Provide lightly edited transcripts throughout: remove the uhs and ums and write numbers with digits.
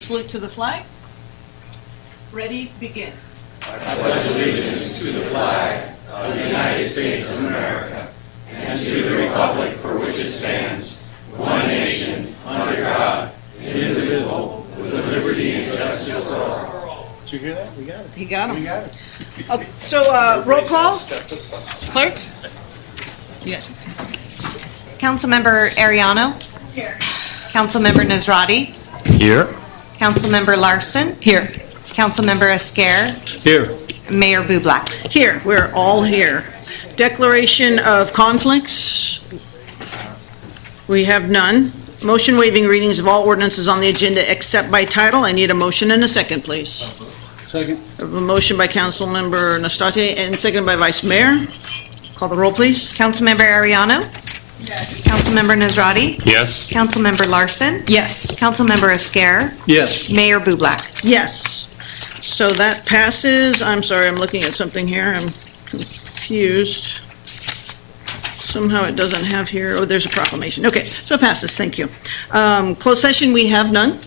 Salute to the flag. Ready, begin. I pledge allegiance to the flag of the United States of America and to the republic for which it stands, one nation, under God, indivisible, with liberty and justice for all. Did you hear that? We got it. You got We him. got it. Okay, so roll call. Clerk? Yes. Councilmember Ariano. Here. Councilmember Nazrati. Here. Councilmember Larson. Here. Councilmember Esquer. Here. Mayor Bublak. Here, we're all here. Declaration of conflicts. We have none. Motion waiving readings of all ordinances on the agenda except by title. I need a motion and a second, please. Second. I have a motion by Councilmember Nastate and seconded by Vice Mayor. Call the roll, please. Councilmember Ariano. Yes. Councilmember Nazrati. Yes. Councilmember Larson. Yes. Councilmember Esquer. Yes. Mayor Bublak. Yes. So that passes. I'm sorry, I'm looking at something here. I'm confused. Somehow it doesn't have here, oh, there's a proclamation. Okay, so it passes, thank you. Closed session, we have none.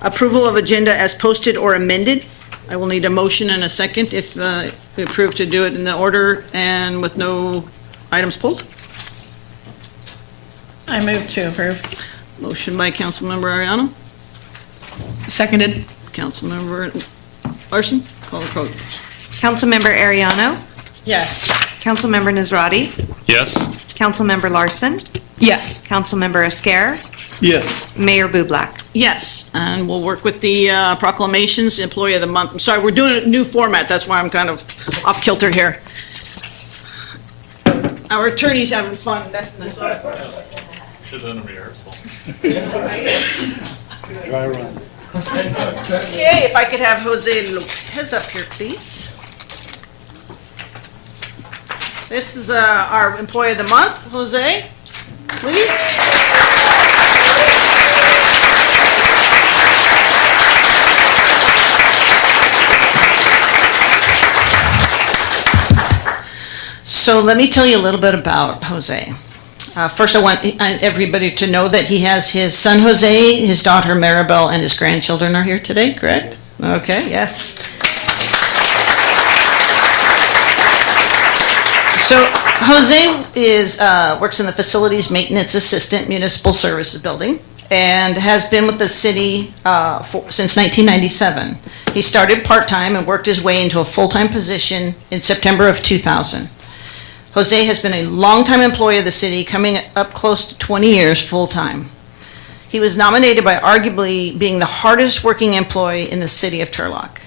Approval of agenda as posted or amended. I will need a motion and a second if we approve to do it in the order and with no items pulled. I move to approve. Motion by Councilmember Ariano, Seconded. Councilmember Larson, call the vote. Councilmember Ariano. Yes. Councilmember Nazrati. Yes. Councilmember Larson. Yes. Councilmember Esquer. Yes. Mayor Bublak. Yes, and we'll work with the proclamations, Employee of the Month. I'm sorry, we're doing a new format, that's why I'm kind of off kilter here. Our attorney's having fun messing this up. Should have done a rehearsal. Dry run. Okay, if I could have Jose Lopez up here, please. This is our Employee of the Month. Jose, please. So let me tell you a little bit about Jose. First, I want everybody to know that he has his son Jose, his daughter Maribel, and his grandchildren are here today, correct? Okay, yes. So Jose works in the Facilities Maintenance Assistant Municipal Services Building and has been with the city since 1997. He started part-time and worked his way into a full-time position in September of 2000. Jose has been a longtime employee of the city, coming up close to 20 years full-time. He was nominated by arguably being the hardest working employee in the city of Turlock.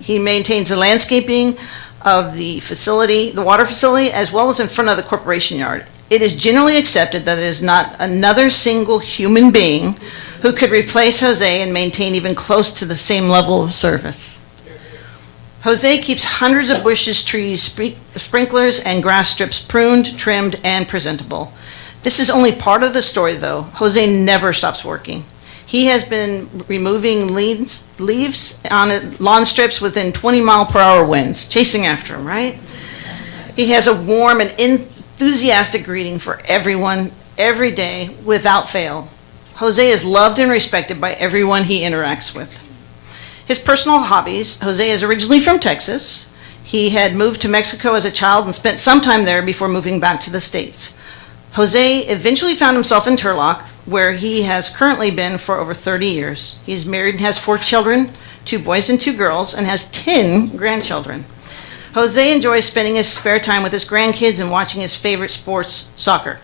He maintains the landscaping of the facility, the water facility, as well as in front of the corporation yard. It is generally accepted that there is not another single human being who could replace Jose and maintain even close to the same level of service. Jose keeps hundreds of bushes, trees, sprinklers, and grass strips pruned, trimmed, and presentable. This is only part of the story, though. Jose never stops working. He has been removing leaves on lawn strips within 20-mile-per-hour winds, chasing after him, right? He has a warm and enthusiastic greeting for everyone, every day, without fail. Jose is loved and respected by everyone he interacts with. His personal hobbies: Jose is originally from Texas. He had moved to Mexico as a child and spent some time there before moving back to the States. Jose eventually found himself in Turlock, where he has currently been for over 30 years. He's married and has 4 children, 2 boys and 2 girls, and has 10 grandchildren. Jose enjoys spending his spare time with his grandkids and watching his favorite sports, soccer.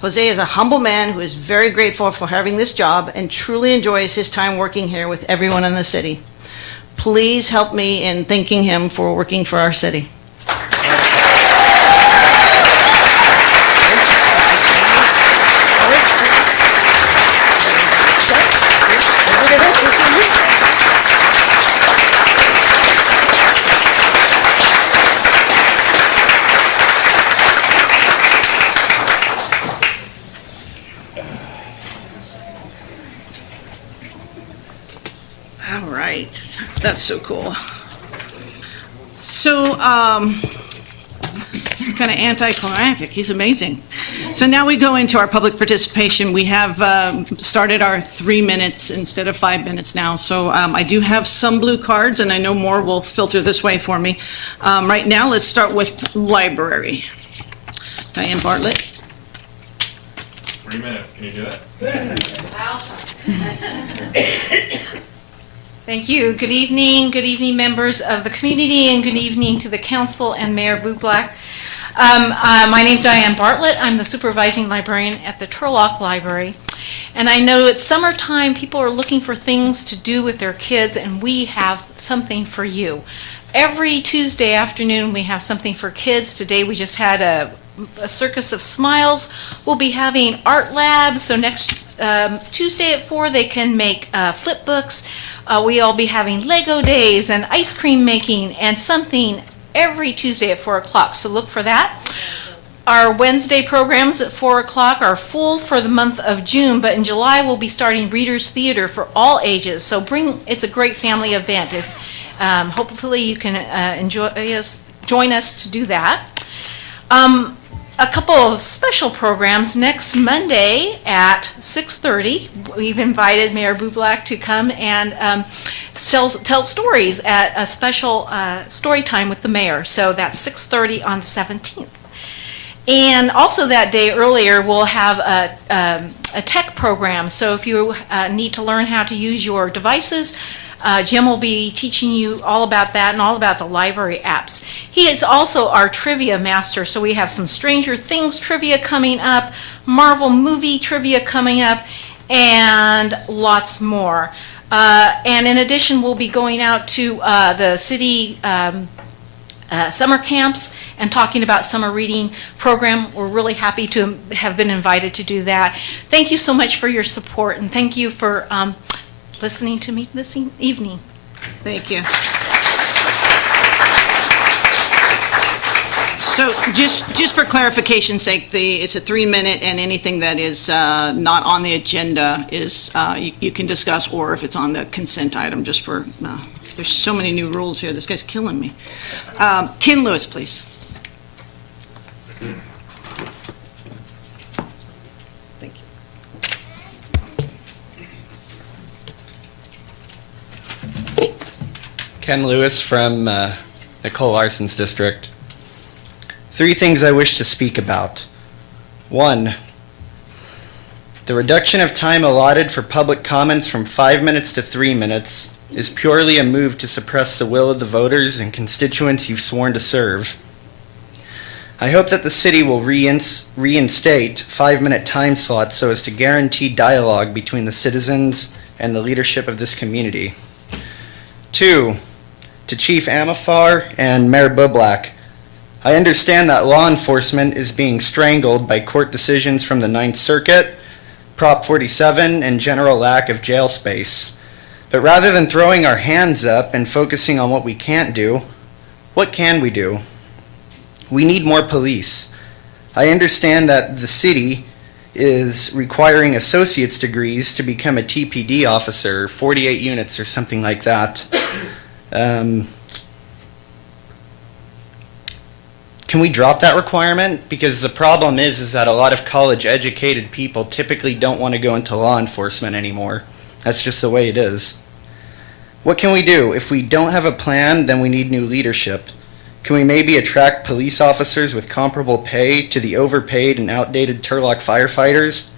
Jose is a humble man who is very grateful for having this job and truly enjoys his time working here with everyone in the city. Please help me in thanking him for working for our city. All right, that's so cool. So, kind of anticlimactic, he's amazing. So now we go into our public participation. We have started our 3 minutes instead of 5 minutes now. So I do have some blue cards, and I know more will filter this way for me. Right now, let's start with library. Diane Bartlett. 3 minutes, can you do it? Thank you. Good evening, members of the community, and good evening to the council and Mayor Bublak. My name's Diane Bartlett. I'm the supervising librarian at the Turlock Library. And I know it's summertime, people are looking for things to do with their kids, and we have something for you. Every Tuesday afternoon, we have something for kids. Today, we just had a Circus of Smiles. We'll be having art labs, so next Tuesday at 4, they can make flip books. We'll be having Lego days and ice cream making and something every Tuesday at 4 o'clock, so look for that. Our Wednesday programs at 4 o'clock are full for the month of June, but in July we'll be starting Readers Theater for all ages, so it's a great family event. Hopefully you can join us to do that. A couple of special programs. Next Monday at 6:30, we've invited Mayor Bublak to come and tell stories at a special story time with the mayor. So that's 6:30 on the 17th. And also that day earlier, we'll have a tech program. So if you need to learn how to use your devices, Jim will be teaching you all about that and all about the library apps. He is also our trivia master, so we have some Stranger Things trivia coming up, Marvel movie trivia coming up, and lots more. And in addition, we'll be going out to the city summer camps and talking about summer reading program. We're really happy to have been invited to do that. Thank you so much for your support, and thank you for listening to me this evening. Thank you. So just for clarification's sake, it's a 3 minute, and anything that is not on the agenda is you can discuss, or if it's on the consent item, just for, there's so many new rules here. This guy's killing me. Ken Lewis, please. Thank you. Ken Lewis from Nicole Larson's district. 3 things I wish to speak about. 1, the reduction of time allotted for public comments from 5 minutes to 3 minutes is purely a move to suppress the will of the voters and constituents you've sworn to serve. I hope that the city will reinstate 5-minute time slots so as to guarantee dialogue between the citizens and the leadership of this community. 2, to Chief Amafar and Mayor Bublak, I understand that law enforcement is being strangled by court decisions from the 9th Circuit, Prop 47, and general lack of jail space. But rather than throwing our hands up and focusing on what we can't do, what can we do? We need more police. I understand that the city is requiring associate's degrees to become a TPD officer, 48 units or something like that. Can we drop that requirement? Because the problem is that a lot of college-educated people typically don't want to go into law enforcement anymore. That's just the way it is. What can we do? If we don't have a plan, then we need new leadership. Can we maybe attract police officers with comparable pay to the overpaid and outdated Turlock firefighters?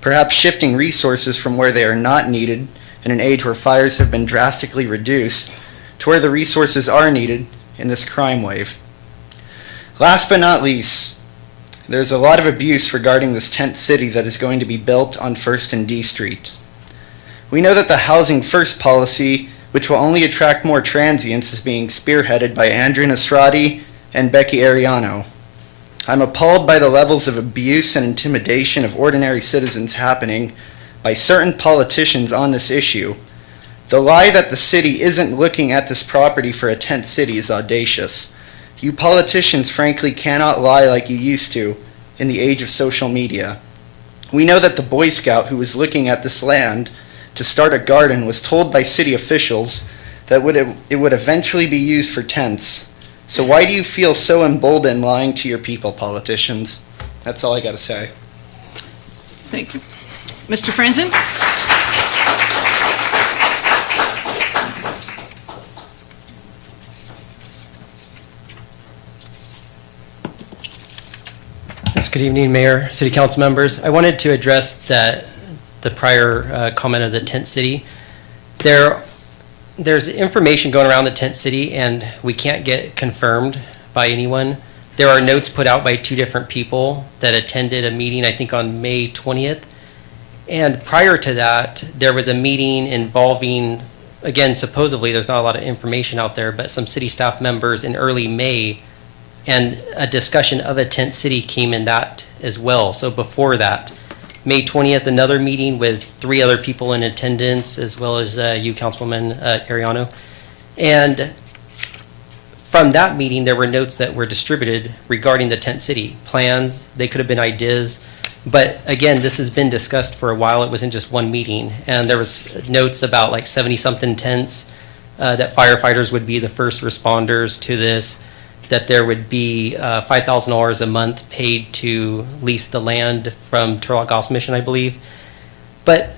Perhaps shifting resources from where they are not needed in an age where fires have been drastically reduced to where the resources are needed in this crime wave. Last but not least, there's a lot of abuse regarding this tent city that is going to be built on 1st and D Street. We know that the Housing First policy, which will only attract more transients, is being spearheaded by Andrea Nasrati and Becky Ariano. I'm appalled by the levels of abuse and intimidation of ordinary citizens happening by certain politicians on this issue. The lie that the city isn't looking at this property for a tent city is audacious. You politicians frankly cannot lie like you used to in the age of social media. We know that the Boy Scout who was looking at this land to start a garden was told by city officials that it would eventually be used for tents. So why do you feel so emboldened lying to your people, politicians? That's all I got to say. Thank you. Mr. Franzen? Yes, good evening, Mayor, City Council members. I wanted to address the prior comment of the tent city. There's information going around the tent city, and we can't get confirmed by anyone. There are notes put out by two different people that attended a meeting, I think on May 20th. And prior to that, there was a meeting involving, again, supposedly, there's not a lot of information out there, but some city staff members in early May, and a discussion of a tent city came in that as well. So before that, May 20th, another meeting with 3 other people in attendance, as well as you, Councilwoman Ariano. And from that meeting, there were notes that were distributed regarding the tent city plans. They could have been ideas. But again, this has been discussed for a while. It wasn't just one meeting. And there was notes about like 70-something tents, that firefighters would be the first responders to this, that there would be $5,000 a month paid to lease the land from Turlock Gospel Mission, I believe. But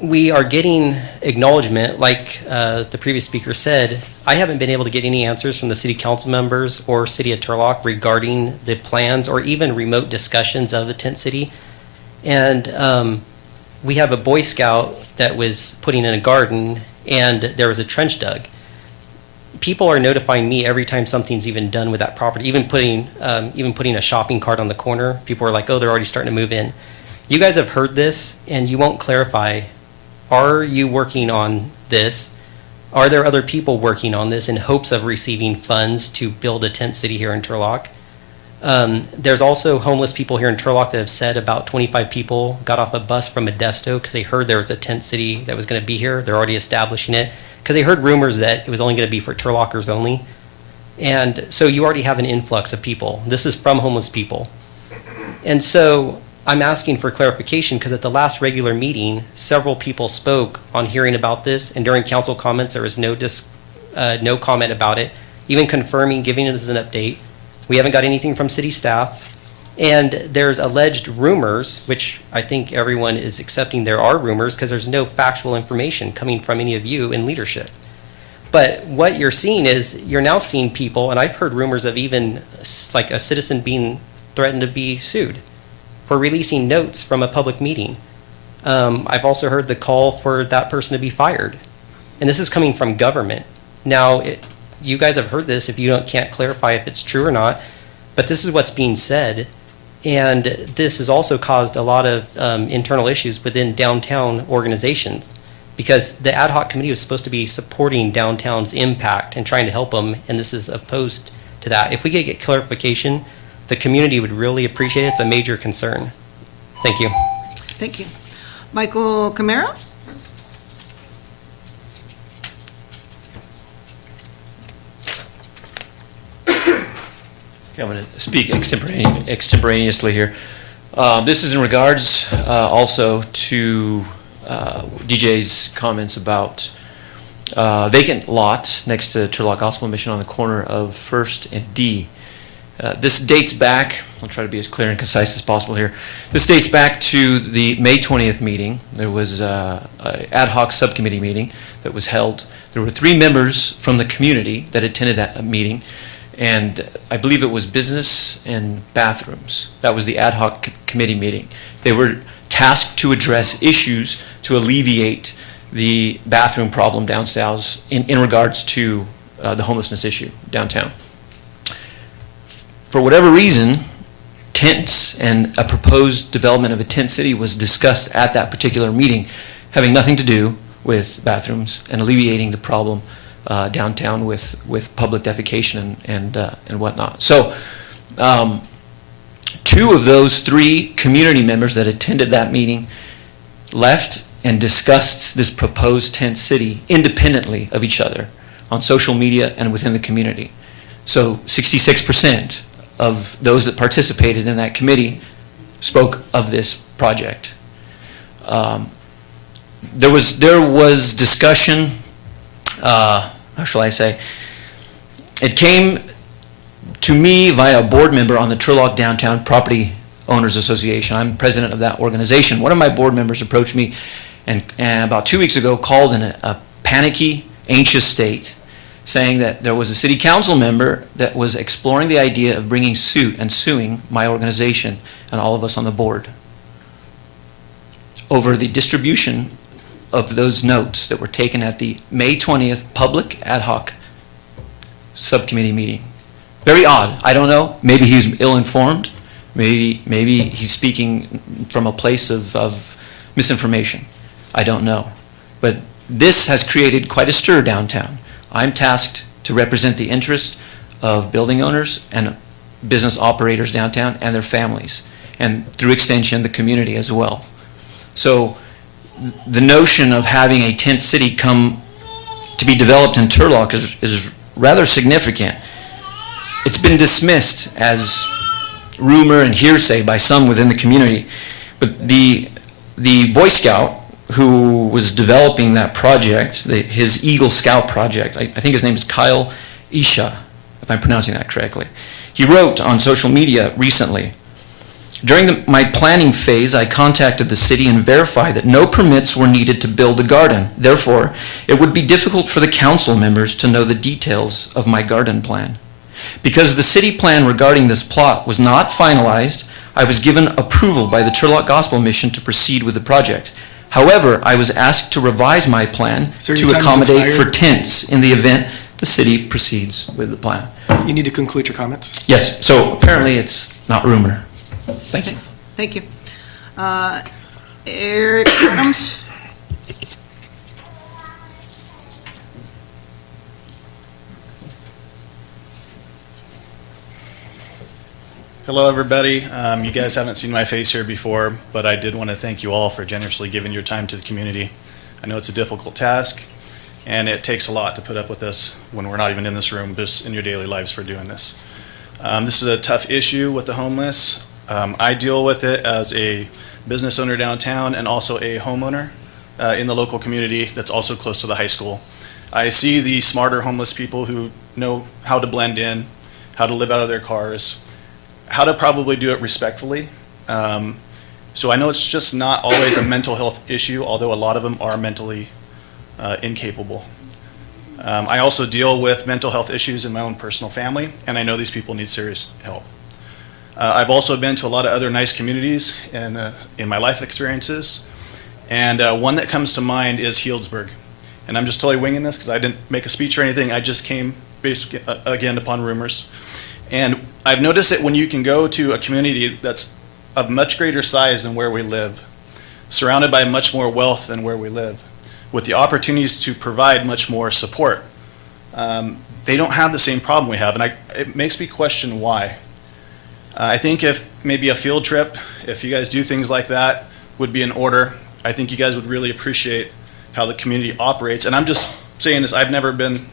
we are getting acknowledgement, like the previous speaker said. I haven't been able to get any answers from the city council members or city of Turlock regarding the plans or even remote discussions of the tent city. And we have a Boy Scout that was putting in a garden, and there was a trench dug. People are notifying me every time something's even done with that property, even putting a shopping cart on the corner. People are like, oh, they're already starting to move in. You guys have heard this, and you won't clarify. Are you working on this? Are there other people working on this in hopes of receiving funds to build a tent city here in Turlock? There's also homeless people here in Turlock that have said about 25 people got off a bus from Modesto because they heard there was a tent city that was going to be here. They're already establishing it because they heard rumors that it was only going to be for Turlockers only. And so you already have an influx of people. This is from homeless people. And so I'm asking for clarification because at the last regular meeting, several people spoke on hearing about this, and during council comments, there was no comment about it, even confirming, giving us an update. We haven't got anything from city staff, and there's alleged rumors, which I think everyone is accepting there are rumors because there's no factual information coming from any of you in leadership. But what you're seeing is you're now seeing people, and I've heard rumors of even like a citizen being threatened to be sued for releasing notes from a public meeting. I've also heard the call for that person to be fired. And this is coming from government. Now, you guys have heard this if you can't clarify if it's true or not, but this is what's being said. And this has also caused a lot of internal issues within downtown organizations because the ad hoc committee was supposed to be supporting downtown's impact and trying to help them, and this is opposed to that. If we could get clarification, the community would really appreciate it. It's a major concern. Thank you. Thank you. Michael Camara? Okay, I'm going to speak extemporaneously here. This is in regards also to DJ's comments about vacant lot next to Turlock Gospel Mission on the corner of 1st and D. This dates back, I'll try to be as clear and concise as possible here. This dates back to the May 20th meeting. There was an ad hoc subcommittee meeting that was held. There were 3 members from the community that attended that meeting, and I believe it was business and bathrooms. That was the ad hoc committee meeting. They were tasked to address issues to alleviate the bathroom problem downstairs in regards to the homelessness issue downtown. For whatever reason, tents and a proposed development of a tent city was discussed at that particular meeting, having nothing to do with bathrooms and alleviating the problem downtown with public defecation and whatnot. So 2 of those 3 community members that attended that meeting left and discussed this proposed tent city independently of each other on social media and within the community. So 66% of those that participated in that committee spoke of this project. There was discussion, how shall I say, it came to me via a board member on the Turlock Downtown Property Owners Association. I'm president of that organization. One of my board members approached me and about 2 weeks ago called in a panicky, anxious state, saying that there was a city council member that was exploring the idea of bringing suit and suing my organization and all of us on the board over the distribution of those notes that were taken at the May 20th public ad hoc subcommittee meeting. Very odd. I don't know. Maybe he's ill-informed. Maybe he's speaking from a place of misinformation. I don't know. But this has created quite a stir downtown. I'm tasked to represent the interest of building owners and business operators downtown and their families, and through extension, the community as well. So the notion of having a tent city come to be developed in Turlock is rather significant. It's been dismissed as rumor and hearsay by some within the community, but the Boy Scout who was developing that project, his Eagle Scout project, I think his name is Kyle Isha, if I'm pronouncing that correctly. He wrote on social media recently, "During my planning phase, I contacted the city and verified that no permits were needed to build the garden. Therefore, it would be difficult for the council members to know the details of my garden plan. Because the city plan regarding this plot was not finalized, I was given approval by the Turlock Gospel Mission to proceed with the project. However, I was asked to revise my plan Sir, your to time has accommodate for expired. tents in the event the city proceeds with the plan." You need to conclude your comments. Yes, so apparently it's not rumor. Thank you. Thank you. Eric Adams? Hello, everybody. You guys haven't seen my face here before, but I did want to thank you all for generously giving your time to the community. I know it's a difficult task, and it takes a lot to put up with this when we're not even in this room, just in your daily lives for doing this. This is a tough issue with the homeless. I deal with it as a business owner downtown and also a homeowner in the local community that's also close to the high school. I see the smarter homeless people who know how to blend in, how to live out of their cars, how to probably do it respectfully. So I know it's just not always a mental health issue, although a lot of them are mentally incapable. I also deal with mental health issues in my own personal family, and I know these people need serious help. I've also been to a lot of other nice communities in my life experiences, and one that comes to mind is Healdsburg. And I'm just totally winging this because I didn't make a speech or anything. I just came based again upon rumors. And I've noticed that when you can go to a community that's of much greater size than where we live, surrounded by much more wealth than where we live, with the opportunities to provide much more support, they don't have the same problem we have. And it makes me question why. I think if maybe a field trip, if you guys do things like that, would be in order. I think you guys would really appreciate how the community operates. And I'm just saying this, I've never been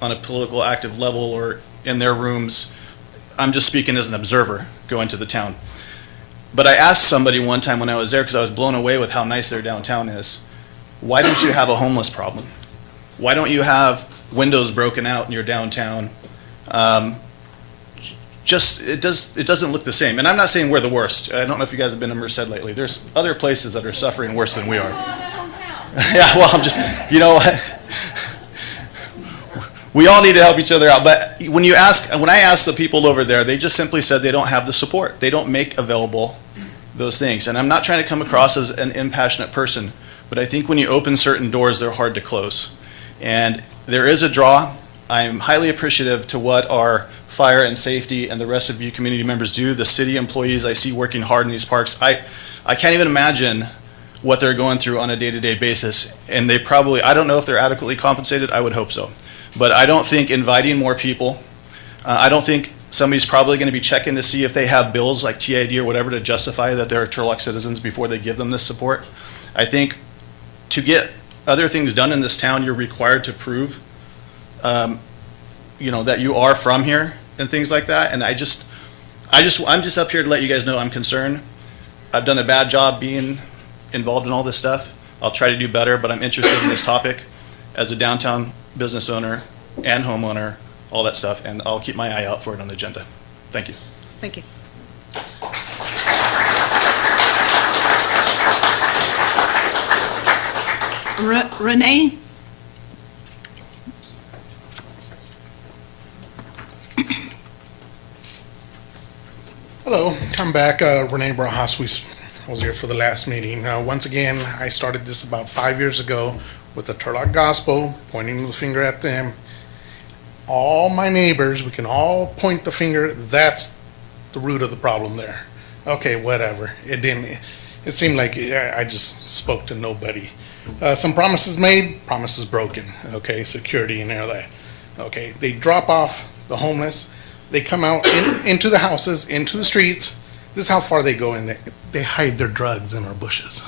on a political active level or in their rooms. I'm just speaking as an observer going to the town. But I asked somebody one time when I was there, because I was blown away with how nice their downtown is, why don't you have a homeless problem? Why don't you have windows broken out in your downtown? It doesn't look the same. And I'm not saying we're the worst. I don't know if you guys have been to Merced lately. There's other places that are suffering worse than we are. Yeah, well, I'm just, we all need to help each other out. But when I ask the people over there, they just simply said they don't have the support. They don't make available those things. And I'm not trying to come across as an impassionate person, but I think when you open certain doors, they're hard to close. And there is a draw. I'm highly appreciative to what our fire and safety and the rest of you community members do. The city employees I see working hard in these parks. I can't even imagine what they're going through on a day-to-day basis. And they probably, I don't know if they're adequately compensated. I would hope so. But I don't think inviting more people, I don't think somebody's probably going to be checking to see if they have bills like TID or whatever to justify that they're Turlock citizens before they give them this support. I think to get other things done in this town, you're required to prove, that you are from here and things like that. And I'm just up here to let you guys know I'm concerned. I've done a bad job being involved in all this stuff. I'll try to do better, but I'm interested in this topic as a downtown business owner and homeowner, all that stuff, and I'll keep my eye out for it on the agenda. Thank you. Thank you. Renee? Hello, I'm back. Renee Brajas. I was here for the last meeting. Once again, I started this about 5 years ago with the Turlock Gospel, pointing the finger at them. All my neighbors, we can all point the finger. That's the root of the problem there. Okay, whatever. It seemed like I just spoke to nobody. Some promises made, promises broken. Okay, security and all that. Okay, they drop off the homeless. They come out into the houses, into the streets. This is how far they go in. They hide their drugs in our bushes.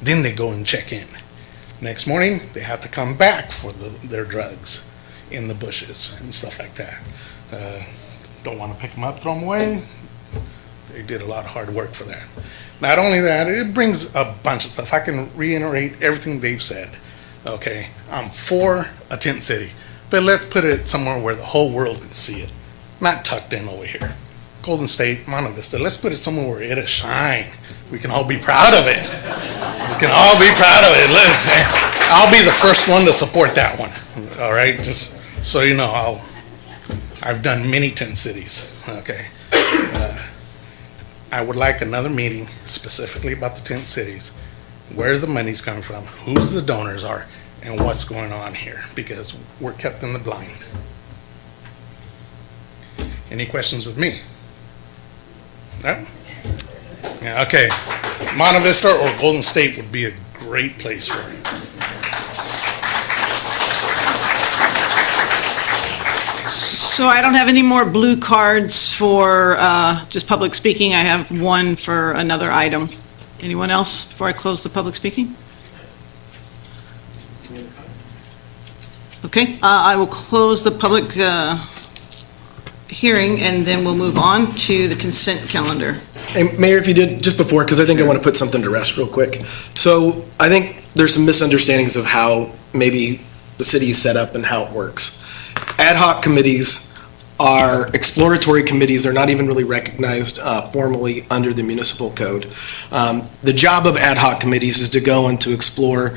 Then they go and check in. Next morning, they have to come back for their drugs in the bushes and stuff like that. Don't want to pick them up, throw them away. They did a lot of hard work for that. Not only that, it brings a bunch of stuff. I can reiterate everything they've said. Okay, I'm for a tent city, but let's put it somewhere where the whole world can see it. Not tucked in over here. Golden State, Monte Vista, let's put it somewhere where it'll shine. We can all be proud of it. We can all be proud of it. I'll be the first one to support that one. All right, just so you know, I've done many tent cities. Okay, I would like another meeting specifically about the tent cities, where the money's coming from, who the donors are, and what's going on here, because we're kept in the blind. Any questions of me? No? Yeah, okay. Monte Vista or Golden State would be a great place for it. So I don't have any more blue cards for just public speaking. I have one for another item. Anyone else before I close the public speaking? Okay, I will close the public hearing, and then we'll move on to the consent calendar. And Mayor, if you did, just before, because I think I want to put something to rest real quick. So I think there's some misunderstandings of how maybe the city is set up and how it works. Ad hoc committees are exploratory committees. They're not even really recognized formally under the municipal code. The job of ad hoc committees is to go and to explore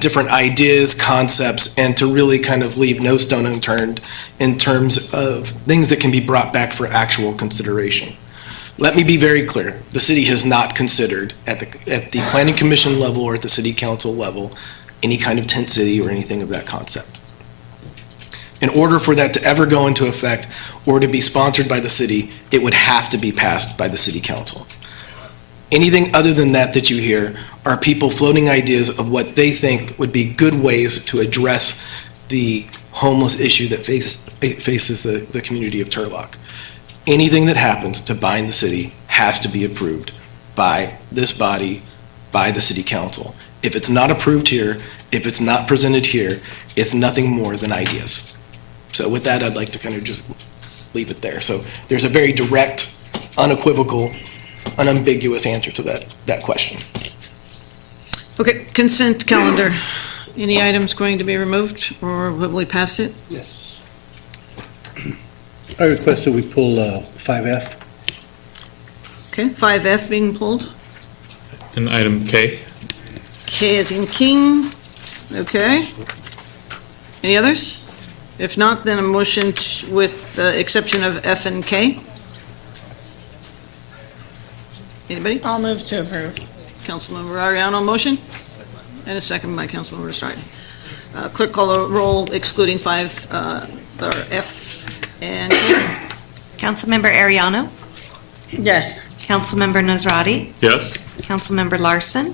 different ideas, concepts, and to really kind of leave no stone unturned in terms of things that can be brought back for actual consideration. Let me be very clear. The city has not considered at the planning commission level or at the city council level any kind of tent city or anything of that concept. In order for that to ever go into effect or to be sponsored by the city, it would have to be passed by the city council. Anything other than that you hear are people floating ideas of what they think would be good ways to address the homeless issue that faces the community of Turlock. Anything that happens to bind the city has to be approved by this body, by the city council. If it's not approved here, if it's not presented here, it's nothing more than ideas. So with that, I'd like to kind of just leave it there. So there's a very direct, unequivocal, unambiguous answer to that question. Okay, consent calendar. Any items going to be removed, or will we pass it? Yes. I request that we pull 5F. Okay, 5F being pulled. And item K. K as in king. Okay. Any others? If not, then a motion with the exception of F and K. Anybody? I'll move to approve. Councilmember Ariano, motion? And a second by Councilmember Estrada. Clerk call a roll excluding F and K. Councilmember Ariano, Yes. Councilmember Nazrati, Yes. Councilmember Larson,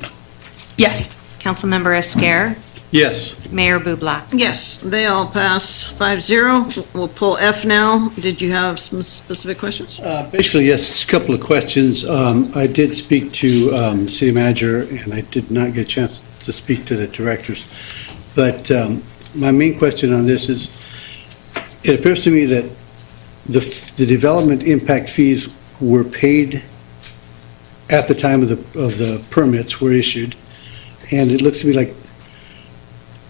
Yes. Councilmember Esquer, Yes. Mayor Bublak. Yes, they all pass 5-0. We'll pull F now. Did you have some specific questions? Basically, yes, just a couple of questions. I did speak to the city manager, and I did not get a chance to speak to the directors. But my main question on this is, it appears to me that the development impact fees were paid at the time of the permits were issued, and it looks to me like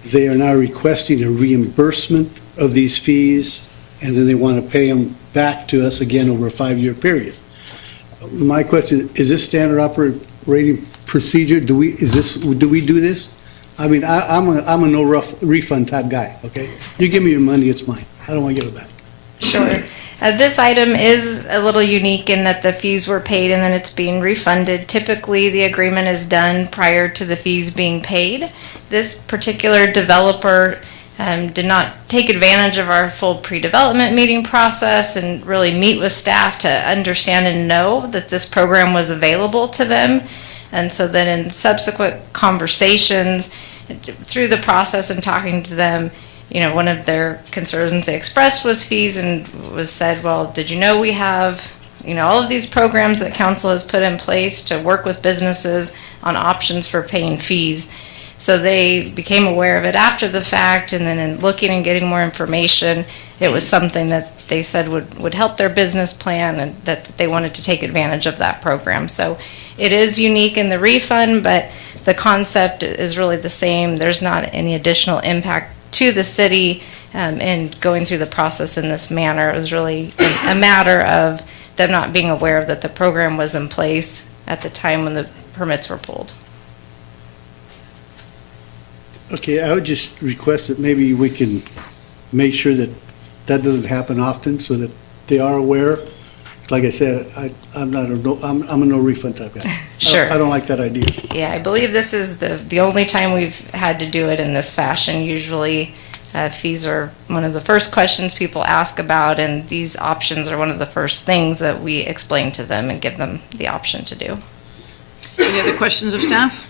they are now requesting a reimbursement of these fees, and then they want to pay them back to us again over a 5-year period. My question, is this standard operating procedure? Do we do this? I mean, I'm a no refund type guy, okay? You give me your money, it's mine. I don't want to give it back. Sure. This item is a little unique in that the fees were paid and then it's being refunded. Typically, the agreement is done prior to the fees being paid. This particular developer did not take advantage of our full pre-development meeting process and really meet with staff to understand and know that this program was available to them. And so then in subsequent conversations through the process and talking to them, you know, one of their concerns they expressed was fees and was said, well, did you know we have, you know, all of these programs that council has put in place to work with businesses on options for paying fees? So they became aware of it after the fact, and then in looking and getting more information, it was something that they said would help their business plan and that they wanted to take advantage of that program. So it is unique in the refund, but the concept is really the same. There's not any additional impact to the city in going through the process in this manner. It was really a matter of them not being aware that the program was in place at the time when the permits were pulled. Okay, I would just request that maybe we can make sure that that doesn't happen often so that they are aware. Like I said, I'm a no refund type guy. Sure. I don't like that idea. Yeah, I believe this is the only time we've had to do it in this fashion. Usually fees are one of the first questions people ask about, and these options are one of the first things that we explain to them and give them the option to do. Any other questions of staff?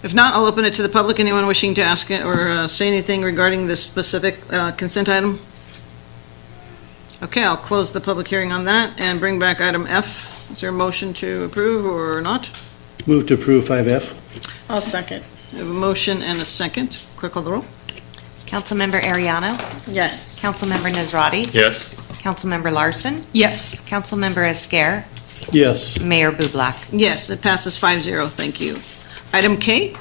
If not, I'll open it to the public. Anyone wishing to ask it or say anything regarding this specific consent item? Okay, I'll close the public hearing on that and bring back item F. Is there a motion to approve or not? Move to approve 5F. I'll second. We have a motion and a second. Clerk call the roll. Councilmember Ariano? Yes. Councilmember Nazrati? Yes. Councilmember Larson? Yes. Councilmember Esquer? Yes. Mayor Bublak? Yes, it passes 5-0. Thank you. Item K?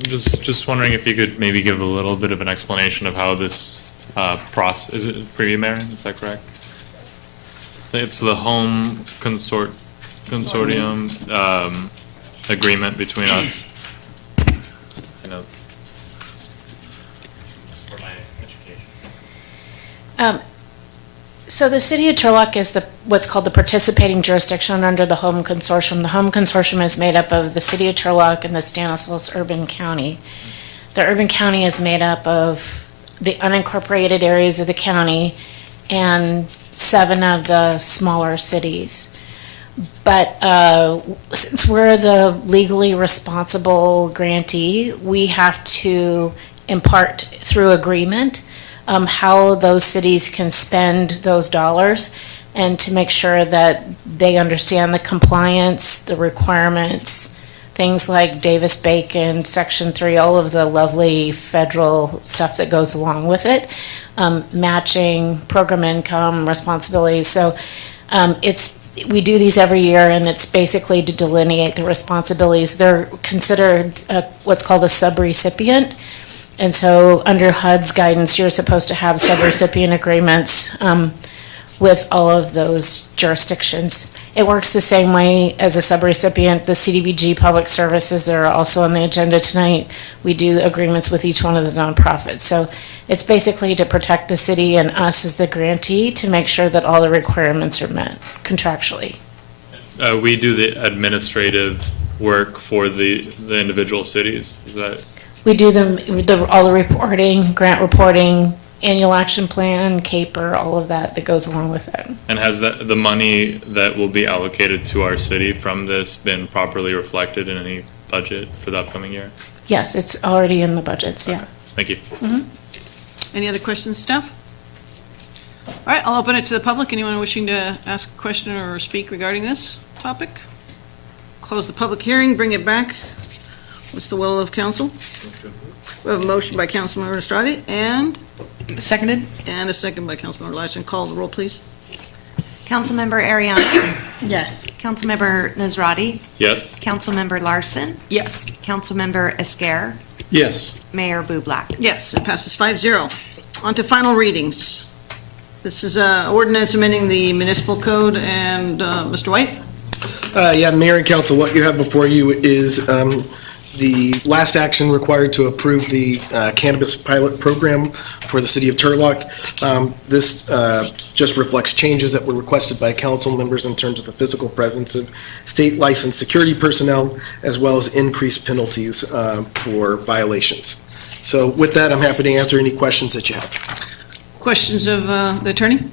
Just wondering if you could maybe give a little bit of an explanation of how this process, is it for you, Mayor? Is that correct? It's the home consortium agreement between us. You know, for my education. So the city of Turlock is what's called the participating jurisdiction under the Home Consortium. The Home Consortium is made up of the city of Turlock and the Stanislaus Urban County. The urban county is made up of the unincorporated areas of the county and 7 of the smaller cities. But since we're the legally responsible grantee, we have to impart through agreement how those cities can spend those dollars and to make sure that they understand the compliance, the requirements, things like Davis-Bacon, Section 3, all of the lovely federal stuff that goes along with it, matching, program income, responsibilities. So we do these every year, and it's basically to delineate the responsibilities. They're considered what's called a subrecipient. And so under HUD's guidance, you're supposed to have subrecipient agreements with all of those jurisdictions. It works the same way as a subrecipient. The CDBG Public Services that are also on the agenda tonight, we do agreements with each one of the nonprofits. So it's basically to protect the city and us as the grantee to make sure that all the requirements are met contractually. We do the administrative work for the individual cities. Is that? We do all the reporting, grant reporting, annual action plan, CAPER, all of that goes along with it. And has the money that will be allocated to our city from this been properly reflected in any budget for the upcoming year? Yes, it's already in the budgets, yeah. Thank you. Mm-hmm. Any other questions, staff? All right, I'll open it to the public. Anyone wishing to ask a question or speak regarding this topic? Close the public hearing, bring it back. What's the will of council? We have a motion by Councilmember Estradi and Seconded? a second by Councilmember Larson. Call the roll, please. Councilmember Ariano? Yes. Councilmember Nazrati? Yes. Councilmember Larson? Yes. Councilmember Esquer? Yes. Mayor Bublak? Yes, it passes 5-0. On to final readings. This is ordinance amending the municipal code, and Mr. White? Yeah, Mayor and Council, what you have before you is The last action required to approve the cannabis pilot program for the city of Turlock. This just reflects changes that were requested by council members in terms of the physical presence of state licensed security personnel, as well as increased penalties for violations. So with that, I'm happy to answer any questions that you have. Questions of the attorney?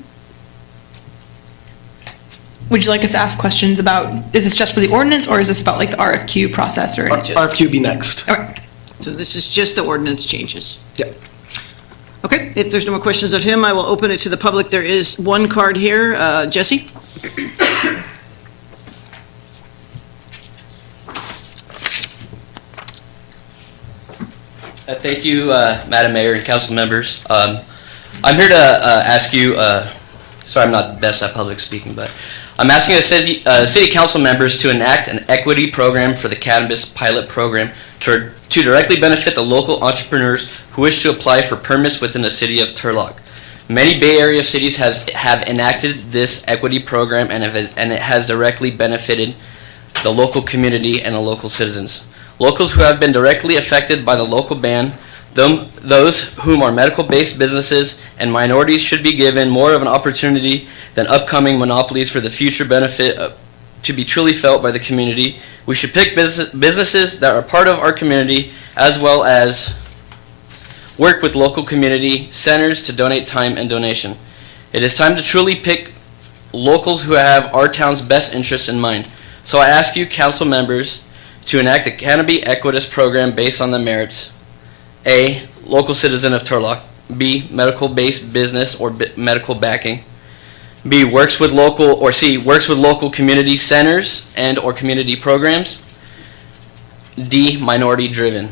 Would you like us to ask questions about, is this just for the ordinance, or is this about like the RFQ process, or? RFQ be next. Okay. So this is just the ordinance changes? Yeah. Okay, if there's no more questions of him, I will open it to the public. There is one card here. Jesse? Thank you, Madam Mayor and council members. I'm here to ask you, sorry I'm not best at public speaking, but I'm asking the city council members to enact an equity program for the cannabis pilot program to directly benefit the local entrepreneurs who wish to apply for permits within the city of Turlock. Many Bay Area cities have enacted this equity program, and it has directly benefited the local community and the local citizens. Locals who have been directly affected by the local ban, those whom are medical-based businesses, and minorities should be given more of an opportunity than upcoming monopolies for the future benefit to be truly felt by the community. We should pick businesses that are part of our community, as well as work with local community centers to donate time and donation. It is time to truly pick locals who have our town's best interests in mind. So I ask you, council members, to enact a Cannabis Equitas program based on the merits. A, local citizen of Turlock. B, medical-based business or medical backing. B, works with local, or C, works with local community centers and or community programs. D, minority-driven.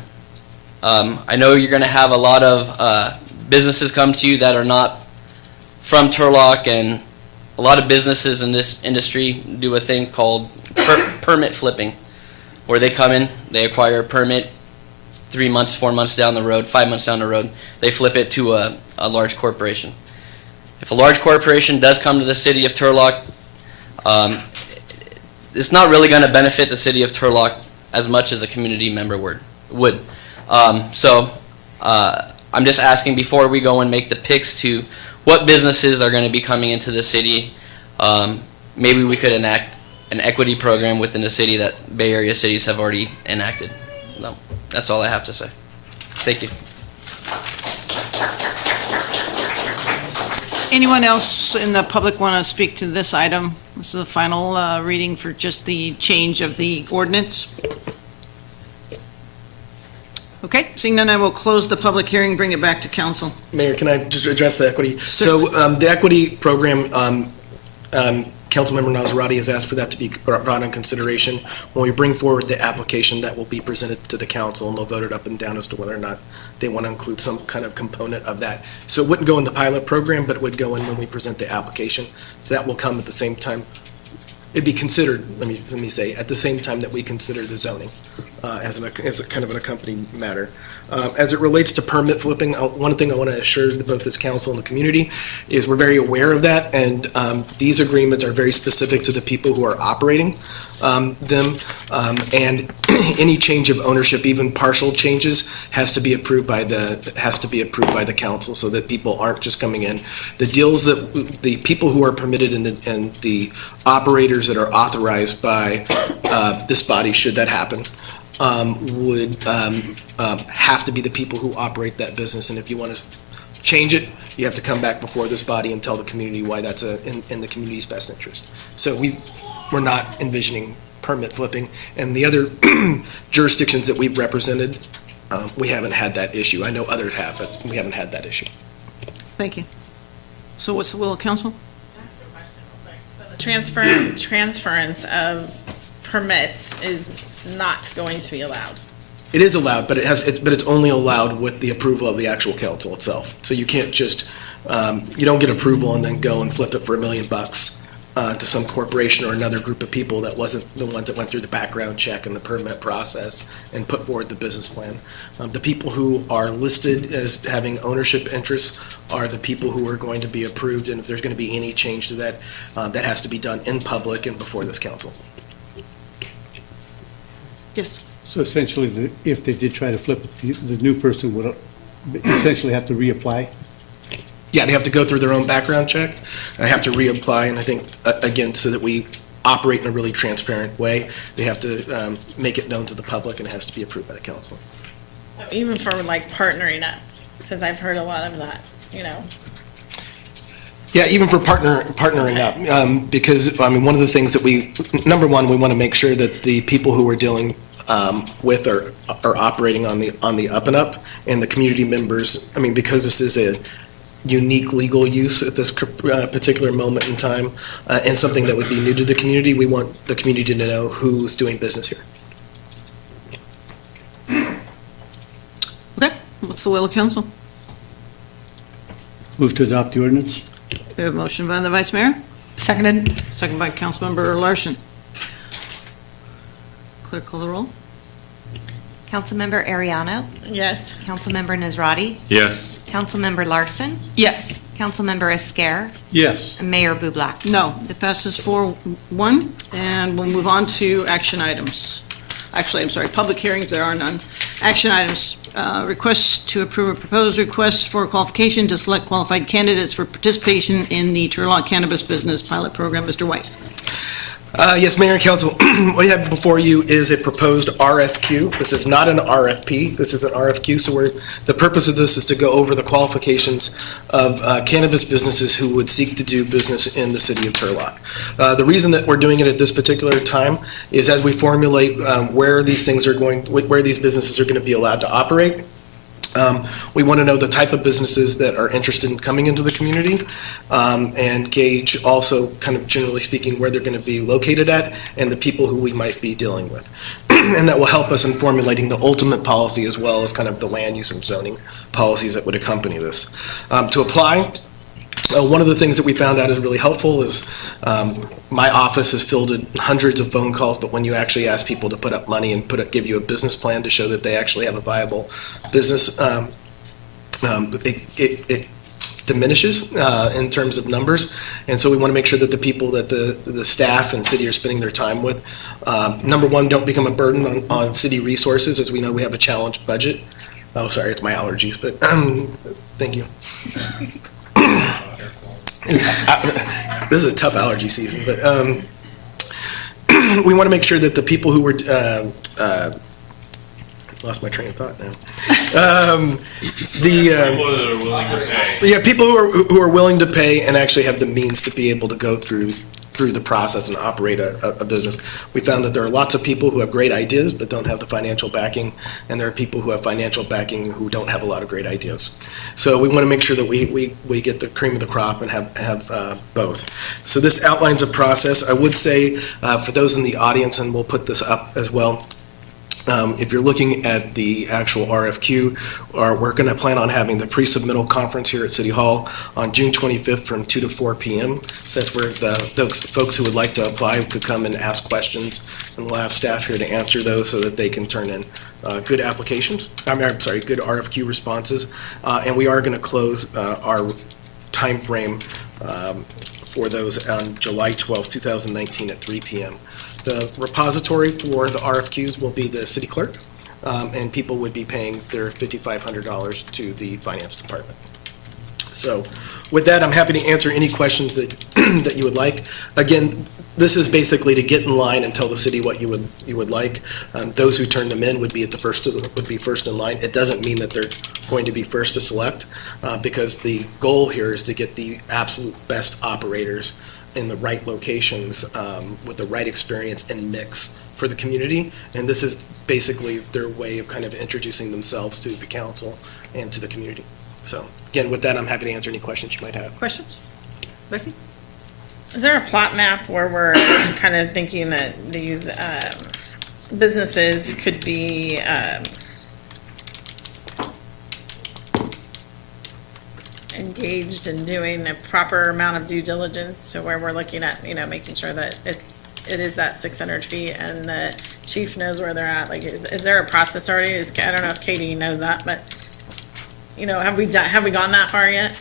I know you're going to have a lot of businesses come to you that are not from Turlock, and a lot of businesses in this industry do a thing called permit flipping, where they come in, they acquire a permit 3 months, 4 months down the road, 5 months down the road, they flip it to a large corporation. If a large corporation does come to the city of Turlock, it's not really going to benefit the city of Turlock as much as a community member would. So I'm just asking, before we go and make the picks to what businesses are going to be coming into the city, maybe we could enact an equity program within the city that Bay Area cities have already enacted. No, that's all I have to say. Thank you. Anyone else in the public want to speak to this item? This is the final reading for just the change of the ordinance. Okay, seeing none, I will close the public hearing, bring it back to council. Mayor, can I just address the equity? So the equity program, Councilmember Nazarati has asked for that to be brought in consideration when we bring forward the application that will be presented to the council, and they'll vote it up and down as to whether or not they want to include some kind of component of that. So it wouldn't go in the pilot program, but it would go in when we present the application. So that will come at the same time. It'd be considered, let me say, at the same time that we consider the zoning as a kind of an accompanying matter. As it relates to permit flipping, one thing I want to assure both this council and the community is we're very aware of that, and these agreements are very specific to the people who are operating them, and any change of ownership, even partial changes, has to be approved by the council, so that people aren't just coming in. The deals that the people who are permitted and the operators that are authorized by this body, should that happen, would have to be the people who operate that business. And if you want to change it, you have to come back before this body and tell the community why that's in the community's best interest. So we're not envisioning permit flipping. And the other jurisdictions that we've represented, we haven't had that issue. I know others have, but we haven't had that issue. Thank you. So what's the will of council? Transference of permits is not going to be allowed. It is allowed, but it's only allowed with the approval of the actual council itself. So you can't just, you don't get approval and then go and flip it for $1 million to some corporation or another group of people that wasn't the ones that went through the background check and the permit process and put forward the business plan. The people who are listed as having ownership interests are the people who are going to be approved, and if there's going to be any change to that, that has to be done in public and before this council. Yes. So essentially, if they did try to flip it, the new person would essentially have to reapply? Yeah, they have to go through their own background check. They have to reapply, and I think, again, so that we operate in a really transparent way, they have to make it known to the public, and it has to be approved by the council. Even for like partnering up, because I've heard a lot of that, you know. Yeah, even for partnering up, because, I mean, one of the things that number one, we want to make sure that the people who we're dealing with are operating on the up and up, and the community members, I mean, because this is a unique legal use at this particular moment in time, and something that would be new to the community, we want the community to know who's doing business here. Okay, what's the will of council? Move to adopt the ordinance? We have a motion by the Vice Mayor, Seconded. second by Councilmember Larson. Clerk, call the roll. Councilmember Ariano, Yes. Councilmember Nazrati, Yes. Councilmember Larson, Yes. Councilmember Esquer, Yes. and Mayor Bublak. No, it passes 4-1, and we'll move on to action items. Actually, I'm sorry, public hearings, there are none. Action items, requests to approve a proposed request for qualification to select qualified candidates for participation in the Turlock Cannabis Business Pilot Program. Mr. White. Yes, Mayor and Council, what you have before you is a proposed RFQ. This is not an RFP, this is an RFQ, so the purpose of this is to go over the qualifications of cannabis businesses who would seek to do business in the city of Turlock. The reason that we're doing it at this particular time is as we formulate where these businesses are going to be allowed to operate. We want to know the type of businesses that are interested in coming into the community, and gauge also, kind of generally speaking, where they're going to be located at and the people who we might be dealing with. And that will help us in formulating the ultimate policy as well as kind of the land use and zoning policies that would accompany this. To apply, one of the things that we found out is really helpful is my office has fielded hundreds of phone calls, but when you actually ask people to put up money and give you a business plan to show that they actually have a viable business, it diminishes in terms of numbers. And so we want to make sure that the people that the staff and city are spending their time with, number one, don't become a burden on city resources, as we know we have a challenged budget. Oh, sorry, it's my allergies, but thank you. This is a tough allergy season, but we want to make sure that the people who were lost my train of thought now. People who are willing to pay and actually have the means to be able to go through the process and operate a business. We found that there are lots of people who have great ideas but don't have the financial backing, and there are people who have financial backing who don't have a lot of great ideas. So we want to make sure that we get the cream of the crop and have both. So this outlines a process. I would say for those in the audience, and we'll put this up as well, if you're looking at the actual RFQ, we're going to plan on having the pre-submittal conference here at City Hall on June 25th from 2 to 4 p.m. So that's where those folks who would like to apply could come and ask questions, and we'll have staff here to answer those so that they can turn in good applications. I'm sorry, good RFQ responses. And we are going to close our time frame for those on July 12th, 2019 at 3 p.m. The repository for the RFQs will be the city clerk, and people would be paying their $5,500 to the finance department. So with that, I'm happy to answer any questions that you would like. Again, this is basically to get in line and tell the city what you would like. Those who turn them in would be first in line. It doesn't mean that they're going to be first to select, because the goal here is to get the absolute best operators in the right locations, with the right experience and mix for the community. And this is basically their way of kind of introducing themselves to the council and to the community. So again, with that, I'm happy to answer any questions you might have. Questions? Becky? Is there a plot map where we're kind of thinking that these businesses could be engaged in doing a proper amount of due diligence, so where we're looking at, making sure that it is that 600 feet and the chief knows where they're at? Like, is there a process already? I don't know if Katie knows that, but have we gone that far yet?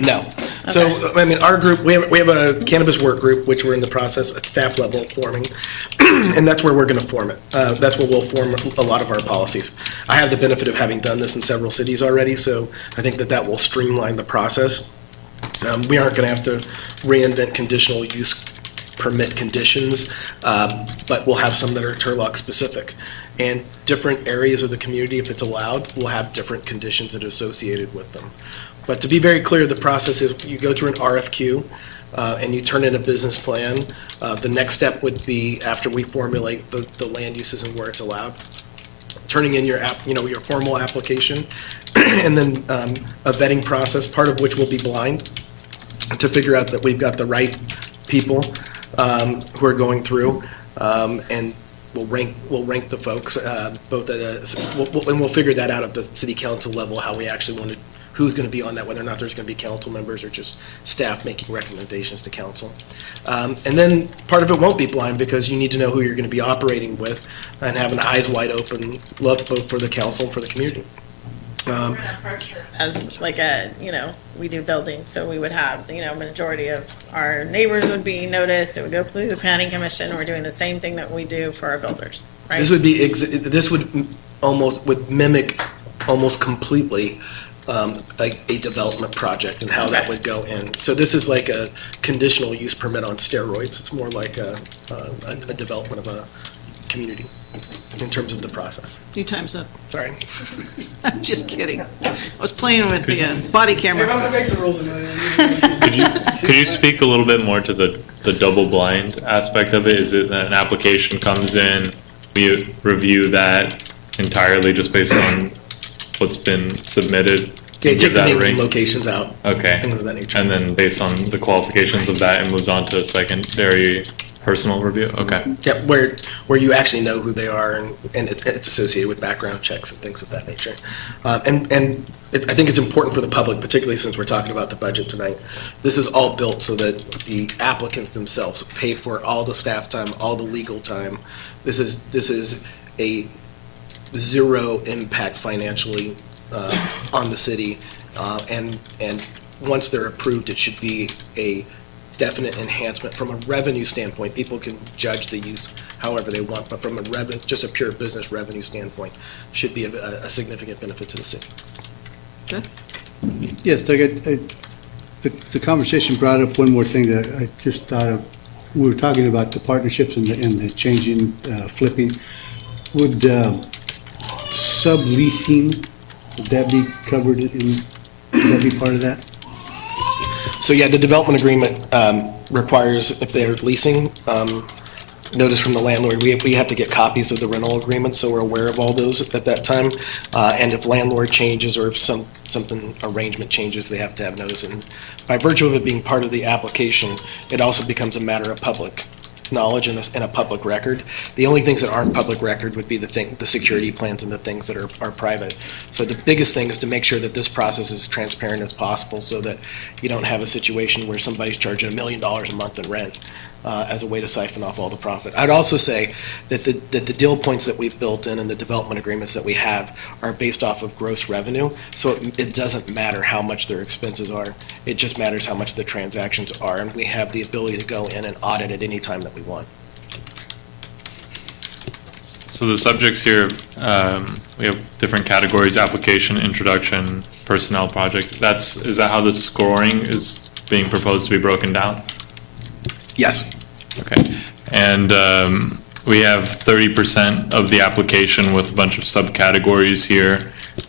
No. So, I mean, our group, we have a cannabis work group, which we're in the process at staff level of forming, and that's where we're going to form it. That's where we'll form a lot of our policies. I have the benefit of having done this in several cities already, so I think that will streamline the process. We aren't going to have to reinvent conditional use permit conditions, but we'll have some that are Turlock specific. And different areas of the community, if it's allowed, will have different conditions that are associated with them. But to be very clear, the process is you go through an RFQ and you turn in a business plan. The next step would be, after we formulate the land uses and where it's allowed, turning in your your formal application, and then a vetting process, part of which will be blind, to figure out that we've got the right people who are going through, and we'll rank the folks both at and we'll figure that out at the city council level, how we actually want to, who's going to be on that, whether or not there's going to be council members or just staff making recommendations to council. And then part of it won't be blind, because you need to know who you're going to be operating with and have an eyes wide open look both for the council and for the community. As like we do building, so we would have, majority of our neighbors would be noticed, it would go through the planning commission, we're doing the same thing that we do for our builders, right? This would mimic almost completely like a development project and how that would go in. So this is like a conditional use permit on steroids. It's more like a development of a community in terms of the process. Your time's up. Sorry. I'm just kidding. I was playing with the body camera. Could you speak a little bit more to the double blind aspect of it? Is it that an application comes in, we review that entirely just based on what's been submitted? Yeah, you take the names ring? and locations out. Okay. Things of that nature. And then based on the qualifications of that, it moves on to a secondary personal review? Okay. Yeah, where you actually know who they are, and it's associated with background checks and things of that nature. I think it's important for the public, particularly since we're talking about the budget tonight. This is all built so that the applicants themselves pay for all the staff time, all the legal time. This is a zero impact financially on the city, and once they're approved, it should be a definite enhancement from a revenue standpoint. People can judge the use however they want, but from just a pure business revenue standpoint, should be a significant benefit to the city. Good. Yes, Doug, the conversation brought up one more thing that I just thought of. We were talking about the partnerships and the changing, flipping. Would subleasing, would that be covered would that be part of that? So yeah, the development agreement requires, if they're leasing, notice from the landlord. We have to get copies of the rental agreement, so we're aware of all those at that time. And if landlord changes, or if something arrangement changes, they have to have notice. And by virtue of it being part of the application, it also becomes a matter of public knowledge and a public record. The only things that aren't public record would be the security plans and the things that are private. So the biggest thing is to make sure that this process is transparent as possible, so that you don't have a situation where somebody's charging $1 million a month in rent as a way to siphon off all the profit. I'd also say that the deal points that we've built in and the development agreements that we have are based off of gross revenue, so it doesn't matter how much their expenses are. It just matters how much the transactions are, and we have the ability to go in and audit at any time that we want. So the subjects here, we have different categories: application, introduction, personnel, project. Is that how the scoring is being proposed to be broken down? Yes. Okay. And we have 30% of the application with a bunch of subcategories here.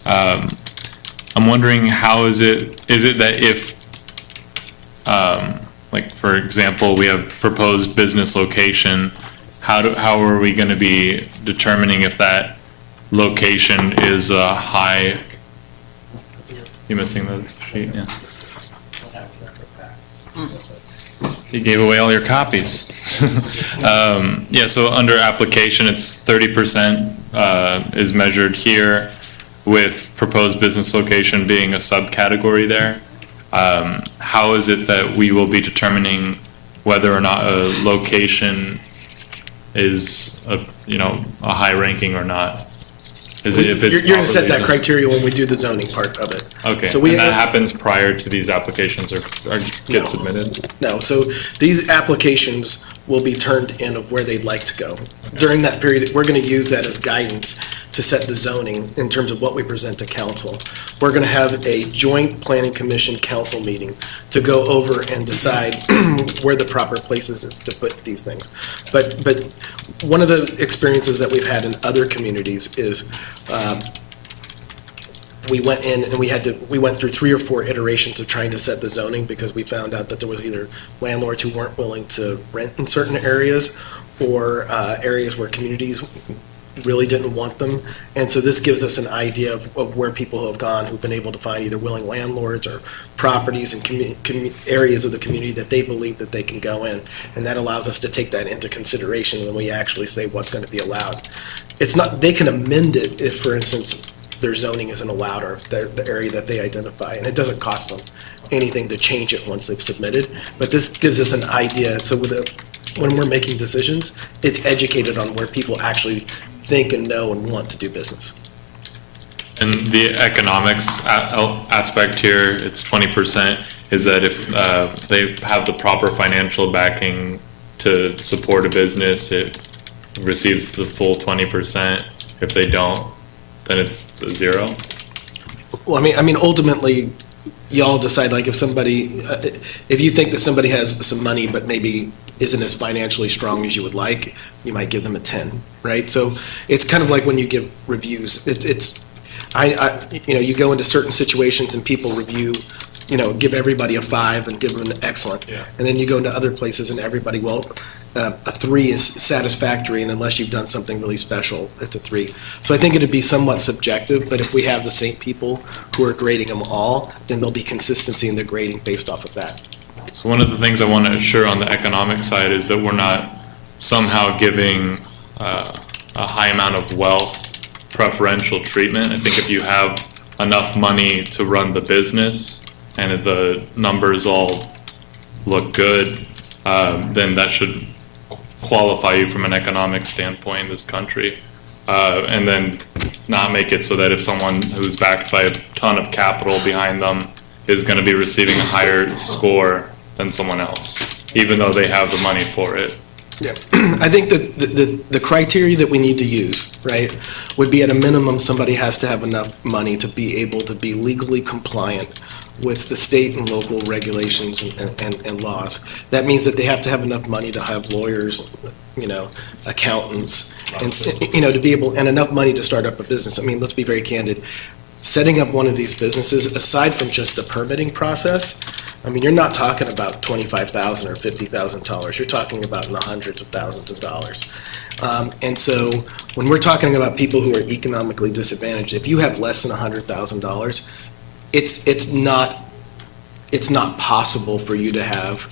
I'm wondering, how is it that if, like for example, we have proposed business location, how are we going to be determining if that location is a high? You missing the sheet? Yeah. You gave away all your copies. Yeah, so under application, it's 30% is measured here, with proposed business location being a subcategory there. How is it that we will be determining whether or not a location is a high ranking or not? Is it if it's You're going to set that properly zoned? criteria when we do the zoning part of it. Okay, So we and that happens prior to these applications are No. get submitted? No, so these applications will be turned in of where they'd like to go. During that period, we're going to use that as guidance to set the zoning in terms of what we present to council. We're going to have a joint planning commission council meeting to go over and decide where the proper places is to put these things. But one of the experiences that we've had in other communities is we went in and we went through 3 or 4 iterations of trying to set the zoning because we found out that there was either landlords who weren't willing to rent in certain areas or areas where communities really didn't want them. And so this gives us an idea of where people have gone who've been able to find either willing landlords or properties and areas of the community that they believe that they can go in. And that allows us to take that into consideration when we actually say what's going to be allowed. It's not, they can amend it if, for instance, their zoning isn't allowed or the area that they identify. And it doesn't cost them anything to change it once they've submitted. But this gives us an idea. So when we're making decisions, it's educated on where people actually think and know and want to do business. And the economics aspect here, it's 20%, is that if they have the proper financial backing to support a business, it receives the full 20%. If they don't, then it's the 0. Well, I mean, ultimately, y'all decide, like, if somebody, if you think that somebody has some money but maybe isn't as financially strong as you would like, you might give them a 10, right? So it's kind of like when you give reviews. You go into certain situations and people review, give everybody a 5 and give them an excellent. Yeah. And then you go into other places and everybody, a 3 is satisfactory, and unless you've done something really special, it's a 3. So I think it'd be somewhat subjective, but if we have the same people who are grading them all, then there'll be consistency in the grading based off of that. So one of the things I want to assure on the economic side is that we're not somehow giving a high amount of wealth preferential treatment. I think if you have enough money to run the business and the numbers all look good, then that should qualify you from an economic standpoint in this country. And then not make it so that if someone who's backed by a ton of capital behind them is going to be receiving a higher score than someone else, even though they have the money for it. Yeah, I think that the criteria that we need to use, right, would be at a minimum somebody has to have enough money to be able to be legally compliant with the state and local regulations and laws. That means that they have to have enough money to have lawyers, accountants, and, to be able, and enough money to start up a business. I mean, let's be very candid. Setting up one of these businesses, aside from just the permitting process, I mean, you're not talking about $25,000 or $50,000. You're talking about in the hundreds of thousands of dollars. And so when we're talking about people who are economically disadvantaged, if you have less than $100,000, it's not possible for you to have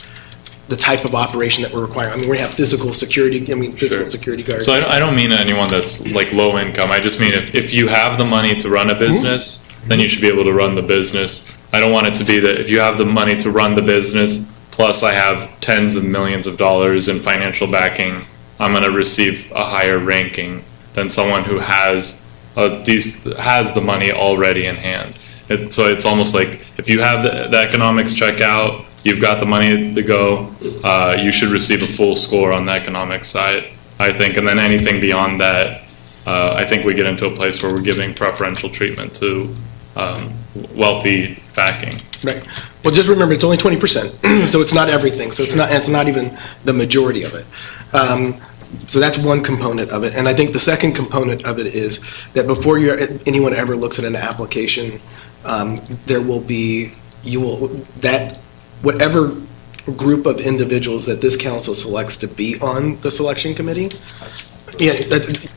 the type of operation that we're requiring. I mean, we have physical security guards. So I don't mean anyone that's like low income. I just mean if you have the money to run a business, then you should be able to run the business. I don't want it to be that if you have the money to run the business, plus I have tens of millions of dollars in financial backing, I'm going to receive a higher ranking than someone who has the money already in hand. So it's almost like if you have the economics check out, you've got the money to go, you should receive a full score on the economic side, I think. And then anything beyond that, I think we get into a place where we're giving preferential treatment to wealthy backing. Right. Well, just remember, it's only 20%, so it's not everything. So it's not even the majority of it. So that's one component of it. And I think the second component of it is that before anyone ever looks at an application, whatever group of individuals that this council selects to be on the selection committee,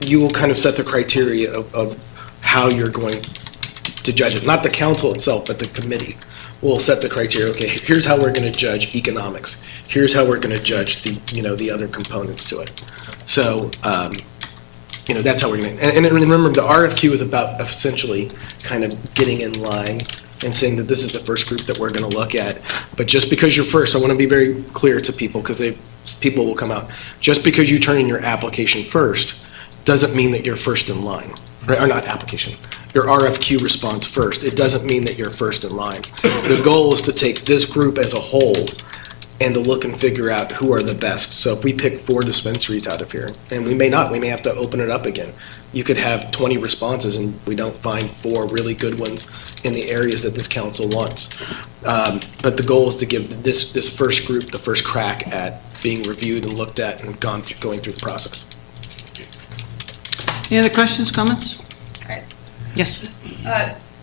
you will kind of set the criteria of how you're going to judge it. Not the council itself, but the committee will set the criteria. Okay, here's how we're going to judge economics. Here's how we're going to judge the other components to it. So, that's how we're going to. And remember, the RFQ is about essentially kind of getting in line and saying that this is the first group that we're going to look at. But just because you're first, I want to be very clear to people because people will come out. Just because you turn in your application first doesn't mean that you're first in line. or not application, your RFQ response first. It doesn't mean that you're first in line. The goal is to take this group as a whole and to look and figure out who are the best. So if we pick 4 dispensaries out of here, and we may have to open it up again. You could have 20 responses and we don't find 4 really good ones in the areas that this council wants. But the goal is to give this first group the first crack at being reviewed and looked at and going through the process. Any other questions, comments? Yes.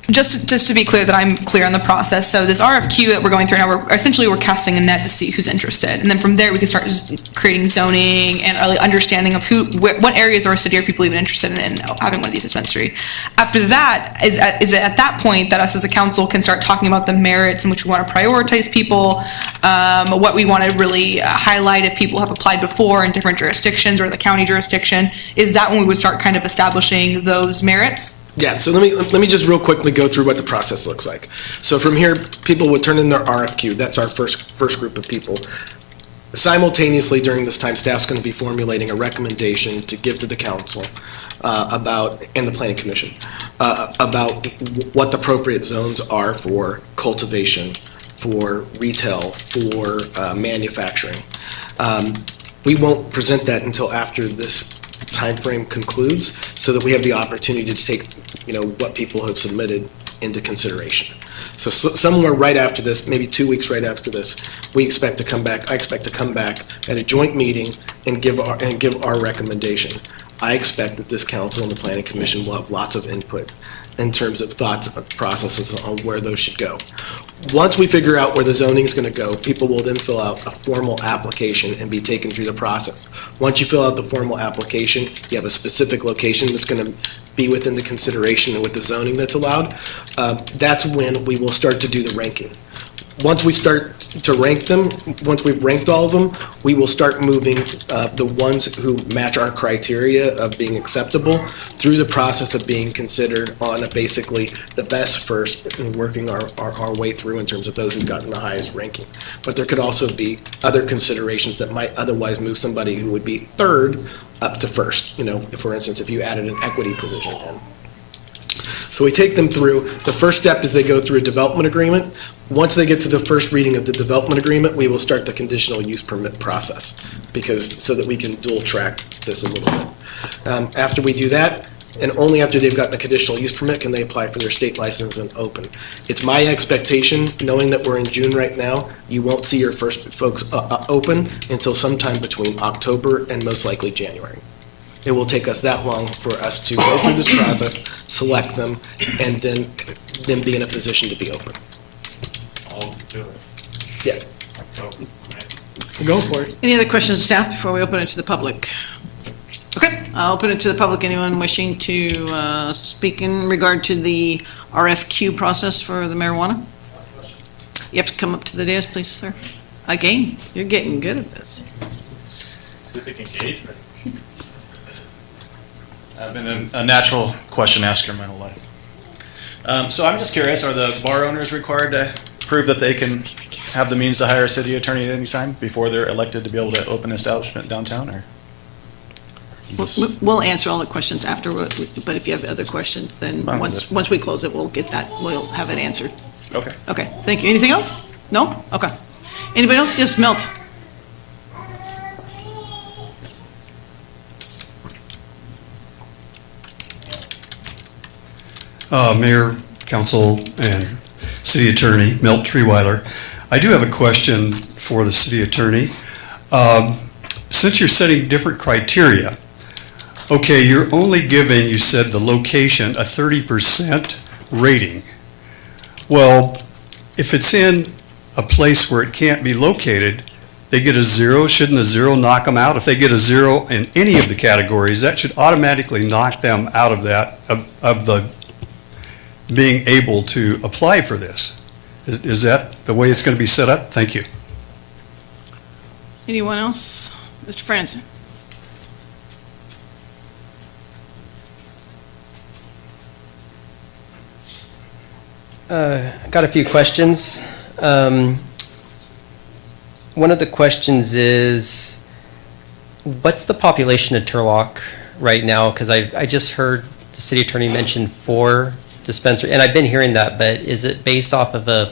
Just to be clear that I'm clear on the process, so this RFQ that we're going through now, we're casting a net to see who's interested, and then from there we can start just creating zoning and early understanding of what areas of our city are people even interested in having one of these dispensary. After that, is it at that point that us as a council can start talking about the merits in which we want to prioritize people, what we want to really highlight if people have applied before in different jurisdictions or the county jurisdiction? Is that when we would start kind of establishing those merits? Yeah, so let me just real quickly go through what the process looks like. So from here, people would turn in their RFQ. That's our first group of people. Simultaneously, during this time, staff's going to be formulating a recommendation to give to the council and the planning commission about what the appropriate zones are for cultivation, for retail, for manufacturing. We won't present that until after this timeframe concludes, so that we have the opportunity to take, what people have submitted into consideration. So somewhere right after this, maybe 2 weeks right after this, I expect to come back at a joint meeting and give our recommendation. I expect that this council and the planning commission will have lots of input in terms of thoughts and processes on where those should go. Once we figure out where the zoning is going to go, people will then fill out a formal application and be taken through the process. Once you fill out the formal application, you have a specific location that's going to be within the consideration and with the zoning that's allowed. That's when we will start to do the ranking. Once we start to rank them, once we've ranked all of them, we will start moving the ones who match our criteria of being acceptable through the process of being considered on basically the best first and working our way through in terms of those who've gotten the highest ranking. But there could also be other considerations that might otherwise move somebody who would be third up to first. For instance, if you added an equity provision in. So we take them through. The first step is they go through a development agreement. Once they get to the first reading of the development agreement, we will start the conditional use permit process, so that we can dual track this a little bit. After we do that, and only after they've gotten the conditional use permit can they apply for their state license and open. It's my expectation, knowing that we're in June right now, you won't see your first folks open until sometime between October and most likely January. It will take us that long for us to go through this process, select them, and then be in a position to be open. Yeah. Go for it. Any other questions, staff, before we open it to the public? Okay, I'll open it to the public. Anyone wishing to speak in regard to the RFQ process for the marijuana? You have to come up to the dais, please, sir. Again, you're getting good at this. Civic engagement. I've been a natural question asker my whole life. So I'm just curious, are the bar owners required to prove that they can have the means to hire a city attorney at any time before they're elected to be able to open an establishment downtown, or? We'll answer all the questions after, but if you have other questions, then once we close it, we'll have it answered. Okay. Okay, thank you. Anything else? No? Okay. Anybody else? Yes, Milt. Mayor, Council, and City Attorney, Milt Treeweiler. I do have a question for the City Attorney. Since you're setting different criteria, okay, you're only giving, you said, the location a 30% rating. Well, if it's in a place where it can't be located, they get a 0. Shouldn't a 0 knock them out? If they get a 0 in any of the categories, that should automatically knock them out of that, of the being able to apply for this. Is that the way it's going to be set up? Thank you. Anyone else? Mr. Franson? Got a few questions. One of the questions is, what's the population of Turlock right now? Because I just heard the city attorney mentioned 4 dispensary, and I've been hearing that, but is it based off of a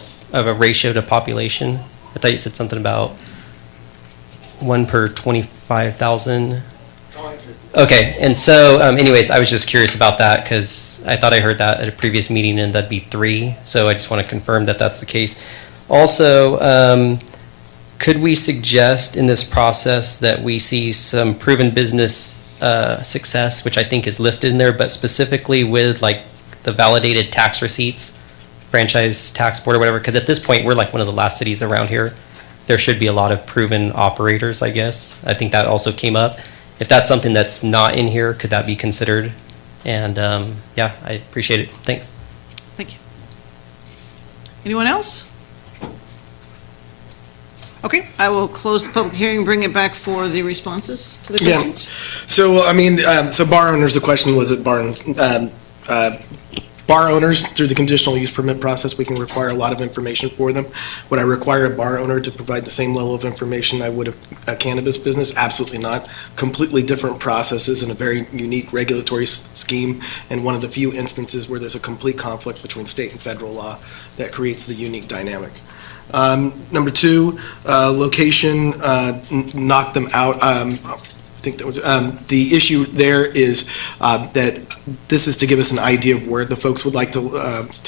ratio to population? I thought you said something about 1 per 25,000. Okay, and so anyways, I was just curious about that because I thought I heard that at a previous meeting and that'd be 3. So I just want to confirm that that's the case. Also, could we suggest in this process that we see some proven business success, which I think is listed in there, but specifically with like the validated tax receipts, franchise tax board or whatever? Because at this point, we're like one of the last cities around here. There should be a lot of proven operators, I guess. I think that also came up. If that's something that's not in here, could that be considered? And yeah, I appreciate it. Thanks. Thank you. Anyone else? Okay, I will close the public hearing, bring it back for the responses to the questions. So, I mean, so bar owners, the question was bar owners, through the conditional use permit process, we can require a lot of information for them. Would I require a bar owner to provide the same level of information I would a cannabis business? Absolutely not. Completely different processes and a very unique regulatory scheme, and one of the few instances where there's a complete conflict between state and federal law that creates the unique dynamic. Number 2, location, knock them out. I think that was the issue there is that this is to give us an idea of where the folks would like to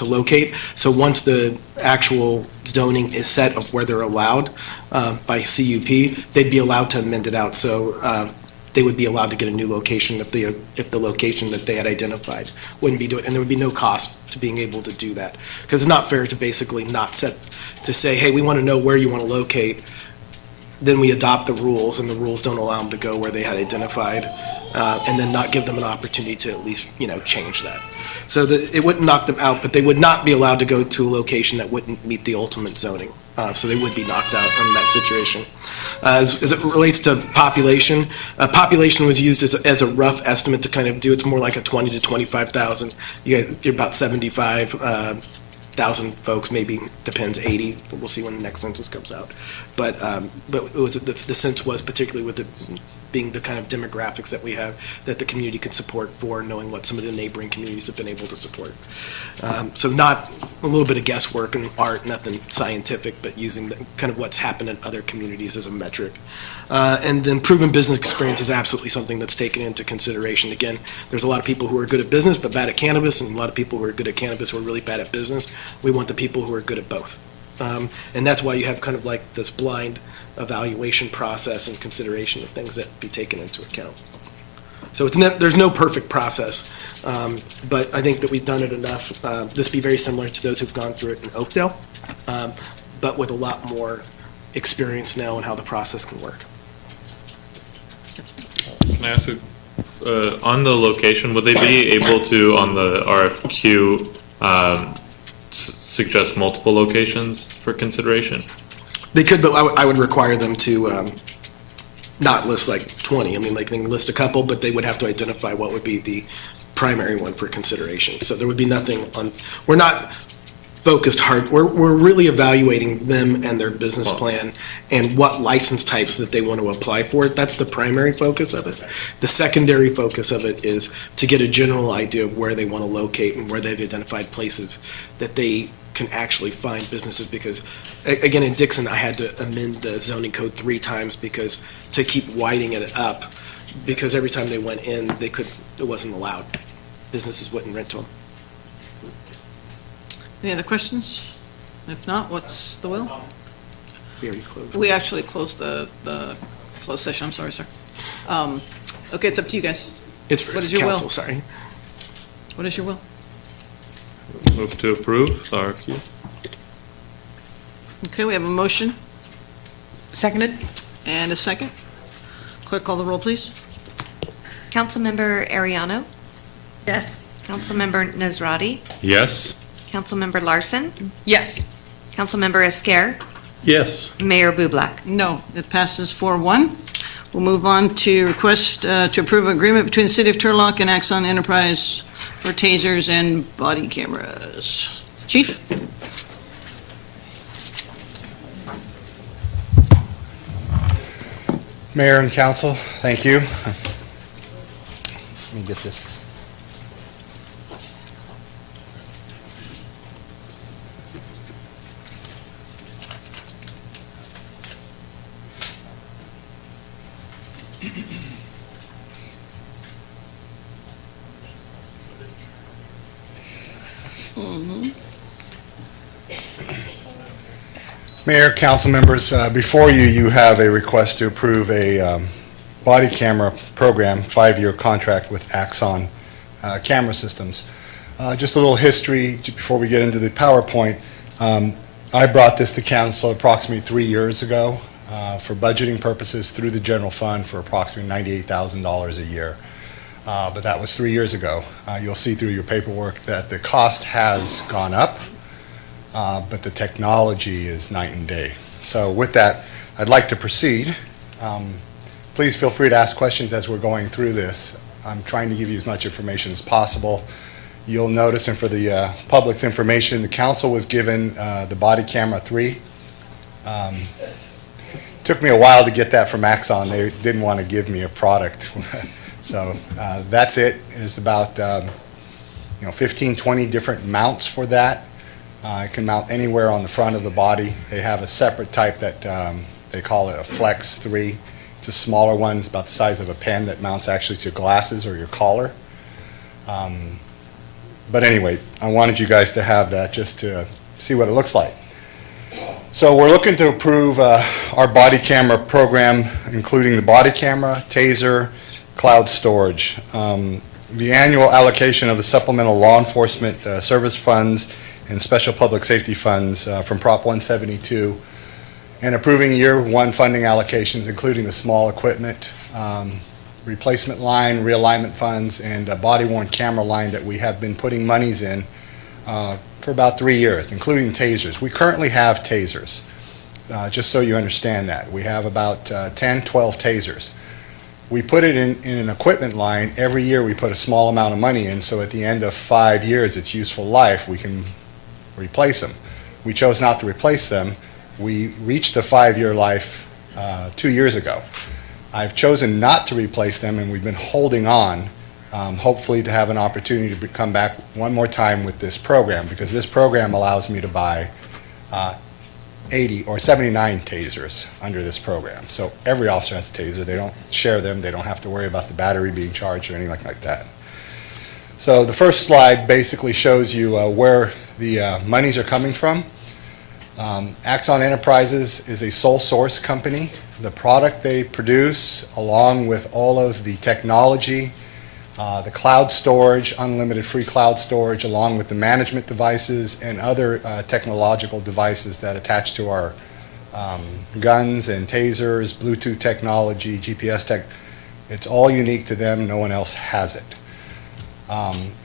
locate. So once the actual zoning is set of where they're allowed by CUP, they'd be allowed to amend it out. So they would be allowed to get a new location if the location that they had identified wouldn't be doing, and there would be no cost to being able to do that. Because it's not fair to basically not set, to say, hey, we want to know where you want to locate, then we adopt the rules, and the rules don't allow them to go where they had identified, and then not give them an opportunity to at least, change that. So that it wouldn't knock them out, but they would not be allowed to go to a location that wouldn't meet the ultimate zoning. So they would be knocked out in that situation. As it relates to population, population was used as a rough estimate to kind of do, it's more like a 20 to 25,000. You're about 75,000 folks, maybe, depends, 80. We'll see when the next census comes out. But it was, the sense was, particularly with it being the kind of demographics that we have, that the community could support for knowing what some of the neighboring communities have been able to support. So not a little bit of guesswork and art, nothing scientific, but using kind of what's happened in other communities as a metric. And then proven business experience is absolutely something that's taken into consideration. Again, there's a lot of people who are good at business but bad at cannabis, and a lot of people who are good at cannabis who are really bad at business. We want the people who are good at both. And that's why you have kind of like this blind evaluation process and consideration of things that be taken into account. So there's no perfect process, but I think that we've done it enough. This be very similar to those who've gone through it in Oakdale, but with a lot more experience now in how the process can work. Can I ask, on the location, would they be able to, on the RFQ, suggest multiple locations for consideration? They could, but I would require them to not list like 20. I mean, like they can list a couple, but they would have to identify what would be the primary one for consideration. So there would be nothing on, we're not focused hard, we're really evaluating them and their business plan and what license types that they want to apply for. That's the primary focus of it. The secondary focus of it is to get a general idea of where they want to locate and where they've identified places that they can actually find businesses, because again, in Dixon, I had to amend the zoning code 3 times because to keep widening it up, because every time they went in, it wasn't allowed. Businesses wouldn't rent to them. Any other questions? If not, what's the will? We already closed. We actually closed the closed session, I'm sorry, sir. Okay, it's up to you guys. It's for What is your will? council, sorry. What is your will? Move to approve the RFQ. Okay, we have a motion Seconded? and a second. Clerk, call the roll, please. Councilmember Ariano, Yes. Councilmember Nazrati, Yes. Councilmember Larson, Yes. Councilmember Esquer, Yes. Mayor Bublak. No, it passes 4-1. We'll move on to request to approve agreement between the City of Turlock and Axon Enterprise for tasers and body cameras. Chief? Mayor and council, thank you. Let me get this Mayor, council members, before you, you have a request to approve a body camera program, 5-year contract with Axon camera systems. Just a little history before we get into the PowerPoint. I brought this to council approximately 3 years ago for budgeting purposes through the general fund for approximately $98,000 a year. But that was 3 years ago. You'll see through your paperwork that the cost has gone up, but the technology is night and day. So with that, I'd like to proceed. Please feel free to ask questions as we're going through this. I'm trying to give you as much information as possible. You'll notice, and for the public's information, the council was given the body camera 3. Took me a while to get that from Axon. They didn't want to give me a product. So that's it. It's about 15, 20 different mounts for that. It can mount anywhere on the front of the body. They have a separate type that they call it a Flex 3. It's a smaller one. It's about the size of a pen that mounts actually to glasses or your collar. But anyway, I wanted you guys to have that just to see what it looks like. So we're looking to approve our body camera program, including the body camera, taser, cloud storage. The annual allocation of the supplemental law enforcement service funds and special public safety funds from Prop 172, and approving year 1 funding allocations, including the small equipment, replacement line, realignment funds, and a body-worn camera line that we have been putting monies in for about 3 years, including tasers. We currently have tasers, just so you understand that. We have about 10, 12 tasers. We put it in an equipment line. Every year we put a small amount of money in, so at the end of 5 years, its useful life, we can replace them. We chose not to replace them. We reached the 5-year life 2 years ago. I've chosen not to replace them, and we've been holding on, hopefully to have an opportunity to come back one more time with this program, because this program allows me to buy 80 or 79 tasers under this program. So every officer has a taser. They don't share them. They don't have to worry about the battery being charged or anything like that. So the first slide basically shows you where the monies are coming from. Axon Enterprises is a sole source company. The product they produce, along with all of the technology, the cloud storage, unlimited free cloud storage, along with the management devices and other technological devices that attach to our guns and tasers, Bluetooth technology, GPS tech, it's all unique to them. No one else has it.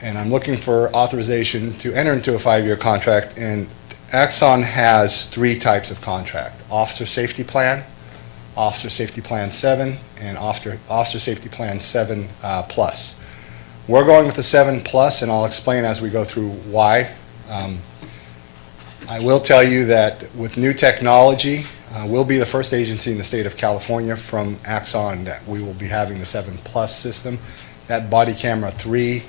And I'm looking for authorization to enter into a 5-year contract, and Axon has 3 types of contract: Officer Safety Plan, Officer Safety Plan 7, and Officer Safety Plan 7 Plus. We're going with the 7 Plus, and I'll explain as we go through why. I will tell you that with new technology, we'll be the first agency in the state of California from Axon that we will be having the 7 Plus system. That body camera 3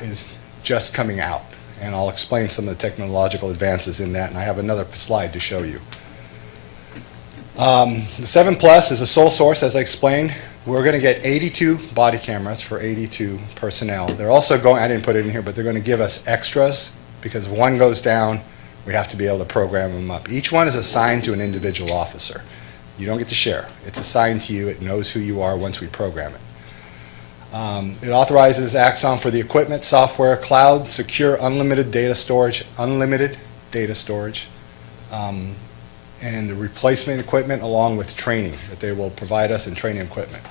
is just coming out, and I'll explain some of the technological advances in that, and I have another slide to show you. The 7 Plus is a sole source, as I explained. We're going to get 82 body cameras for 82 personnel. They're also going, I didn't put it in here, but they're going to give us extras, because if one goes down, we have to be able to program them up. Each one is assigned to an individual officer. You don't get to share. It's assigned to you. It knows who you are once we program it. It authorizes Axon for the equipment, software, cloud, secure, unlimited data storage, and the replacement equipment, along with training that they will provide us in training equipment.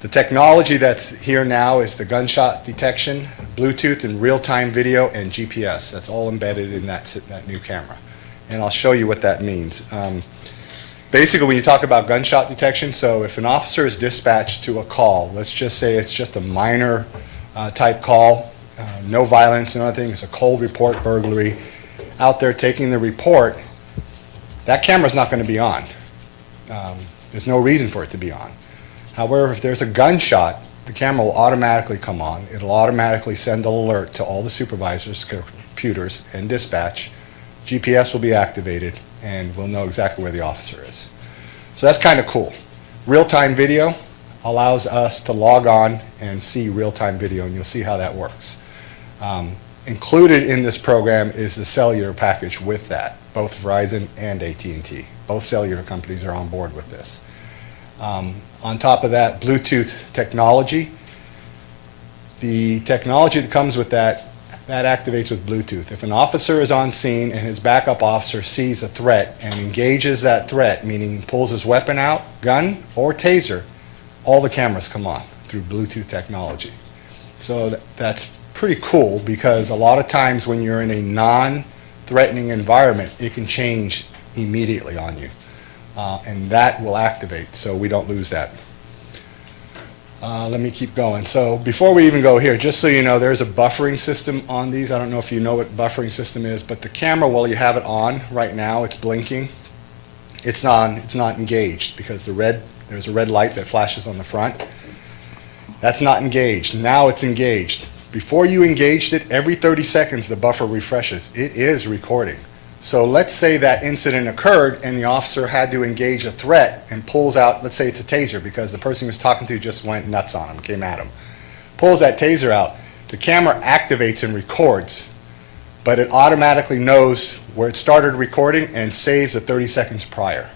The technology that's here now is the gunshot detection, Bluetooth and real-time video, and GPS. That's all embedded in that new camera. And I'll show you what that means. Basically, when you talk about gunshot detection, so if an officer is dispatched to a call, let's just say it's just a minor type call, no violence, no nothing, it's a cold report burglary, out there taking the report, that camera's not going to be on. There's no reason for it to be on. However, if there's a gunshot, the camera will automatically come on. It'll automatically send an alert to all the supervisors' computers and dispatch. GPS will be activated, and we'll know exactly where the officer is. So that's kind of cool. Real-time video allows us to log on and see real-time video, and you'll see how that works. Included in this program is the cellular package with that, both Verizon and AT&T. Both cellular companies are on board with this. On top of that, Bluetooth technology. The technology that comes with that activates with Bluetooth. If an officer is on scene and his backup officer sees a threat and engages that threat, meaning pulls his weapon out, gun or taser, all the cameras come on through Bluetooth technology. So that's pretty cool, because a lot of times when you're in a non-threatening environment, it can change immediately on you. And that will activate, so we don't lose that. Let me keep going. So before we even go here, just so you know, there's a buffering system on these. I don't know if you know what buffering system is, but the camera, while you have it on right now, it's blinking. It's not engaged, because there's a red light that flashes on the front. That's not engaged. Now it's engaged. Before you engaged it, every 30 seconds the buffer refreshes. It is recording. So let's say that incident occurred and the officer had to engage a threat and pulls out, let's say it's a taser, because the person he was talking to just went nuts on him, came at him. Pulls that taser out. The camera activates and records, but it automatically knows where it started recording and saves the 30 seconds prior.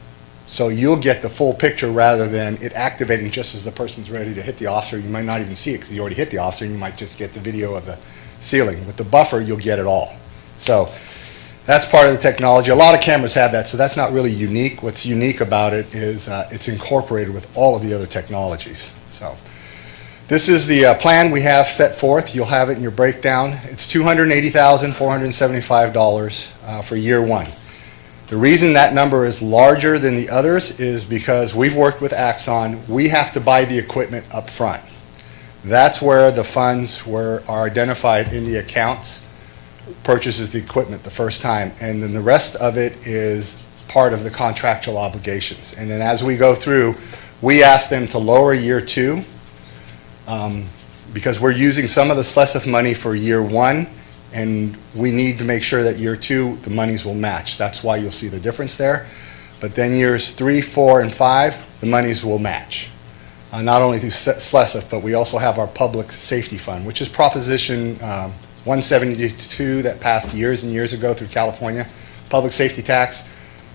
So you'll get the full picture rather than it activating just as the person's ready to hit the officer. You might not even see it because you already hit the officer, and you might just get the video of the ceiling. With the buffer, you'll get it all. So that's part of the technology. A lot of cameras have that, so that's not really unique. What's unique about it is it's incorporated with all of the other technologies. So this is the plan we have set forth. You'll have it in your breakdown. It's $280,475 for year one. The reason that number is larger than the others is because we've worked with Axon. We have to buy the equipment up front. That's where the funds are identified in the accounts, purchases the equipment the first time, and then the rest of it is part of the contractual obligations. And then as we go through, we ask them to lower year two, because we're using some of the SLESF money for year one, and we need to make sure that year two, the monies will match. That's why you'll see the difference there. But then years 3, 4, and 5, the monies will match. Not only through SLESF, but we also have our public safety fund, which is Proposition 172 that passed years and years ago through California. Public safety tax,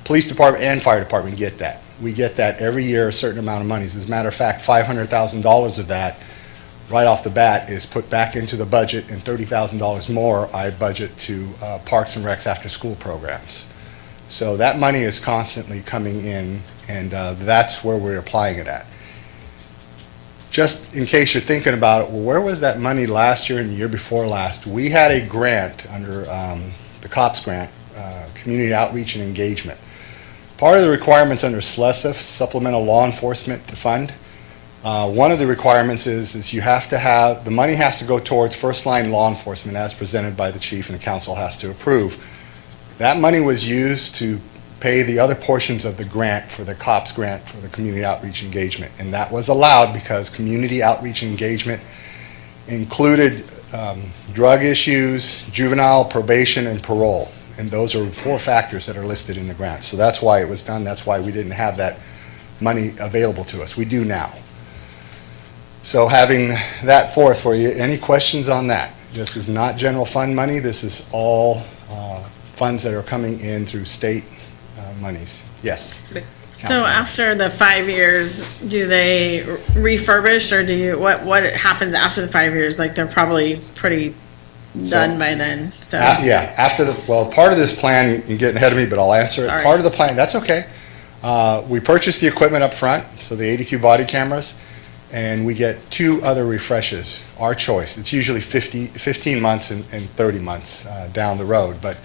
police department and fire department get that. We get that every year, a certain amount of monies. As a matter of fact, $500,000 of that right off the bat is put back into the budget, and $30,000 more I budget to Parks and Recs after school programs. So that money is constantly coming in, and that's where we're applying it at. Just in case you're thinking about it, well, where was that money last year and the year before last? We had a grant under the COPS grant, Community Outreach and Engagement. Part of the requirements under SLESF, Supplemental Law Enforcement Fund, one of the requirements is you have to have, the money has to go towards first line law enforcement as presented by the chief, and the council has to approve. That money was used to pay the other portions of the grant for the COPS grant for the community outreach engagement. And that was allowed because community outreach engagement included drug issues, juvenile, probation, and parole. And those are 4 factors that are listed in the grant. So that's why it was done. That's why we didn't have that money available to us. We do now. So having that forth for you, any questions on that? This is not general fund money. This is all funds that are coming in through state monies. Yes. So after the 5 years, do they refurbish, or do you, what happens after the 5 years? Like, they're probably pretty done by then, so. Yeah, after the, well, part of this plan, you're getting ahead of me, but I'll answer it. Sorry. Part of the plan, that's okay. We purchased the equipment up front, so the 82 body cameras, and we get 2 other refreshes, our choice. It's usually 15 months and 30 months down the road, but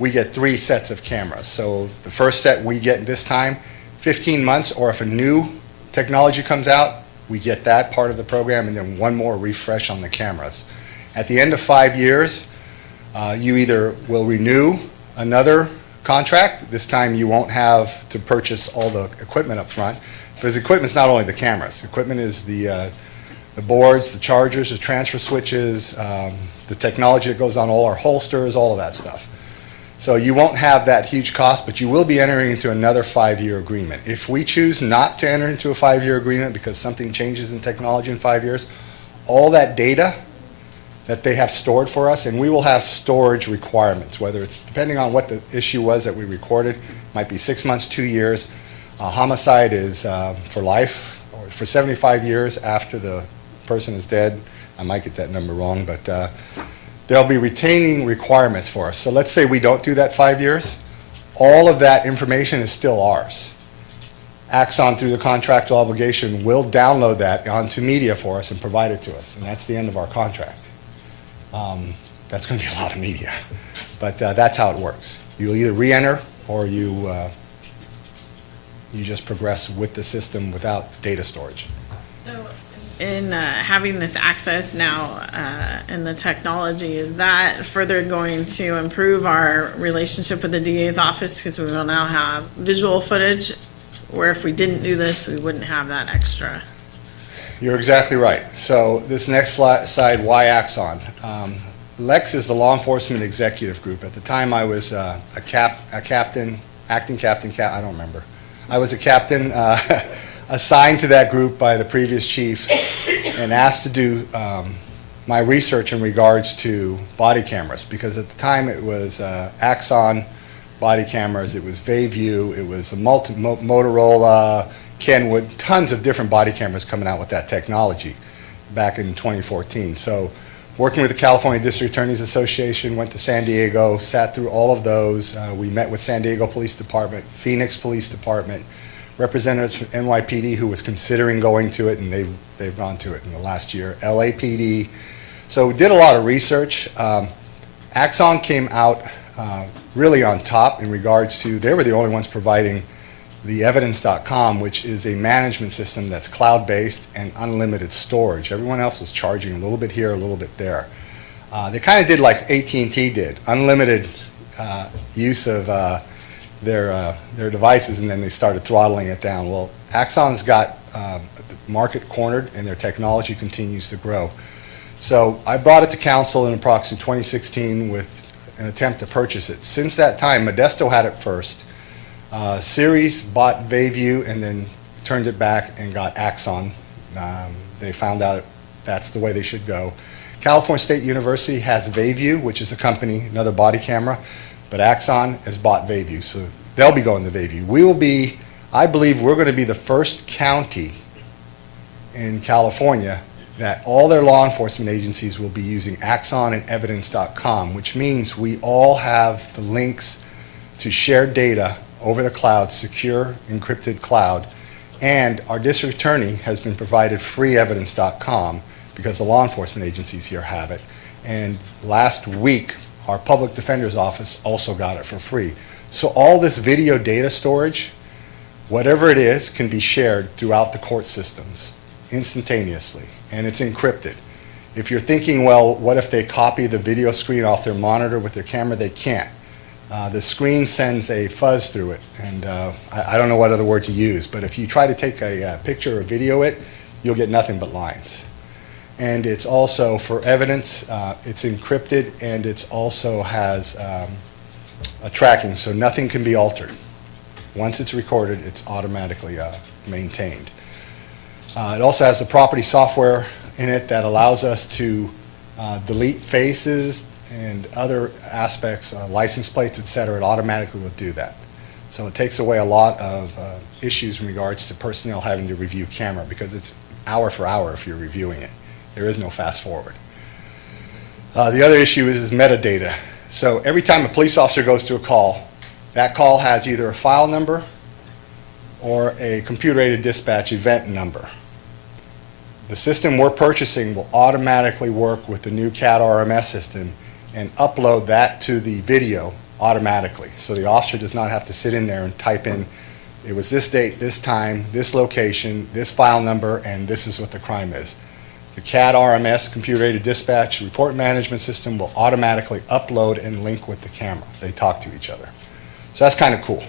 we get 3 sets of cameras. So the first set we get this time, 15 months, or if a new technology comes out, we get that part of the program, and then 1 more refresh on the cameras. At the end of 5 years, you either will renew another contract. This time you won't have to purchase all the equipment up front, because equipment's not only the cameras. Equipment is the boards, the chargers, the transfer switches, the technology that goes on all our holsters, all of that stuff. So you won't have that huge cost, but you will be entering into another 5-year agreement. If we choose not to enter into a 5-year agreement because something changes in technology in 5 years, all that data that they have stored for us, and we will have storage requirements, whether it's, depending on what the issue was that we recorded, might be 6 months, 2 years. Homicide is for life, or for 75 years after the person is dead. I might get that number wrong, but there'll be retaining requirements for us. So let's say we don't do that 5 years. All of that information is still ours. Axon, through the contractual obligation, will download that onto media for us and provide it to us, and that's the end of our contract. That's going to be a lot of media, but that's how it works. You'll either re-enter or you just progress with the system without data storage. So in having this access now and the technology, is that further going to improve our relationship with the DA's office, because we will now have visual footage, where if we didn't do this, we wouldn't have that extra? You're exactly right. So this next slide, why Axon? Lex is the law enforcement executive group. At the time, I was a captain, acting captain, I don't remember. I was a captain assigned to that group by the previous chief and asked to do my research in regards to body cameras, because at the time it was Axon body cameras, it was Vayview, it was a Motorola, Kenwood, tons of different body cameras coming out with that technology back in 2014. So working with the California District Attorneys Association, went to San Diego, sat through all of those. We met with San Diego Police Department, Phoenix Police Department, representatives from NYPD who was considering going to it, and they've gone to it in the last year, LAPD. So we did a lot of research. Axon came out really on top in regards to, they were the only ones providing the evidence.com, which is a management system that's cloud-based and unlimited storage. Everyone else was charging a little bit here, a little bit there. They kind of did like AT&T did, unlimited use of their devices, and then they started throttling it down. Well, Axon's got the market cornered, and their technology continues to grow. So I brought it to council in approximately 2016 with an attempt to purchase it. Since that time, Modesto had it first. Ceres bought Vayview and then turned it back and got Axon. They found out that's the way they should go. California State University has Vayview, which is a company, another body camera, but Axon has bought Vayview, so they'll be going to Vayview. We will be, I believe we're going to be the first county in California that all their law enforcement agencies will be using Axon and evidence.com, which means we all have the links to share data over the cloud, secure, encrypted cloud, and our district attorney has been provided free evidence.com because the law enforcement agencies here have it. And last week, our public defender's office also got it for free. So all this video data storage, whatever it is, can be shared throughout the court systems instantaneously, and it's encrypted. If you're thinking, well, what if they copy the video screen off their monitor with their camera? They can't. The screen sends a fuzz through it, and I don't know what other word to use, but if you try to take a picture or video it, you'll get nothing but lines. And it's also, for evidence, it's encrypted, and it also has a tracking, so nothing can be altered. Once it's recorded, it's automatically maintained. It also has the property software in it that allows us to delete faces and other aspects, license plates, et cetera. It automatically will do that. So it takes away a lot of issues in regards to personnel having to review camera, because it's hour for hour if you're reviewing it. There is no fast forward. The other issue is metadata. So every time a police officer goes to a call, that call has either a file number or a computer-aided dispatch event number. The system we're purchasing will automatically work with the new CAD RMS system and upload that to the video automatically. So the officer does not have to sit in there and type in, it was this date, this time, this location, this file number, and this is what the crime is. The CAD RMS, computer-aided dispatch report management system, will automatically upload and link with the camera. They talk to each other. So that's kind of cool.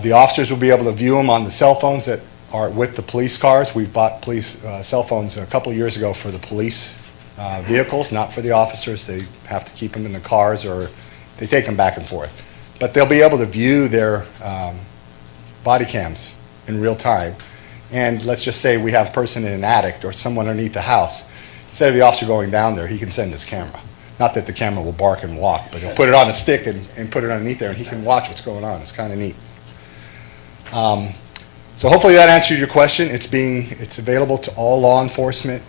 The officers will be able to view them on the cell phones that are with the police cars. We've bought police cell phones a couple of years ago for the police vehicles, not for the officers. They have to keep them in the cars, or they take them back and forth. But they'll be able to view their body cams in real time. And let's just say we have a person in an attic or someone underneath the house. instead of the officer going down there, he can send his camera. Not that the camera will bark and walk, but he'll put it on a stick and put it underneath there, and he can watch what's going on. It's kind of neat. So hopefully that answered your question. It's available to all law enforcement.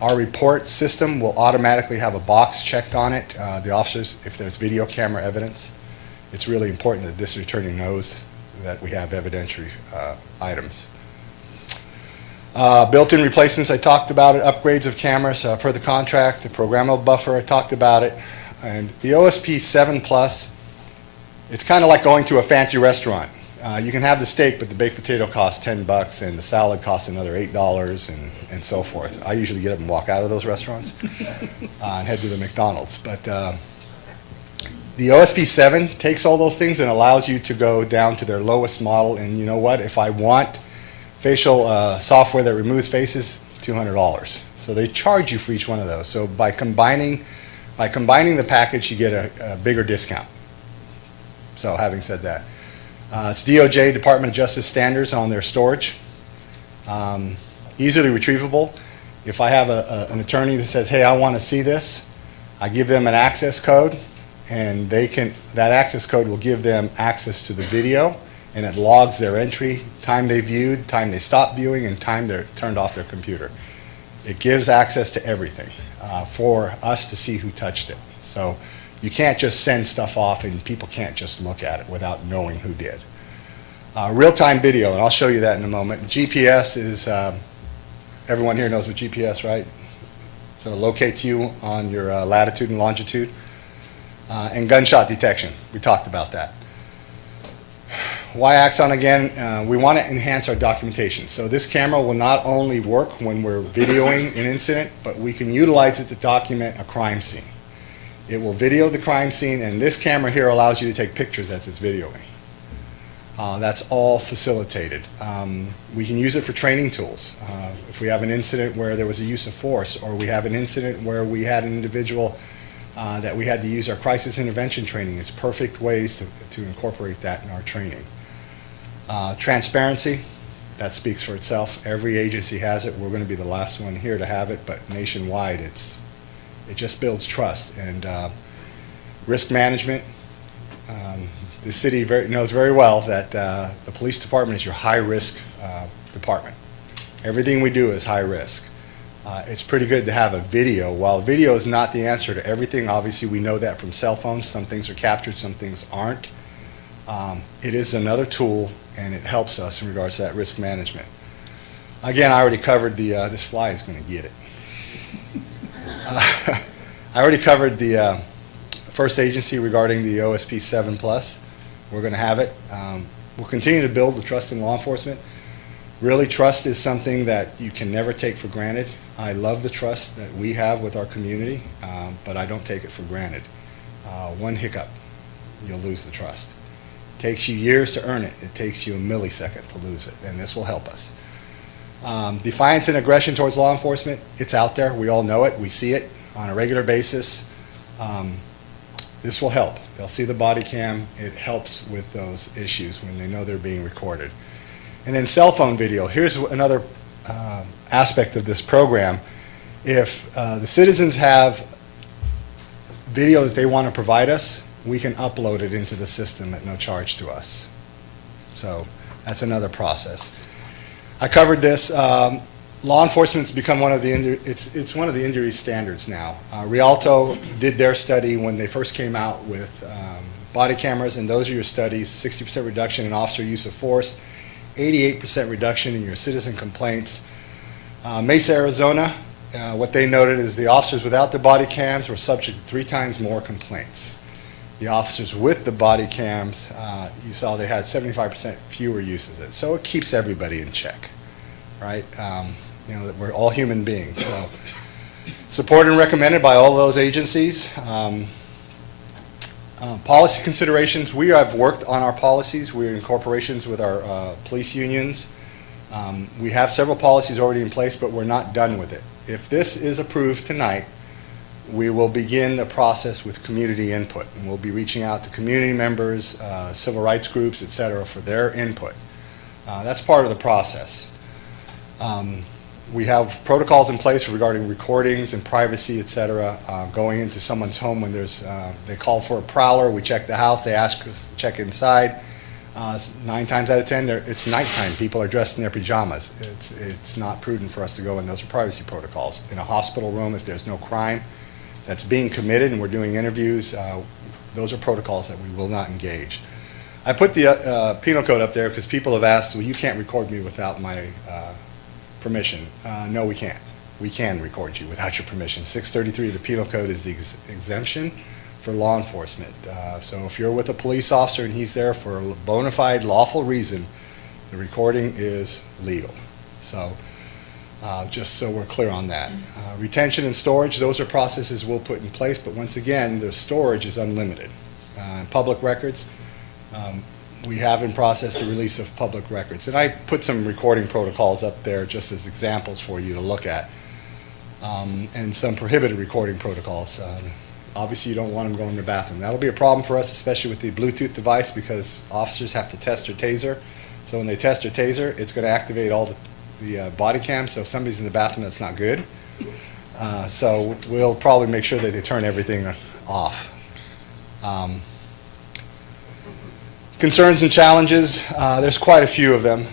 Our report system will automatically have a box checked on it. The officers, if there's video camera evidence, it's really important that the district attorney knows that we have evidentiary items. Built-in replacements, I talked about it. Upgrades of cameras per the contract. The programmable buffer, I talked about it. And the OSP 7 Plus, it's kind of like going to a fancy restaurant. You can have the steak, but the baked potato costs $10 and the salad costs another $8 and so forth. I usually get up and walk out of those restaurants and head to the McDonald's. But the OSP 7 takes all those things and allows you to go down to their lowest model. And you know what? If I want facial software that removes faces, $200. So they charge you for each one of those. So by combining the package, you get a bigger discount. So having said that, it's DOJ, Department of Justice standards on their storage. Easily retrievable. If I have an attorney that says, hey, I want to see this, I give them an access code, and that access code will give them access to the video, and it logs their entry, time they viewed, time they stopped viewing, and time they turned off their computer. It gives access to everything for us to see who touched it. So you can't just send stuff off and people can't just look at it without knowing who did. Real-time video, and I'll show you that in a moment. GPS is, everyone here knows what GPS, right? So it locates you on your latitude and longitude. And gunshot detection, we talked about that. Why Axon again? We want to enhance our documentation. So this camera will not only work when we're videoing an incident, but we can utilize it to document a crime scene. It will video the crime scene, and this camera here allows you to take pictures as it's videoing. That's all facilitated. We can use it for training tools. If we have an incident where there was a use of force, or we have an incident where we had an individual that we had to use our crisis intervention training, it's perfect ways to incorporate that in our training. Transparency, that speaks for itself. Every agency has it. We're going to be the last one here to have it, but nationwide it just builds trust. And risk management, the city knows very well that the police department is your high-risk department. Everything we do is high risk. It's pretty good to have a video. While video is not the answer to everything, obviously we know that from cell phones. Some things are captured, some things aren't. It is another tool, and it helps us in regards to that risk management. Again, I already covered this fly is going to get it. I already covered the first agency regarding the OSP 7 Plus. We're going to have it. We'll continue to build the trust in law enforcement. Really, trust is something that you can never take for granted. I love the trust that we have with our community, but I don't take it for granted. One hiccup, you'll lose the trust. It takes you years to earn it. It takes you a millisecond to lose it, and this will help us. Defiance and aggression towards law enforcement, it's out there. We all know it. We see it on a regular basis. This will help. They'll see the body cam. It helps with those issues when they know they're being recorded. And then cell phone video. Here's another aspect of this program. If the citizens have video that they want to provide us, we can upload it into the system at no charge to us. So that's another process. I covered this. Law enforcement's become one of the it's one of the injury standards now. Rialto did their study when they first came out with body cameras, and those are your studies: 60% reduction in officer use of force, 88% reduction in your citizen complaints. Mesa, Arizona, what they noted is the officers without the body cams were subject to 3 times more complaints. The officers with the body cams, you saw they had 75% fewer uses of it. So it keeps everybody in check, right? You know, that we're all human beings. So supported and recommended by all those agencies. Policy considerations, we have worked on our policies. We're in corporations with our police unions. We have several policies already in place, but we're not done with it. If this is approved tonight, we will begin the process with community input, and we'll be reaching out to community members, civil rights groups, et cetera, for their input. That's part of the process. We have protocols in place regarding recordings and privacy, et cetera, going into someone's home when they call for a prowler, we check the house, they ask us to check inside. 9 times out of 10, it's nighttime. People are dressed in their pajamas. It's not prudent for us to go in. Those are privacy protocols. In a hospital room, if there's no crime that's being committed and we're doing interviews, those are protocols that we will not engage. I put the penal code up there because people have asked, well, you can't record me without my permission. No, we can't. We can record you without your permission. 633 of the penal code is the exemption for law enforcement. So if you're with a police officer and he's there for a bona fide lawful reason, the recording is legal. So just so we're clear on that. Retention and storage, those are processes we'll put in place, but once again, the storage is unlimited. Public records, we have in process the release of public records. And I put some recording protocols up there just as examples for you to look at. And some prohibited recording protocols. Obviously, you don't want them going in the bathroom. That'll be a problem for us, especially with the Bluetooth device, because officers have to test their taser. So when they test their taser, it's going to activate all the body cams. So if somebody's in the bathroom, that's not good. So we'll probably make sure that they turn everything off. Concerns and challenges, there's quite a few of them.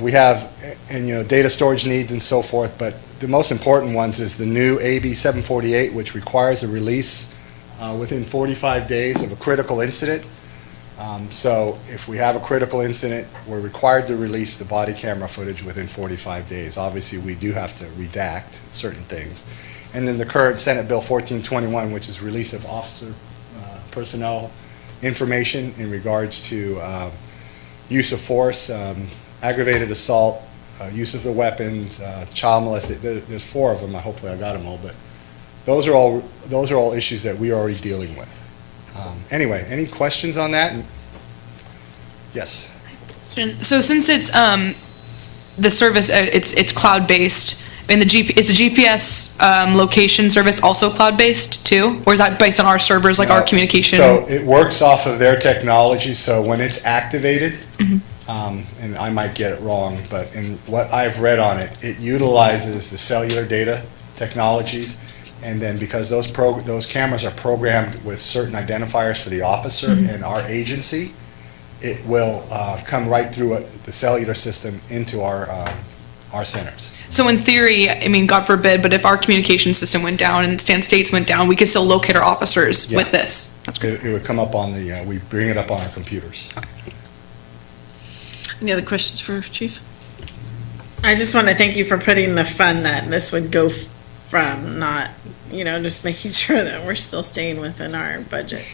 We have, data storage needs and so forth, but the most important ones is the new AB 748, which requires a release within 45 days of a critical incident. So if we have a critical incident, we're required to release the body camera footage within 45 days. Obviously, we do have to redact certain things. And then the current Senate Bill 1421, which is release of officer personnel information in regards to use of force, aggravated assault, use of the weapons, child molestation. There's 4 of them. Hopefully I got them all, but those are all issues that we are already dealing with. Anyway, any questions on that? Yes. So since it's the service, it's cloud-based, and is the GPS location service also cloud-based too, or is that based on our servers, like our communication? So it works off of their technology. So when it's activated, and I might get it wrong, but in what I've read on it, it utilizes the cellular data technologies, and then because those cameras are programmed with certain identifiers for the officer and our agency, it will come right through the cellular system into our centers. So in theory, I mean, God forbid, but if our communication system went down and Stan States went down, we could still locate our officers with this. That's great. It would come up on we bring it up on our computers. Any other questions for Chief? I just want to thank you for putting the fund that this would go from, not, just making sure that we're still staying within our budget.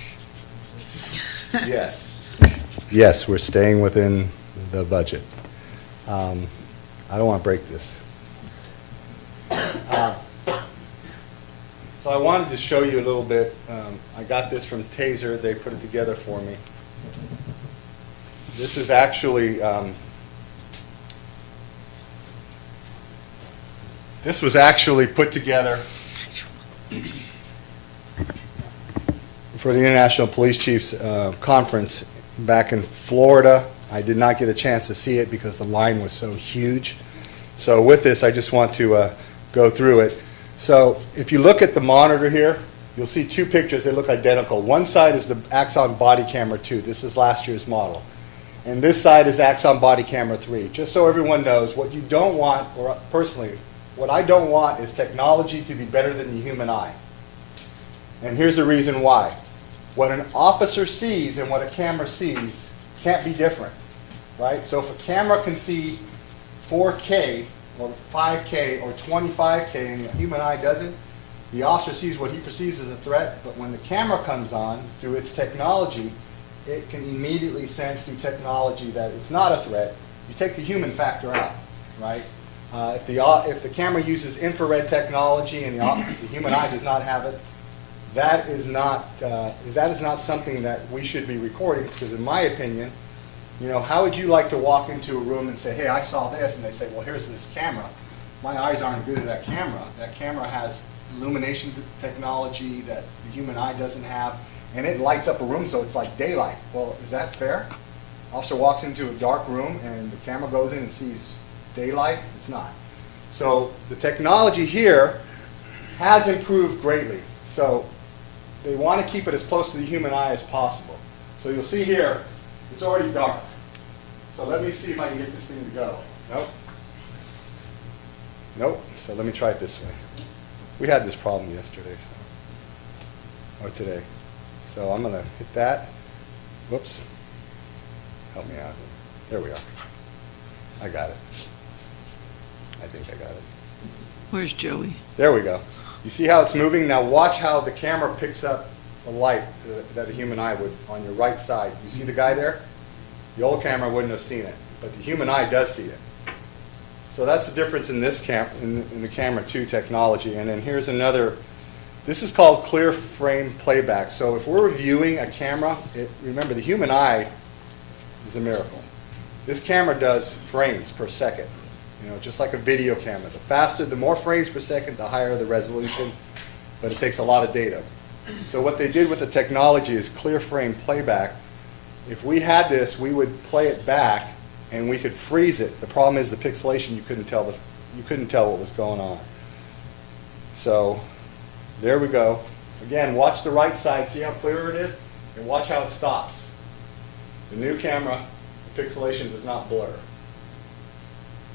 Yes, we're staying within the budget. I don't want to break this. So I wanted to show you a little bit. I got this from Taser. They put it together for me. This is actually, this was actually put together for the International Police Chiefs Conference back in Florida. I did not get a chance to see it because the line was so huge. So with this, I just want to go through it. So if you look at the monitor here, you'll see 2 pictures. They look identical. One side is the Axon body camera 2. This is last year's model. And this side is Axon body camera 3. Just so everyone knows, what you don't want, or personally, what I don't want is technology to be better than the human eye. And here's the reason why. What an officer sees and what a camera sees can't be different, right? So if a camera can see 4K or 5K or 25K and the human eye doesn't, the officer sees what he perceives as a threat, but when the camera comes on through its technology, it can immediately sense through technology that it's not a threat. You take the human factor out, right? If the camera uses infrared technology and the human eye does not have it, that is not something that we should be recording, because in my opinion, how would you like to walk into a room and say, hey, I saw this, and they say, well, here's this camera. My eyes aren't good at that camera. That camera has illumination technology that the human eye doesn't have, and it lights up a room so it's like daylight. Well, is that fair? Officer walks into a dark room and the camera goes in and sees daylight? It's not. So the technology here has improved greatly. So they want to keep it as close to the human eye as possible. So you'll see here, it's already dark. So let me see if I can get this thing to go. Nope. Nope. So let me try it this way. We had this problem yesterday, or today. So I'm going to hit that. Whoops. Help me out. There we are. I got it. I think I got it. Where's Joey? There we go. You see how it's moving? Now watch how the camera picks up the light that a human eye would on your right side. You see the guy there? The old camera wouldn't have seen it, but the human eye does see it. So that's the difference in this in the camera 2 technology. And then here's another. This is called clear frame playback. So if we're reviewing a camera, remember the human eye is a miracle. This camera does frames per second. You know, just like a video camera. The faster, the more frames per second, the higher the resolution, but it takes a lot of data. So what they did with the technology is clear frame playback. If we had this, we would play it back and we could freeze it. The problem is the pixelation, you couldn't tell what was going on. So there we go. Again, watch the right side, see how clear it is, and watch how it stops. The new camera, the pixelation does not blur.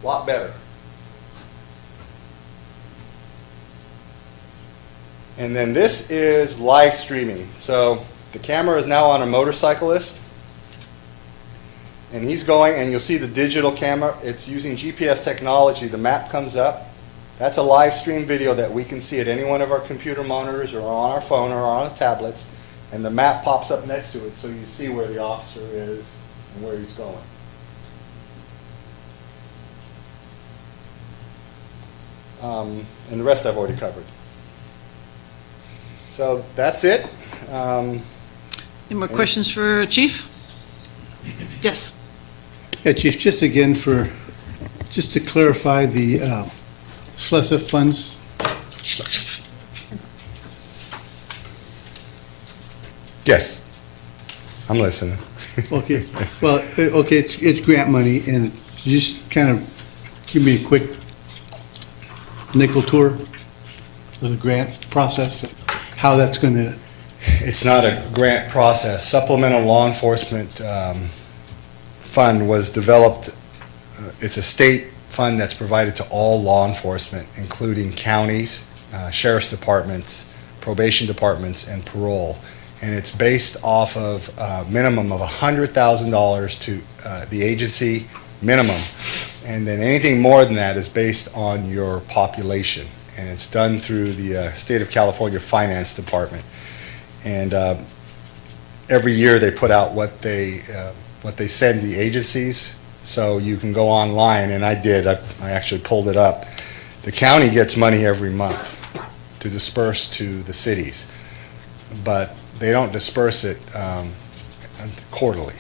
A lot better. And then this is live streaming. So the camera is now on a motorcyclist. And he's going, and you'll see the digital camera. It's using GPS technology. The map comes up. That's a live stream video that we can see at any one of our computer monitors or on our phone or on our tablets. And the map pops up next to it so you see where the officer is and where he's going. And the rest I've already covered. So that's it. Any more questions for Chief? Yes. Yeah, Chief, just again just to clarify the SLESA funds. Yes, I'm listening. Okay, well, okay, it's grant money, and just kind of give me a quick nickel tour of the grant process, how that's going to... It's not a grant process. Supplemental Law Enforcement Fund was developed. It's a state fund that's provided to all law enforcement, including counties, sheriff's departments, probation departments, and parole. And it's based off of a minimum of $100,000 to the agency minimum. And then anything more than that is based on your population. And it's done through the State of California Finance Department. And every year they put out what they send the agencies. So you can go online, and I did. I actually pulled it up. The county gets money every month to disperse to the cities, but they don't disperse it quarterly.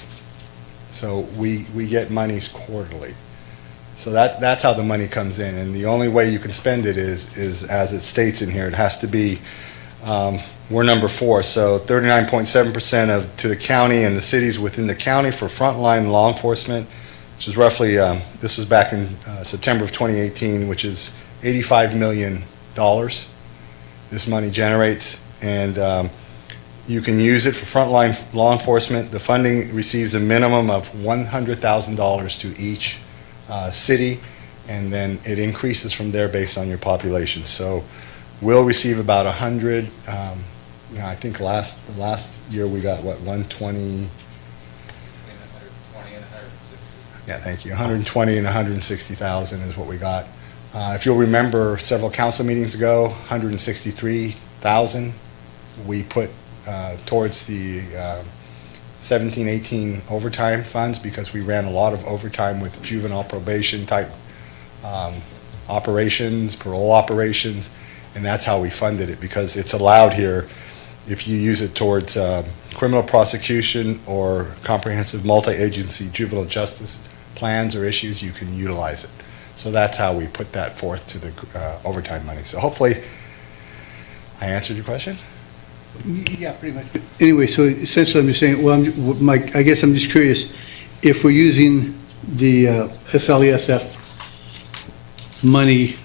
So we get monies quarterly. So that's how the money comes in, and the only way you can spend it is as it states in here. It has to be. We're number 4, so 39.7% to the county and the cities within the county for frontline law enforcement, which is roughly, this was back in September of 2018, which is $85 million this money generates. And you can use it for frontline law enforcement. The funding receives a minimum of $100,000 to each city, and then it increases from there based on your population. So we'll receive about 100. I think last year we got what, 120. Yeah, thank you. 120 and 160,000 is what we got. If you'll remember, several council meetings ago, 163,000 we put towards the 17-18 overtime funds, because we ran a lot of overtime with juvenile probation type operations, parole operations, and that's how we funded it, because it's allowed here if you use it towards criminal prosecution or comprehensive multi-agency juvenile justice plans or issues, you can utilize it. So that's how we put that forth to the overtime money. So hopefully I answered your question. Yeah, pretty much. Anyway, so essentially I'm just saying, well, I guess I'm just curious, if we're using the SLESF money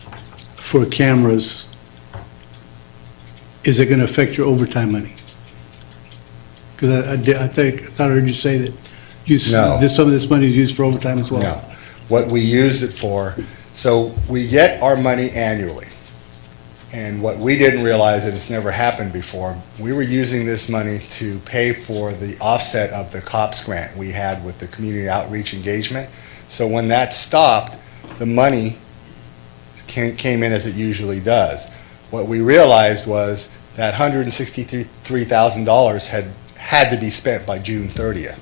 for cameras, is it gonna affect your overtime money? Because I thought I heard you say that No. some of this money is used for overtime as well. No. What we use it for, so we get our money annually. And what we didn't realize, and it's never happened before, we were using this money to pay for the offset of the COPS grant we had with the community outreach engagement. So when that stopped, the money came in as it usually does. What we realized was that $163,000 had to be spent by June 30th.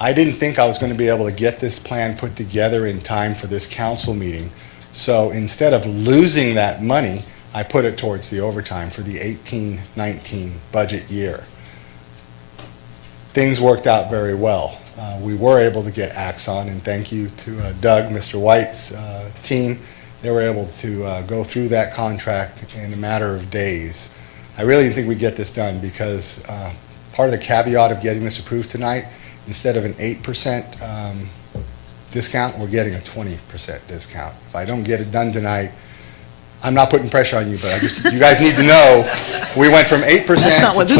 I didn't think I was going to be able to get this plan put together in time for this council meeting. So instead of losing that money, I put it towards the overtime for the 18-19 budget year. Things worked out very well. We were able to get Axon, and thank you to Doug, Mr. White's team. They were able to go through that contract in a matter of days. I really didn't think we'd get this done because part of the caveat of getting this approved tonight, instead of an 8% discount, we're getting a 20% discount. If I don't get it done tonight, I'm not putting pressure on you, but you guys need to know, we went from 8% to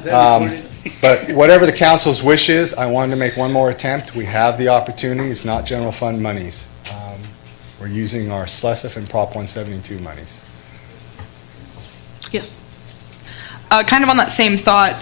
20%. But whatever the council's wish is, I wanted to make one more attempt. We have the opportunity. It's not general fund monies. We're using our SLESF and Prop 172 monies. Yes. Kind of on that same thought,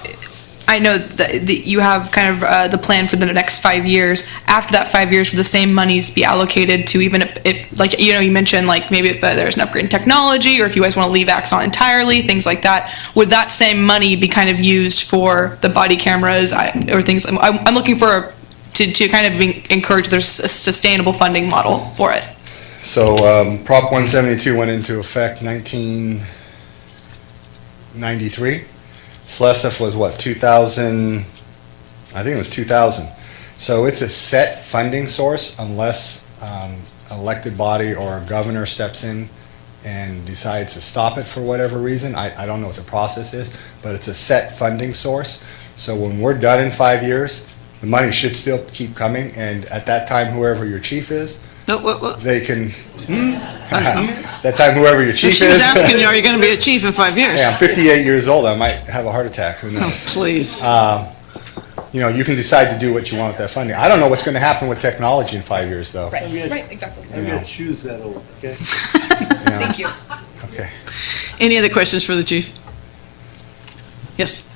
I know that you have kind of the plan for the next 5 years. After that 5 years, would the same monies be allocated to even if like, you know, you mentioned like maybe if there's an upgrade in technology or if you guys want to leave Axon entirely, things like that, would that same money be kind of used for the body cameras or things? I'm looking for to kind of encourage there's a sustainable funding model for it. So Prop 172 went into effect 1993. SLESF was what, 2000? I think it was 2000. So it's a set funding source unless elected body or a governor steps in and decides to stop it for whatever reason. I don't know what the process is, but it's a set funding source. So when we're done in 5 years, the money should still keep coming, and at that time, whoever your chief is, they can. That time, whoever your chief is. She's asking you, are you going to be a chief in 5 years? Hey, I'm 58 years old. I might have a heart attack. Who knows? Oh, please. You know, you can decide to do what you want with that funding. I don't know what's going to happen with technology in 5 years, though. Right, exactly. I've got shoes that old, okay? Thank you. Okay. Any other questions for the chief? Yes.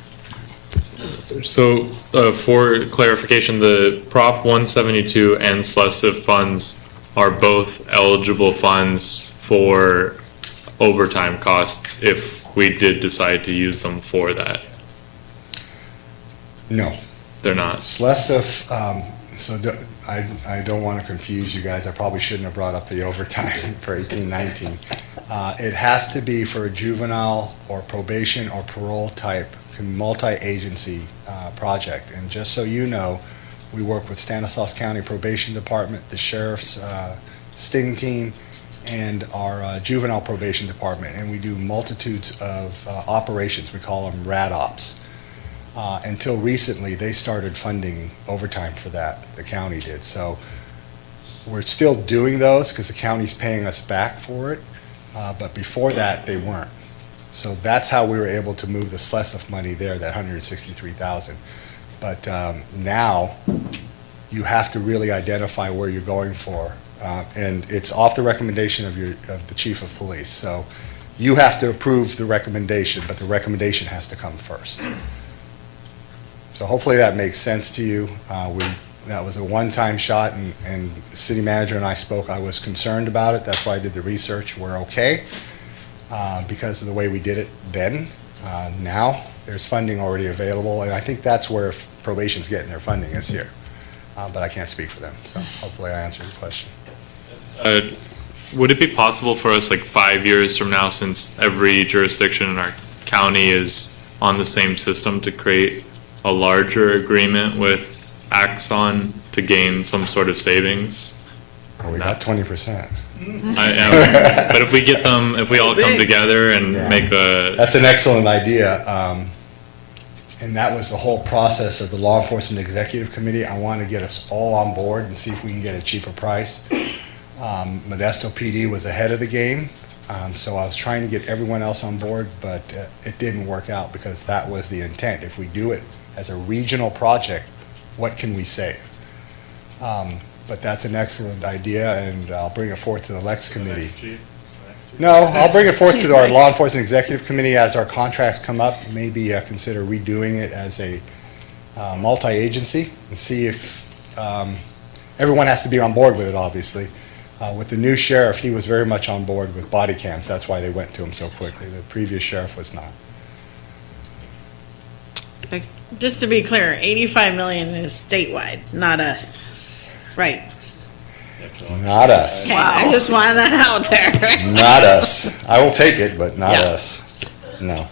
So, for clarification, the Prop 172 and SLESF funds are both eligible funds for overtime costs if we did decide to use them for that? No. They're not? SLESF, I don't want to confuse you guys. I probably shouldn't have brought up the overtime for 1819. It has to be for a juvenile or probation or parole type multi-agency project. And just so you know, we work with Stanislaus County Probation Department, the Sheriff's Sting Team, and our Juvenile Probation Department, and we do multitudes of operations. We call them RAD Ops. Until recently, they started funding overtime for that. The county did. So we're still doing those because the county's paying us back for it, but before that, they weren't. So that's how we were able to move the SLESF money there, that $163,000. But now you have to really identify where you're going for, and it's off the recommendation of the chief of police. So you have to approve the recommendation, but the recommendation has to come first. So hopefully that makes sense to you. That was a one-time shot, and the city manager and I spoke. I was concerned about it. That's why I did the research. We're okay. Because of the way we did it then. Now, there's funding already available, and I think that's where probation's getting their funding this year. But I can't speak for them, so hopefully I answered your question. Would it be possible for us, like 5 years from now, since every jurisdiction in our county is on the same system, to create a larger agreement with Axon to gain some sort of savings? Well, we got 20%. But if we get them, if we all come together and make a... That's an excellent idea. And that was the whole process of the Law Enforcement Executive Committee. I want to get us all on board and see if we can get a cheaper price. Modesto PD was ahead of the game, so I was trying to get everyone else on board, but it didn't work out because that was the intent. If we do it as a regional project, what can we save? But that's an excellent idea, and I'll bring it forth to the Lex Committee. No, I'll bring it forth to our Law Enforcement Executive Committee as our contracts come up. Maybe consider redoing it as a multi-agency and see if everyone has to be on board with it, obviously. With the new sheriff, he was very much on board with body cams. That's why they went to him so quickly. The previous sheriff was not. Just to be clear, 85 million is statewide, not us. Right. Not us. Okay, I just wanted that out there. Not us. I will take it, but not Yeah. us. No. All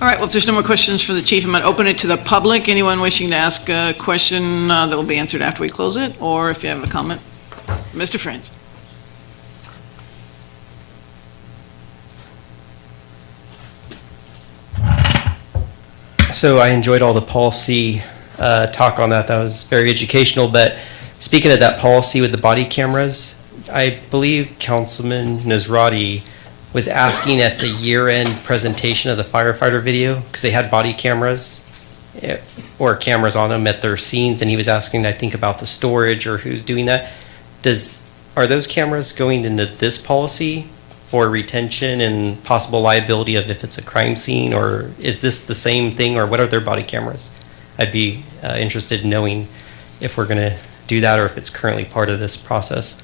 right, well, if there's no more questions for the chief, I'm going to open it to the public. Anyone wishing to ask a question that will be answered after we close it, or if you have a comment. Mr. Franz. So I enjoyed all the policy talk on that. That was very educational. But speaking of that policy with the body cameras, I believe Councilman Nazrati was asking at the year-end presentation of the firefighter video, because they had body cameras or cameras on them at their scenes, and he was asking, I think, about the storage or who's doing that. Are those cameras going into this policy for retention and possible liability of if it's a crime scene, or is this the same thing, or what are their body cameras? I'd be interested in knowing if we're going to do that or if it's currently part of this process.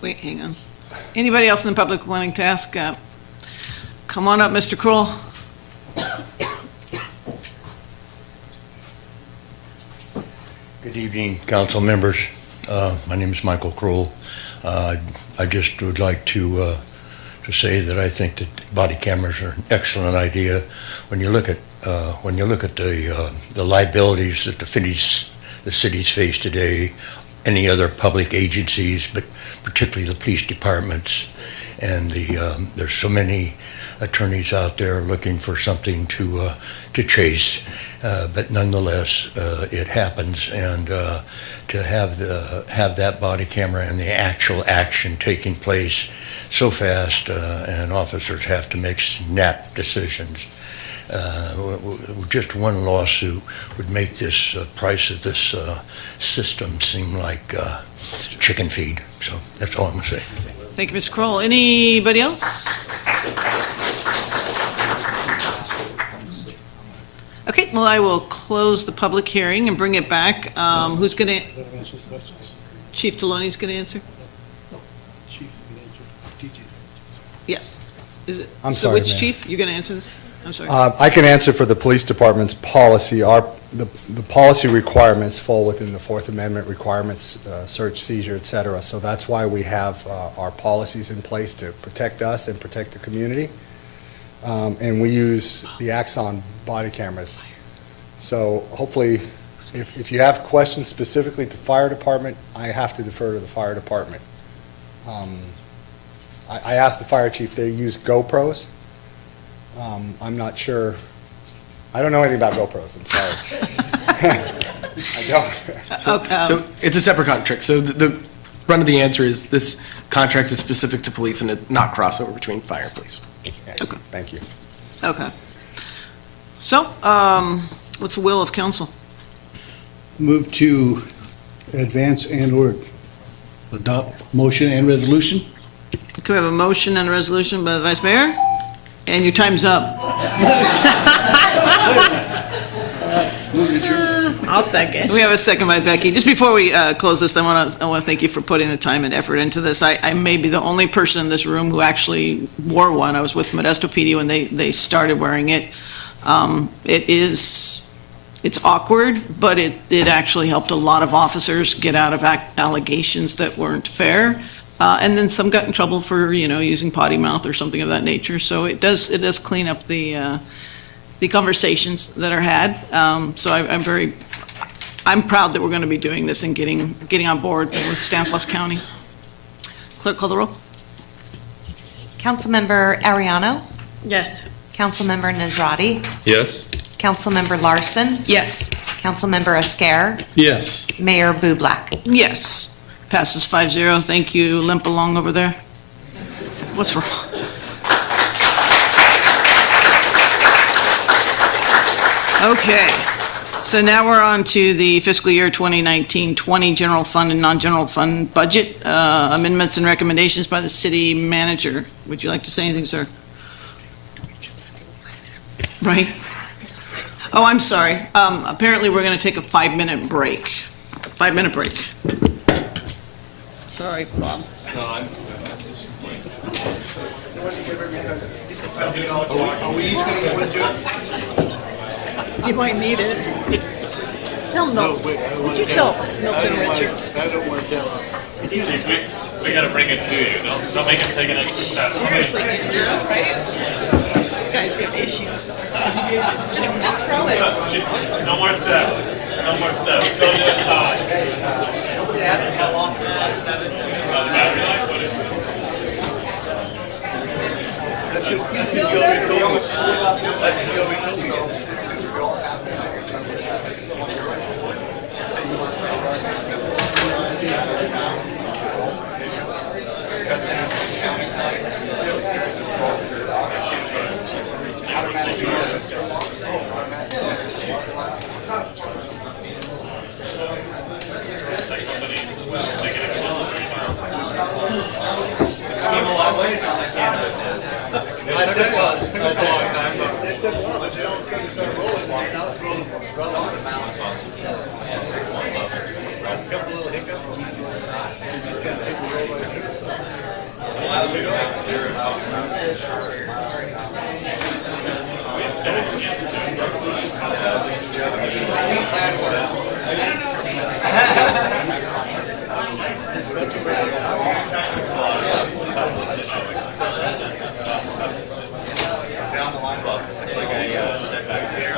Wait, hang on. Anybody else in the public wanting to ask? Come on up, Mr. Kroll. Good evening, council members. My name is Michael Kroll. I just would like to say that I think that body cameras are an excellent idea. When you look at the liabilities that the cities face today, any other public agencies, but particularly the police departments, and there's so many attorneys out there looking for something to chase, but nonetheless, it happens, and to have that body camera and the actual action taking place so fast, and officers have to make snap decisions. Just one lawsuit would make this price of this system seem like chicken feed. So that's all I'm going to say. Thank you, Mr. Kroll. Anybody else? Okay, well, I will close the public hearing and bring it back. Who's going to? Chief Deloney's going to answer? Yes. Is it? I'm so sorry, which ma'am. chief? You're going to answer this? I'm sorry. I can answer for the police department's policy. The policy requirements fall within the Fourth Amendment requirements, search, seizure, et cetera. So that's why we have our policies in place to protect us and protect the community. And we use the Axon body cameras. So hopefully, if you have questions specifically to fire department, I have to defer to the fire department. I asked the fire chief, they use GoPros. I'm not sure. I don't know anything about GoPros, I'm sorry. I don't. So it's a separate contract. So the run of the answer is this contract is specific to police and it's not crossover between fire and police. Okay. Thank you. Okay. So, what's the will of council? Move to advance and/or adopt motion and resolution. Can we have a motion and a resolution by the vice mayor? And your time's up. I'll second. We have a second by Becky. Just before we close this, I want to thank you for putting the time and effort into this. I may be the only person in this room who actually wore one. I was with Modesto PD when they started wearing it. It's awkward, but it actually helped a lot of officers get out of allegations that weren't fair. And then some got in trouble for, using potty mouth or something of that nature. So it does clean up the conversations that are had. So I'm proud that we're going to be doing this and getting on board with Stanislaus County. Clerk, call the roll. Councilmember Ariano? Yes. Councilmember Nazrati? Yes? Councilmember Larson? Yes. Councilmember Esquer, Yes. Mayor Bublak. Yes, passes 5-0. Thank you. Limp along over there. What's wrong? Okay, so now we're on to the fiscal year 2019-20 general fund and non-general fund budget amendments and recommendations by the city manager. Would you like to say anything, sir? Right? Oh, I'm sorry. Apparently, we're going to take a 5-minute break. 5-minute break. Sorry, Bob. You might need it. Tell Milton. Would you tell Milton Richards? We gotta bring it to you. Don't make him take an extra step. Seriously, right? You guys got issues. Just throw it. No more steps. No more steps. Don't do it high. Nobody asked me how long this lasts. The battery life, what is it? You feel what's cool about this? I think you'll be cool. It took us a long time, but it took a while. But you don't start rolling once. Now it's rolling. It's rolling on the mountain. There's a couple little hiccups. You just can't seem to roll right through. So it's a while you don't have to clear it out. Down the line, like I said back there,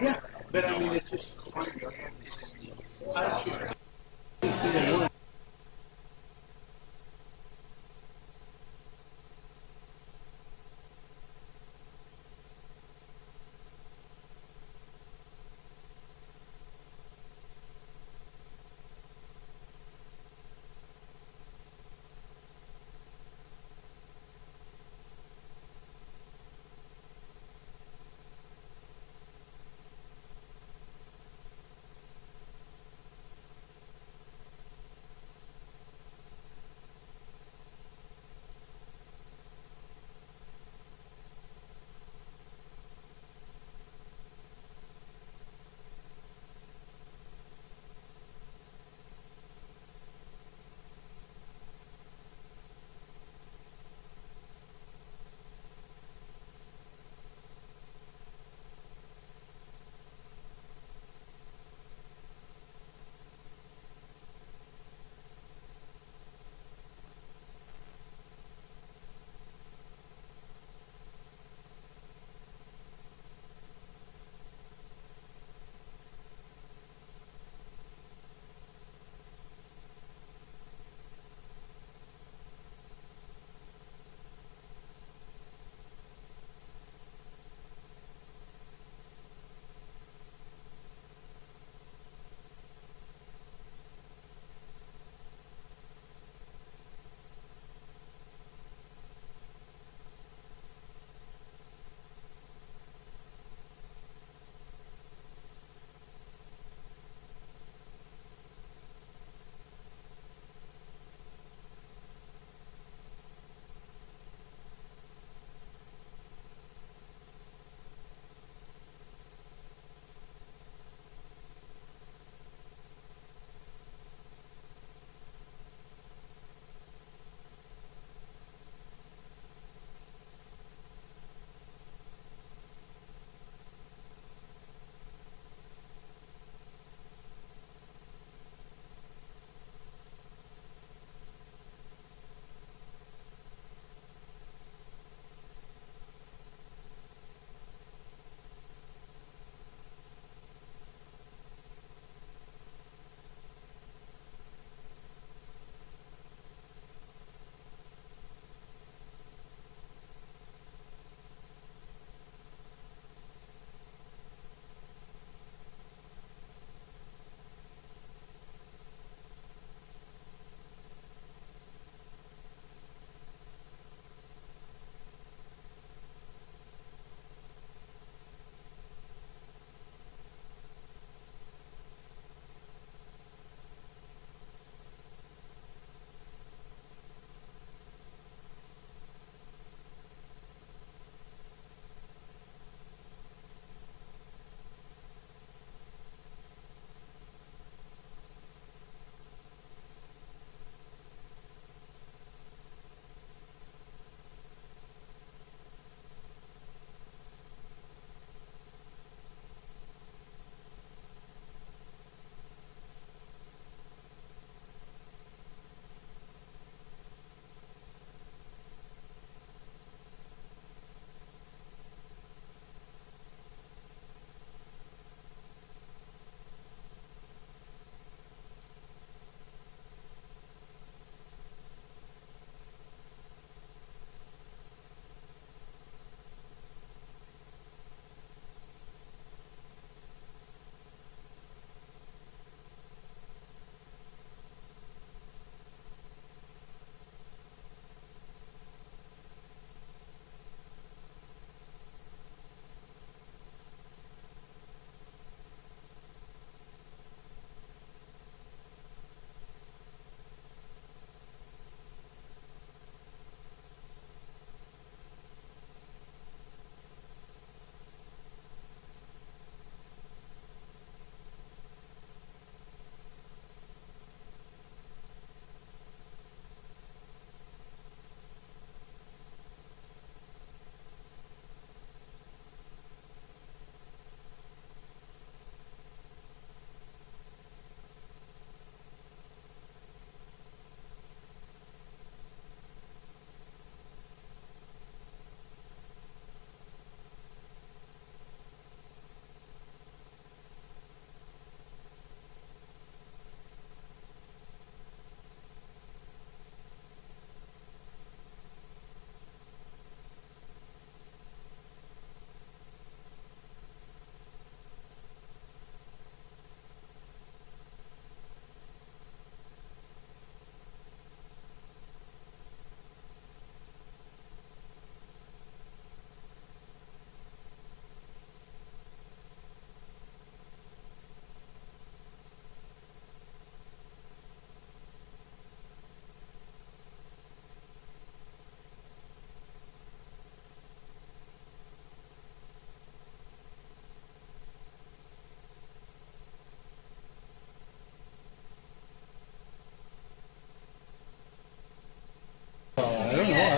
Yeah, but I mean, it's just.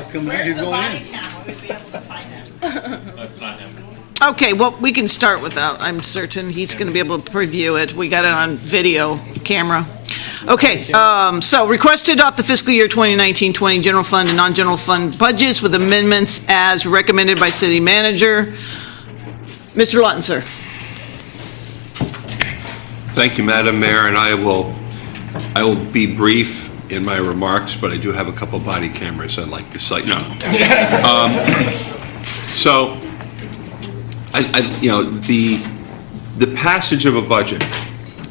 was coming, Where's he's the going body in. cam? We'd be able to find him. That's not him. Okay, well, we can start with that. I'm certain he's going to be able to preview it. We got it on video camera. Okay, so request to adopt the fiscal year 2019-20 general fund and non-general fund budgets with amendments as recommended by city manager. Mr. Lawton, sir. Thank you, Madam Mayor, and I will be brief in my remarks, but I do have a couple body cameras I'd like to cite. No. So, the passage of a budget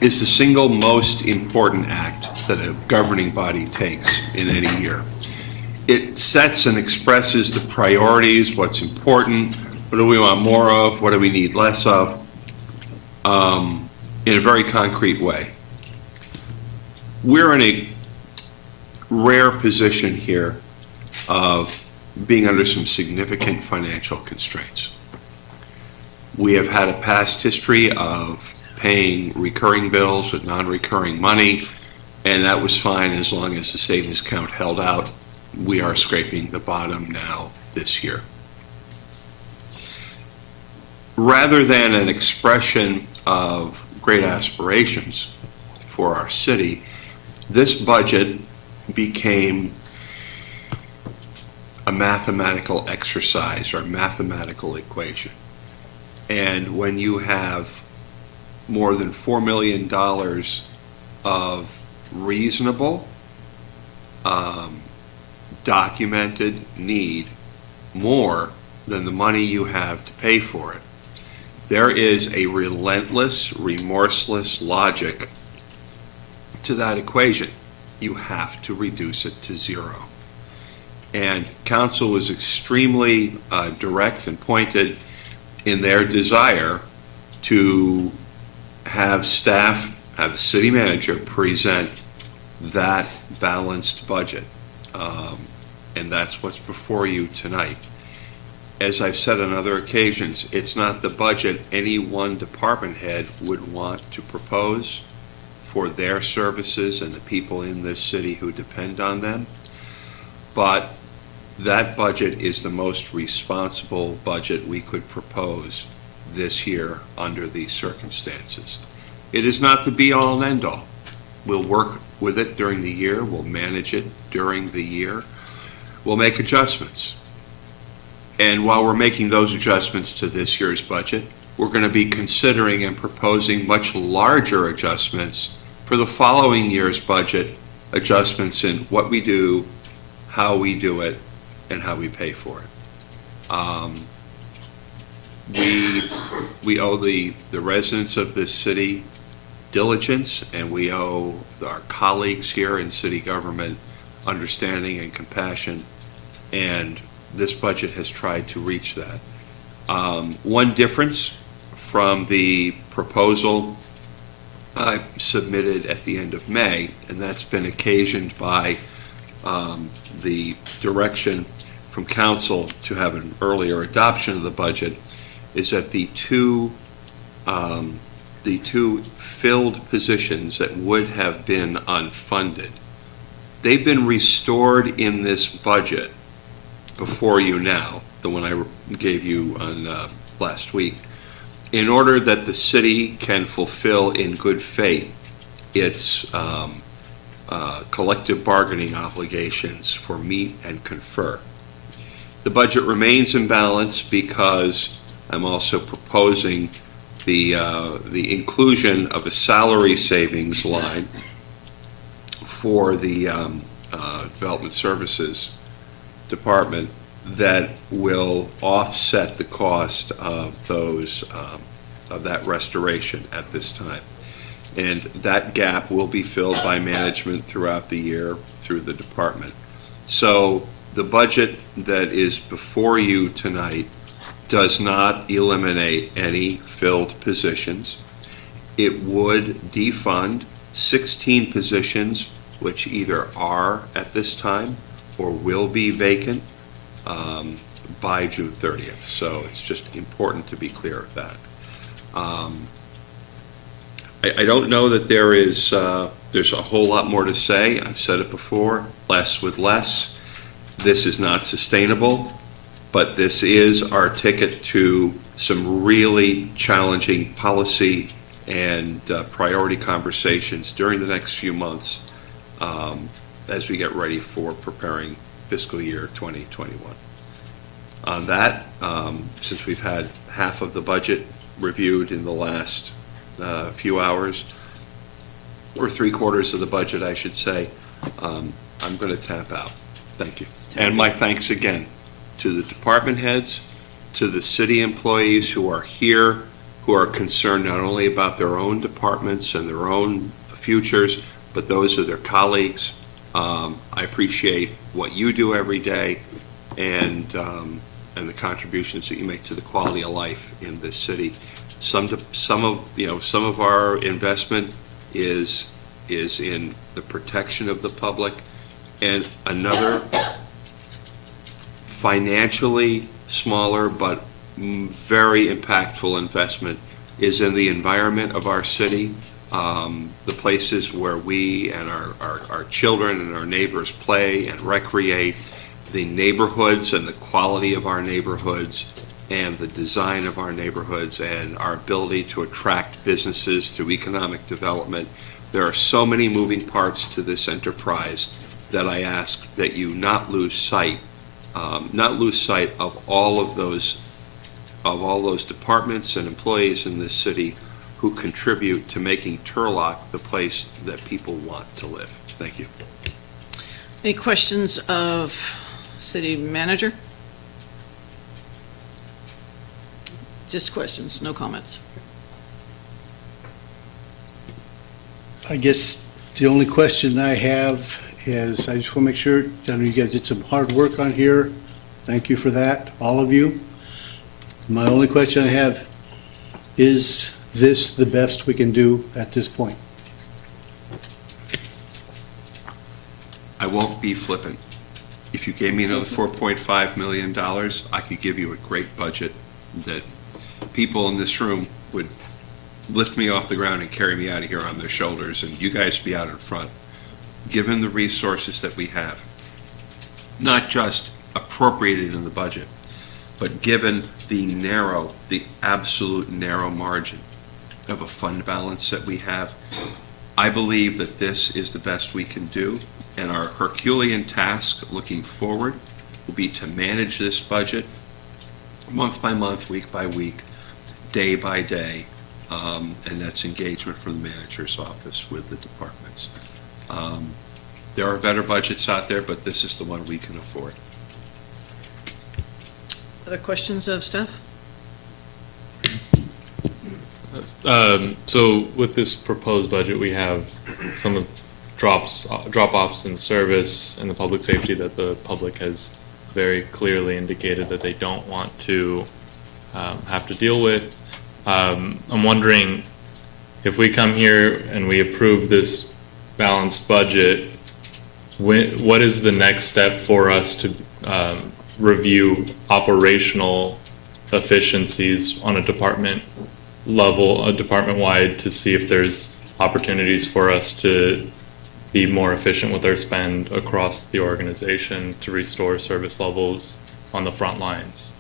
is the single most important act that a governing body takes in any year. It sets and expresses the priorities, what's important, what do we want more of, what do we need less of, in a very concrete way. We're in a rare position here of being under some significant financial constraints. We have had a past history of paying recurring bills with non-recurring money, and that was fine as long as the savings account held out. We are scraping the bottom now this year. Rather than an expression of great aspirations for our city, this budget became a mathematical exercise or a mathematical equation. And when you have more than $4 million of reasonable, documented need, more than the money you have to pay for it, there is a relentless, remorseless logic to that equation. You have to reduce it to zero. And council was extremely direct and pointed in their desire to have staff, have the city manager present that balanced budget. And that's what's before you tonight. As I've said on other occasions, it's not the budget any one department head would want to propose for their services and the people in this city who depend on them. But that budget is the most responsible budget we could propose this year under these circumstances. It is not the be-all and end-all. We'll work with it during the year. We'll manage it during the year. We'll make adjustments. And while we're making those adjustments to this year's budget, we're going to be considering and proposing much larger adjustments for the following year's budget, adjustments in what we do, how we do it, and how we pay for it. We owe the residents of this city diligence, and we owe our colleagues here in city government understanding and compassion, and this budget has tried to reach that. One difference from the proposal I submitted at the end of May, and that's been occasioned by the direction from council to have an earlier adoption of the budget, is that the two filled positions that would have been unfunded, they've been restored in this budget before you now, the one I gave you on last week, in order that the city can fulfill in good faith its collective bargaining obligations for meet and confer. The budget remains in balance because I'm also proposing the inclusion of a salary savings line for the Development Services Department that will offset the cost of those of that restoration at this time. And that gap will be filled by management throughout the year through the department. So the budget that is before you tonight does not eliminate any filled positions. It would defund 16 positions which either are at this time or will be vacant by June 30th. So it's just important to be clear of that. I don't know that there's a whole lot more to say. I've said it before, less with less. this is not sustainable, but this is our ticket to some really challenging policy and priority conversations during the next few months as we get ready for preparing fiscal year 2021. On that, since we've had half of the budget reviewed in the last few hours, or 3/4 of the budget, I should say, I'm going to tap out. Thank you. And my thanks again to the department heads, to the city employees who are here, who are concerned not only about their own departments and their own futures, but those of their colleagues. I appreciate what you do every day and the contributions that you make to the quality of life in this city. Some of our investment is in the protection of the public, and another financially smaller but very impactful investment is in the environment of our city, the places where we and our children and our neighbors play and recreate, the neighborhoods and the quality of our neighborhoods and the design of our neighborhoods and our ability to attract businesses through economic development. There are so many moving parts to this enterprise that I ask that you not lose sight of all of those departments and employees in this city who contribute to making Turlock the place that people want to live. Thank you. Any questions of city manager? Just questions, no comments. I guess the only question I have is, I just want to make sure, I know you guys did some hard work on here. Thank you for that, all of you. My only question I have, is this the best we can do at this point? I won't be flippant. If you gave me another $4.5 million, I could give you a great budget that people in this room would lift me off the ground and carry me out of here on their shoulders, and you guys be out in front. Given the resources that we have, not just appropriated in the budget, but given the absolute narrow margin of a fund balance that we have, I believe that this is the best we can do, and our Herculean task looking forward will be to manage this budget month by month, week by week, day by day, and that's engagement from the manager's office with the departments. There are better budgets out there, but this is the one we can afford. Other questions of staff? So with this proposed budget, we have some of drop-offs in service and the public safety that the public has very clearly indicated that they don't want to have to deal with. I'm wondering if we come here and we approve this balanced budget, what is the next step for us to review operational efficiencies on a department level, a department-wide, to see if there's opportunities for us to be more efficient with our spend across the organization to restore service levels on the front lines?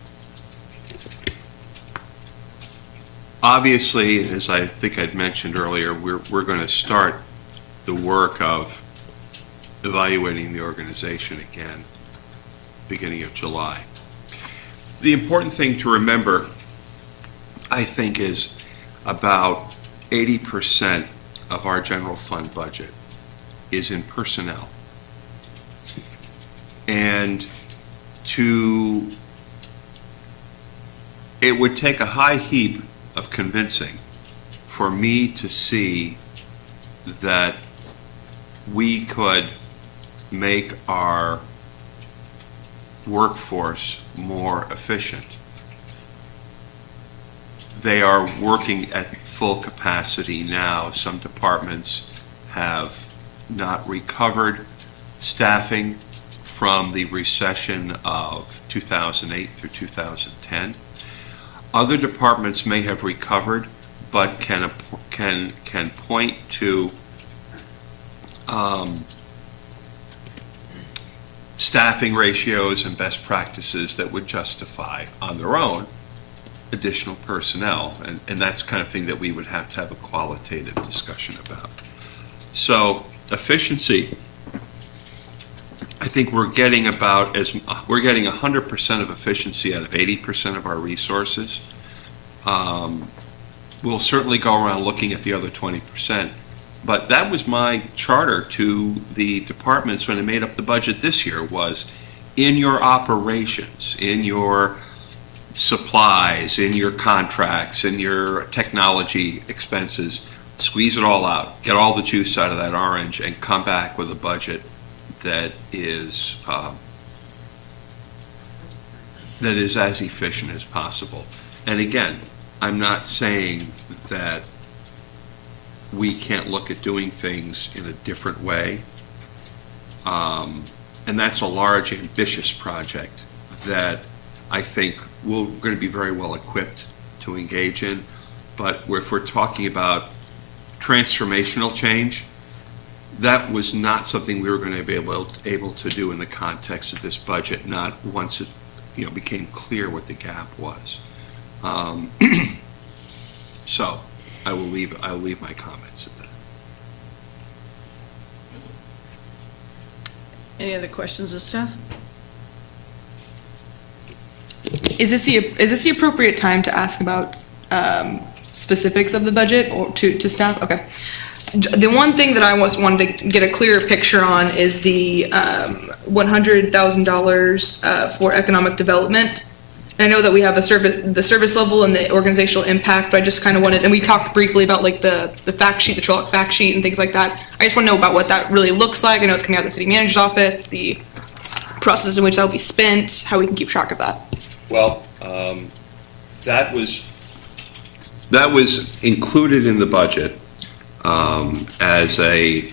Obviously, as I think I'd mentioned earlier, we're going to start the work of evaluating the organization again, beginning of July. The important thing to remember, I think, is about 80% of our general fund budget is in personnel. And it would take a high heap of convincing for me to see that we could make our workforce more efficient. They are working at full capacity now. Some departments have not recovered staffing from the recession of 2008 through 2010. Other departments may have recovered, but can point to staffing ratios and best practices that would justify on their own additional personnel. And that's the kind of thing that we would have to have a qualitative discussion about. So efficiency, I think we're getting 100% of efficiency out of 80% of our resources. We'll certainly go around looking at the other 20%. But that was my charter to the departments when they made up the budget this year, was in your operations, in your supplies, in your contracts, in your technology expenses, squeeze it all out, get all the juice out of that orange, and come back with a budget that is as efficient as possible. And again, I'm not saying that we can't look at doing things in a different way. And that's a large, ambitious project that I think we're going to be very well equipped to engage in. But if we're talking about transformational change, that was not something we were going to be able to do in the context of this budget, not once it became clear what the gap was. So I will leave my comments at that. Any other questions of staff? Is this the appropriate time to ask about specifics of the budget or to staff? Okay. The one thing that I wanted to get a clearer picture on is the $100,000 for economic development. And I know that we have the service level and the organizational impact, but I just kind of wanted, and we talked briefly about like the fact sheet, the Turlock fact sheet and things like that. I just want to know about what that really looks like. I know it's coming out of the city manager's office, the process in which that will be spent, how we can keep track of that. Well, that was included in the budget as a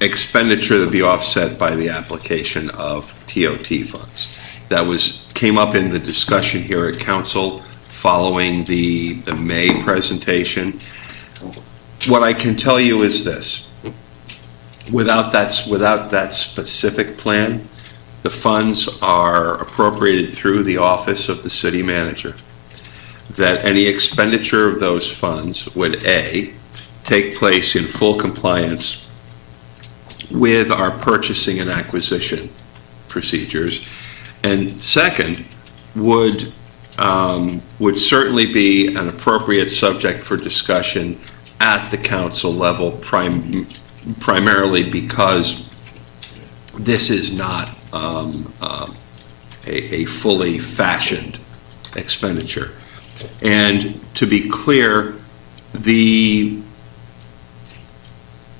expenditure to be offset by the application of TOT funds. That came up in the discussion here at council following the May presentation. What I can tell you is this: without that specific plan, the funds are appropriated through the office of the city manager. That any expenditure of those funds would A, take place in full compliance with our purchasing and acquisition procedures, and second, would certainly be an appropriate subject for discussion at the council level, primarily because this is not a fully fashioned expenditure. And to be clear, the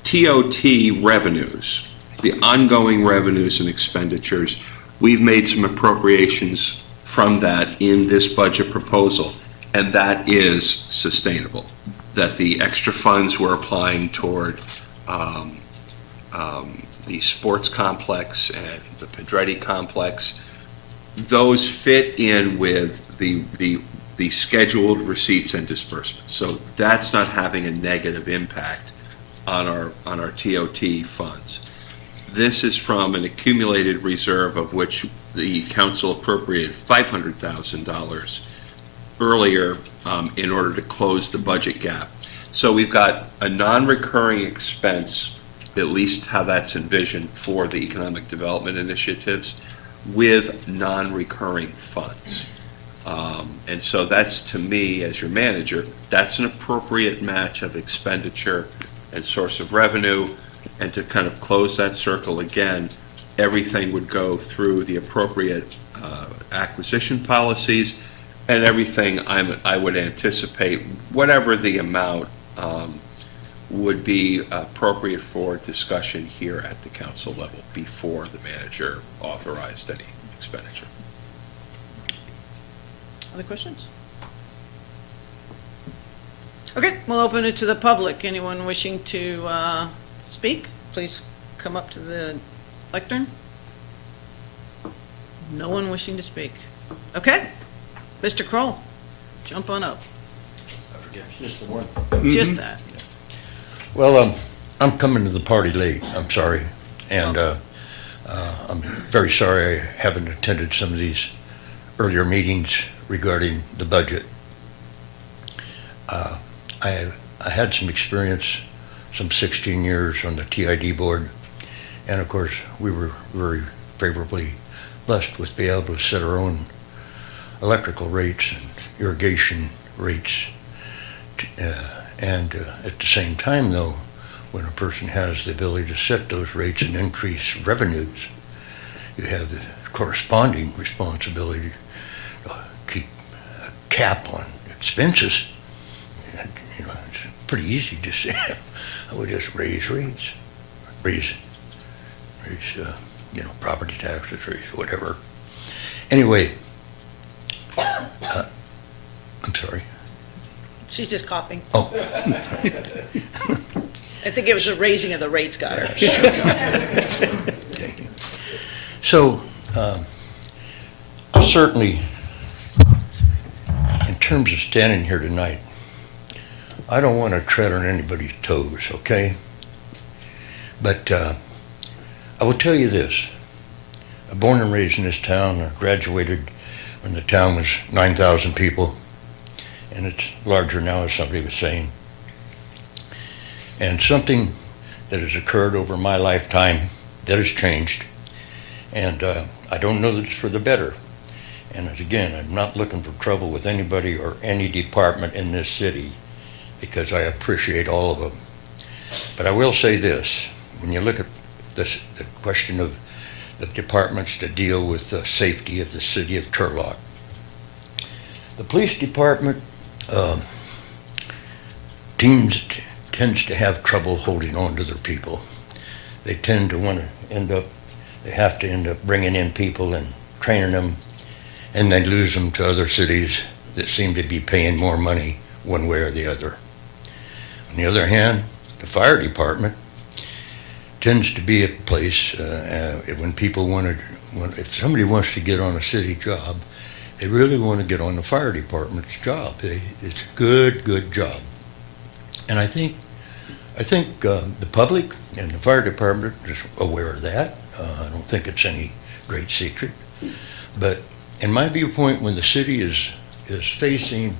TOT revenues, the ongoing revenues and expenditures, we've made some appropriations from that in this budget proposal, and that is sustainable. That the extra funds we're applying toward the sports complex and the Pedretti complex, those fit in with the scheduled receipts and disbursements. So that's not having a negative impact on our TOT funds. This is from an accumulated reserve of which the council appropriated $500,000 earlier in order to close the budget gap. So we've got a non-recurring expense, at least how that's envisioned for the economic development initiatives, with non-recurring funds. And so that's, to me, as your manager, that's an appropriate match of expenditure and source of revenue. And to kind of close that circle again, everything would go through the appropriate acquisition policies, and everything I would anticipate, whatever the amount, would be appropriate for discussion here at the council level before the manager authorized any expenditure. Other questions? Okay, we'll open it to the public. Anyone wishing to speak, please come up to the lectern. No one wishing to speak. Okay, Mr. Kroll, jump on up. I forget, it's just the one. Just that. Well, I'm coming to the party late, I'm sorry. And I'm very sorry I haven't attended some of these earlier meetings regarding the budget. I had some experience, some 16 years on the TID board, and of course, we were very favorably blessed with being able to set our own electrical rates and irrigation rates. And at the same time, though, when a person has the ability to set those rates and increase revenues, you have the corresponding responsibility to keep a cap on expenses. And, you know, it's pretty easy to say, I would just raise rates, raise property taxes, raise whatever. Anyway, I'm sorry. She's just coughing. Oh. I think it was the raising of the rates got her. So, certainly, in terms of standing here tonight, I don't want to tread on anybody's toes, okay? But I will tell you this. I'm born and raised in this town. I graduated when the town was 9,000 people, and it's larger now, as somebody was saying. And something that has occurred over my lifetime that has changed, and I don't know that it's for the better. And again, I'm not looking for trouble with anybody or any department in this city, because I appreciate all of them. But I will say this, when you look at this, the question of the departments to deal with the safety of the city of Turlock, the police department tends to have trouble holding on to their people. They tend to want to they have to end up bringing in people and training them, and they lose them to other cities that seem to be paying more money one way or the other. On the other hand, the fire department tends to be a place when people if somebody wants to get on a city job, they really want to get on the fire department's job. It's a good job. And I think the public and the fire department is aware of that. I don't think it's any great secret. But in my viewpoint, when the city is facing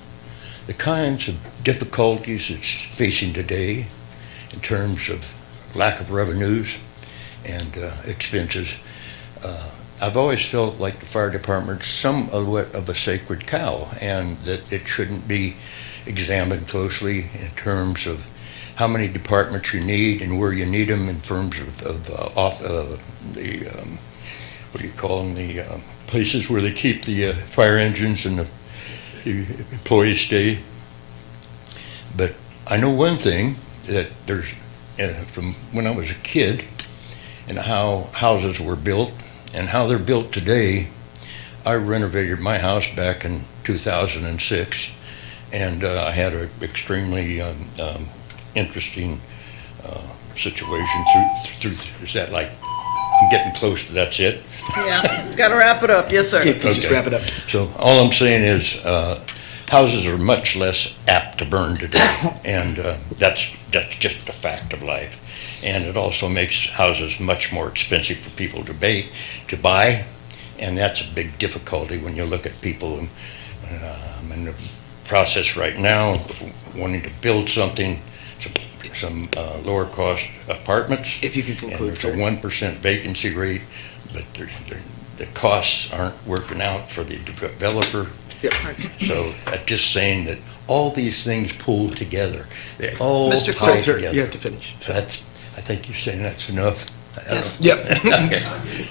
the kinds of difficulties it's facing today in terms of lack of revenues and expenses, I've always felt like the fire department's somewhat of a sacred cow, and that it shouldn't be examined closely in terms of how many departments you need and where you need them in terms of what do you call them, the places where they keep the fire engines and the employees stay. But I know one thing, that there's, from when I was a kid, and how houses were built and how they're built today. I renovated my house back in 2006, and I had an extremely interesting situation through, is that like, I'm getting close to, that's it? Yeah, gotta wrap it up, yes, sir. Okay, just wrap it up. So all I'm saying is, houses are much less apt to burn today, and that's just a fact of life. And it also makes houses much more expensive for people to buy, and that's a big difficulty when you look at people. I'm in the process right now of wanting to build some lower cost apartments. If you could conclude, sir. And there's a 1% vacancy rate, but the costs aren't working out for the developer. Yep. So I'm just saying that all these things pull together. They all Mr. tie Coulter, together. you have to finish. So I think you're saying that's enough. Yes. Yep. Okay.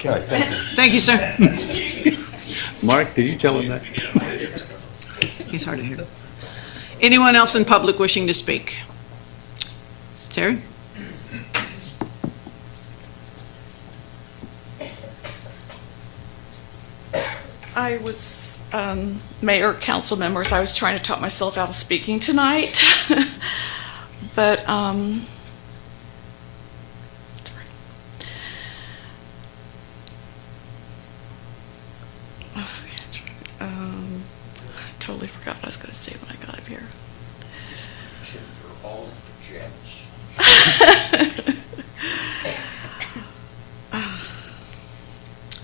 All right, thank you. Thank you, sir. Mark, did you tell him that? He's hard to hear. Anyone else in public wishing to speak? Terry? I was, mayor, council members, I was trying to talk myself out of speaking tonight. But, totally forgot what I was going to say when I got up here.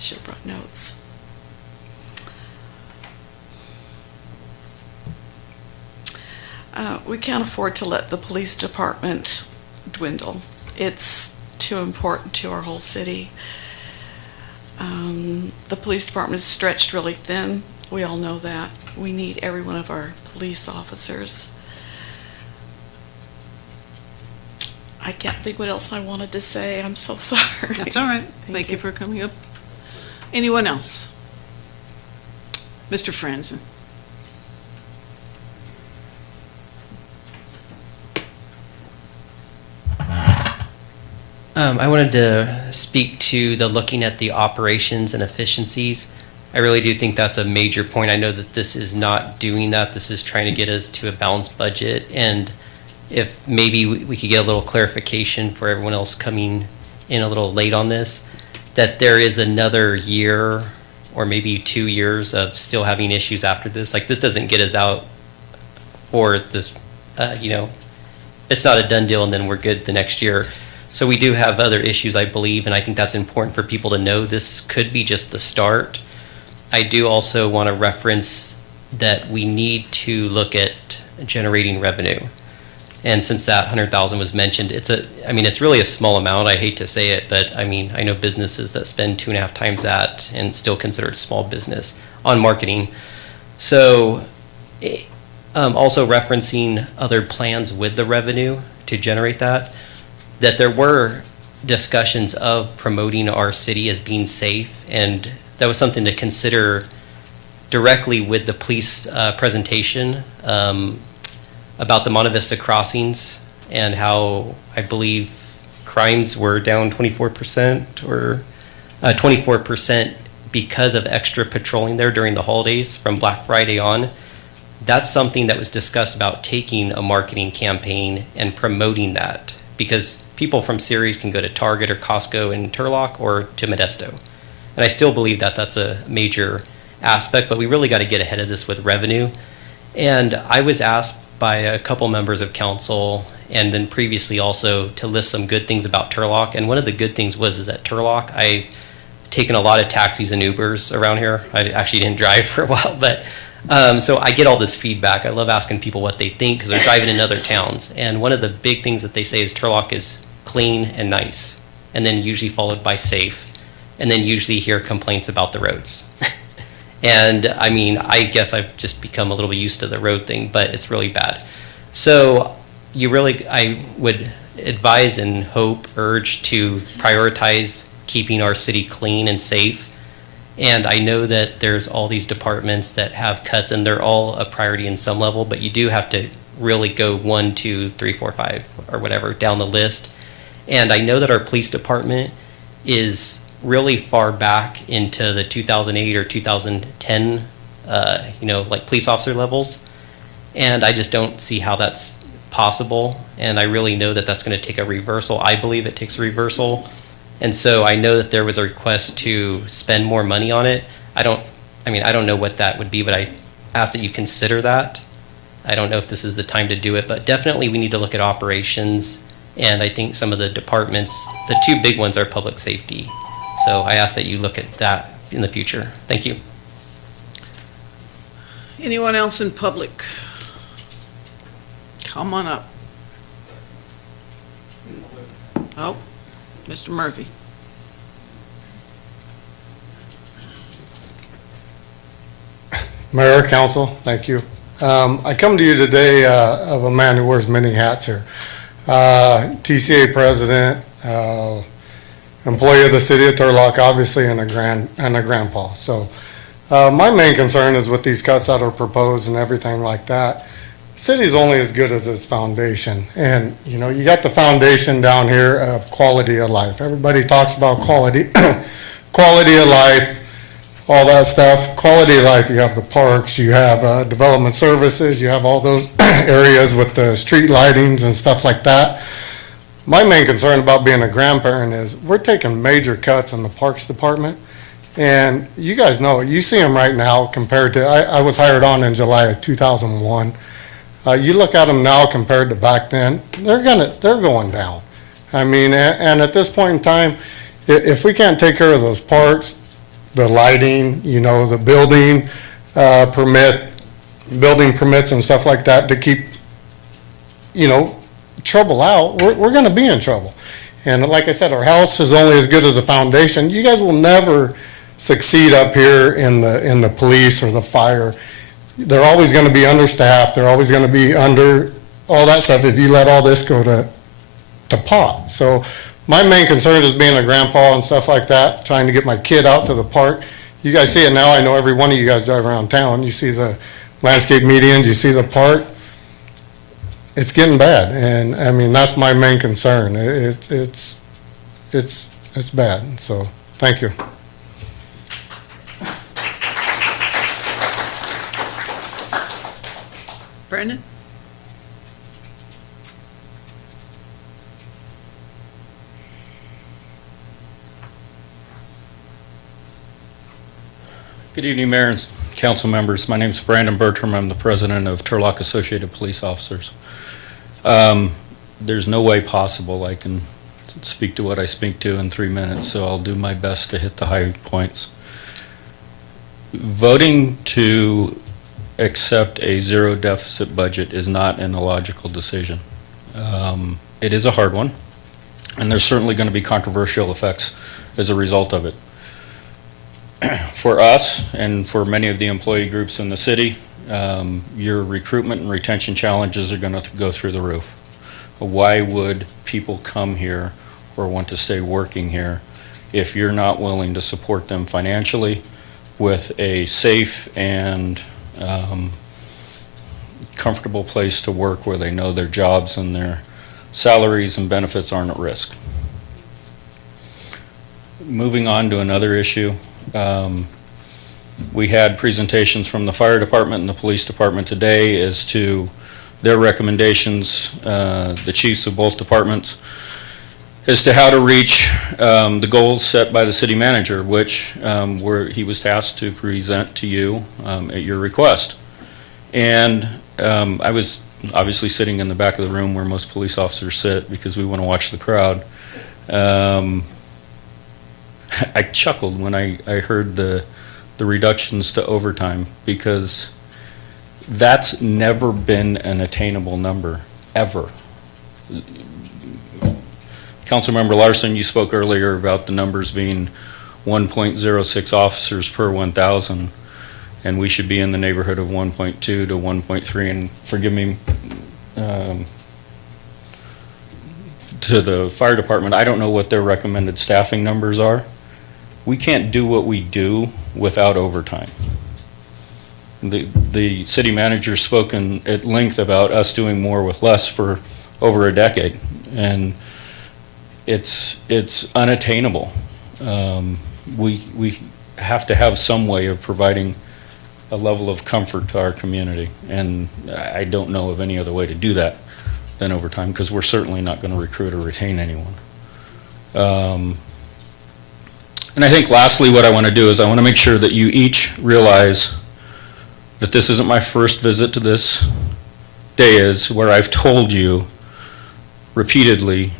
should have brought notes. We can't afford to let the police department dwindle. It's too important to our whole city. The police department is stretched really thin. We all know that. We need every one of our police officers. I can't think what else I wanted to say. I'm so sorry. That's all right. Thank you for coming up. Anyone else? Mr. Franzen. I wanted to speak to the looking at the operations and efficiencies. I really do think that's a major point. I know that this is not doing that. This is trying to get us to a balanced budget. And if maybe we could get a little clarification for everyone else coming in a little late on this, that there is another year or maybe 2 years of still having issues after this. Like, this doesn't get us out for this, it's not a done deal and then we're good the next year. So we do have other issues, I believe, and I think that's important for people to know. This could be just the start. I do also want to reference that we need to look at generating revenue. And since that 100,000 was mentioned, it's really a small amount. I hate to say it, but I know businesses that spend 2.5 times that and still considered small business on marketing. So also referencing other plans with the revenue to generate that there were discussions of promoting our city as being safe, and that was something to consider directly with the police presentation about the Monte Vista crossings and how I believe crimes were down 24% or 24% because of extra patrolling there during the holidays from Black Friday on. That's something that was discussed about taking a marketing campaign and promoting that, because people from Ceres can go to Target or Costco in Turlock or to Modesto. And I still believe that that's a major aspect, but we really got to get ahead of this with revenue. And I was asked by a couple members of council and then previously also to list some good things about Turlock. And one of the good things is at Turlock, I've taken a lot of taxis and Ubers around here. I actually didn't drive for a while, but so I get all this feedback. I love asking people what they think because they're driving in other towns. And one of the big things that they say is Turlock is clean and nice, and then usually followed by safe, and then usually hear complaints about the roads. And I guess I've just become a little bit used to the road thing, but it's really bad. So I would advise and urge to prioritize keeping our city clean and safe. And I know that there's all these departments that have cuts, and they're all a priority in some level, but you do have to really go 1, 2, 3, 4, 5, or whatever down the list. And I know that our police department is really far back into the 2008 or 2010, police officer levels. And I just don't see how that's possible. And I really know that that's going to take a reversal. I believe it takes a reversal. And so I know that there was a request to spend more money on it. I don't know what that would be, but I ask that you consider that. I don't know if this is the time to do it, but definitely we need to look at operations. And I think some of the departments, the two big ones are public safety. So I ask that you look at that in the future. Thank you. Anyone else in public? Come on up. Oh, Mr. Murphy. Mayor, Council, thank you. I come to you today of a man who wears many hats here. TCA president, employee of the city of Turlock, obviously, and a grandpa. So my main concern is with these cuts that are proposed and everything like that. City's only as good as its foundation. And, you got the foundation down here of quality of life. Everybody talks about quality, quality of life, all that stuff. Quality of life, you have the parks, you have development services, you have all those areas with the street lightings and stuff like that. My main concern about being a grandparent is we're taking major cuts in the Parks Department. And you guys know, you see them right now compared to, I was hired on in July of 2001. You look at them now compared to back then, they're going down. And at this point in time, if we can't take care of those parks, the lighting, you know, the building building permits and stuff like that to keep, you know, trouble out, we're gonna be in trouble. And like I said, our house is only as good as a foundation. You guys will never succeed up here in the police or the fire. They're always gonna be understaffed, they're always gonna be under all that stuff if you let all this go to pot. So my main concern is being a grandpa and stuff like that, trying to get my kid out to the park. You guys see it now, I know every one of you guys drive around town, you see the landscape medians, you see the park. It's getting bad, and I mean, that's my main concern. It's bad, so, thank you. Brandon? Good evening, Mayor and council members. My name is Brandon Bertram. I'm the president of Turlock Associated Police Officers. There's no way possible I can speak to what I speak to in 3 minutes, so I'll do my best to hit the high points. Voting to accept a zero deficit budget is not an illogical decision. It is a hard one, and there's certainly going to be controversial effects as a result of it. For us and for many of the employee groups in the city, your recruitment and retention challenges are going to go through the roof. Why would people come here or want to stay working here if you're not willing to support them financially with a safe and comfortable place to work where they know their jobs and their salaries and benefits aren't at risk? Moving on to another issue. We had presentations from the fire department and the police department today as to their recommendations, the chiefs of both departments, as to how to reach the goals set by the city manager, which he was tasked to present to you at your request. And I was obviously sitting in the back of the room where most police officers sit because we want to watch the crowd. I chuckled when I heard the reductions to overtime, because that's never been an attainable number, ever. Councilmember Larson, you spoke earlier about the numbers being 1.06 officers per 1,000, and we should be in the neighborhood of 1.2 to 1.3, and forgive me, to the fire department, I don't know what their recommended staffing numbers are. We can't do what we do without overtime. The city manager's spoken at length about us doing more with less for over a decade, and it's unattainable. We have to have some way of providing a level of comfort to our community, and I don't know of any other way to do that than overtime, because we're certainly not going to recruit or retain anyone. And I think lastly what I want to do is I want to make sure that you each realize that this isn't my first visit to this dais where I've told you repeatedly,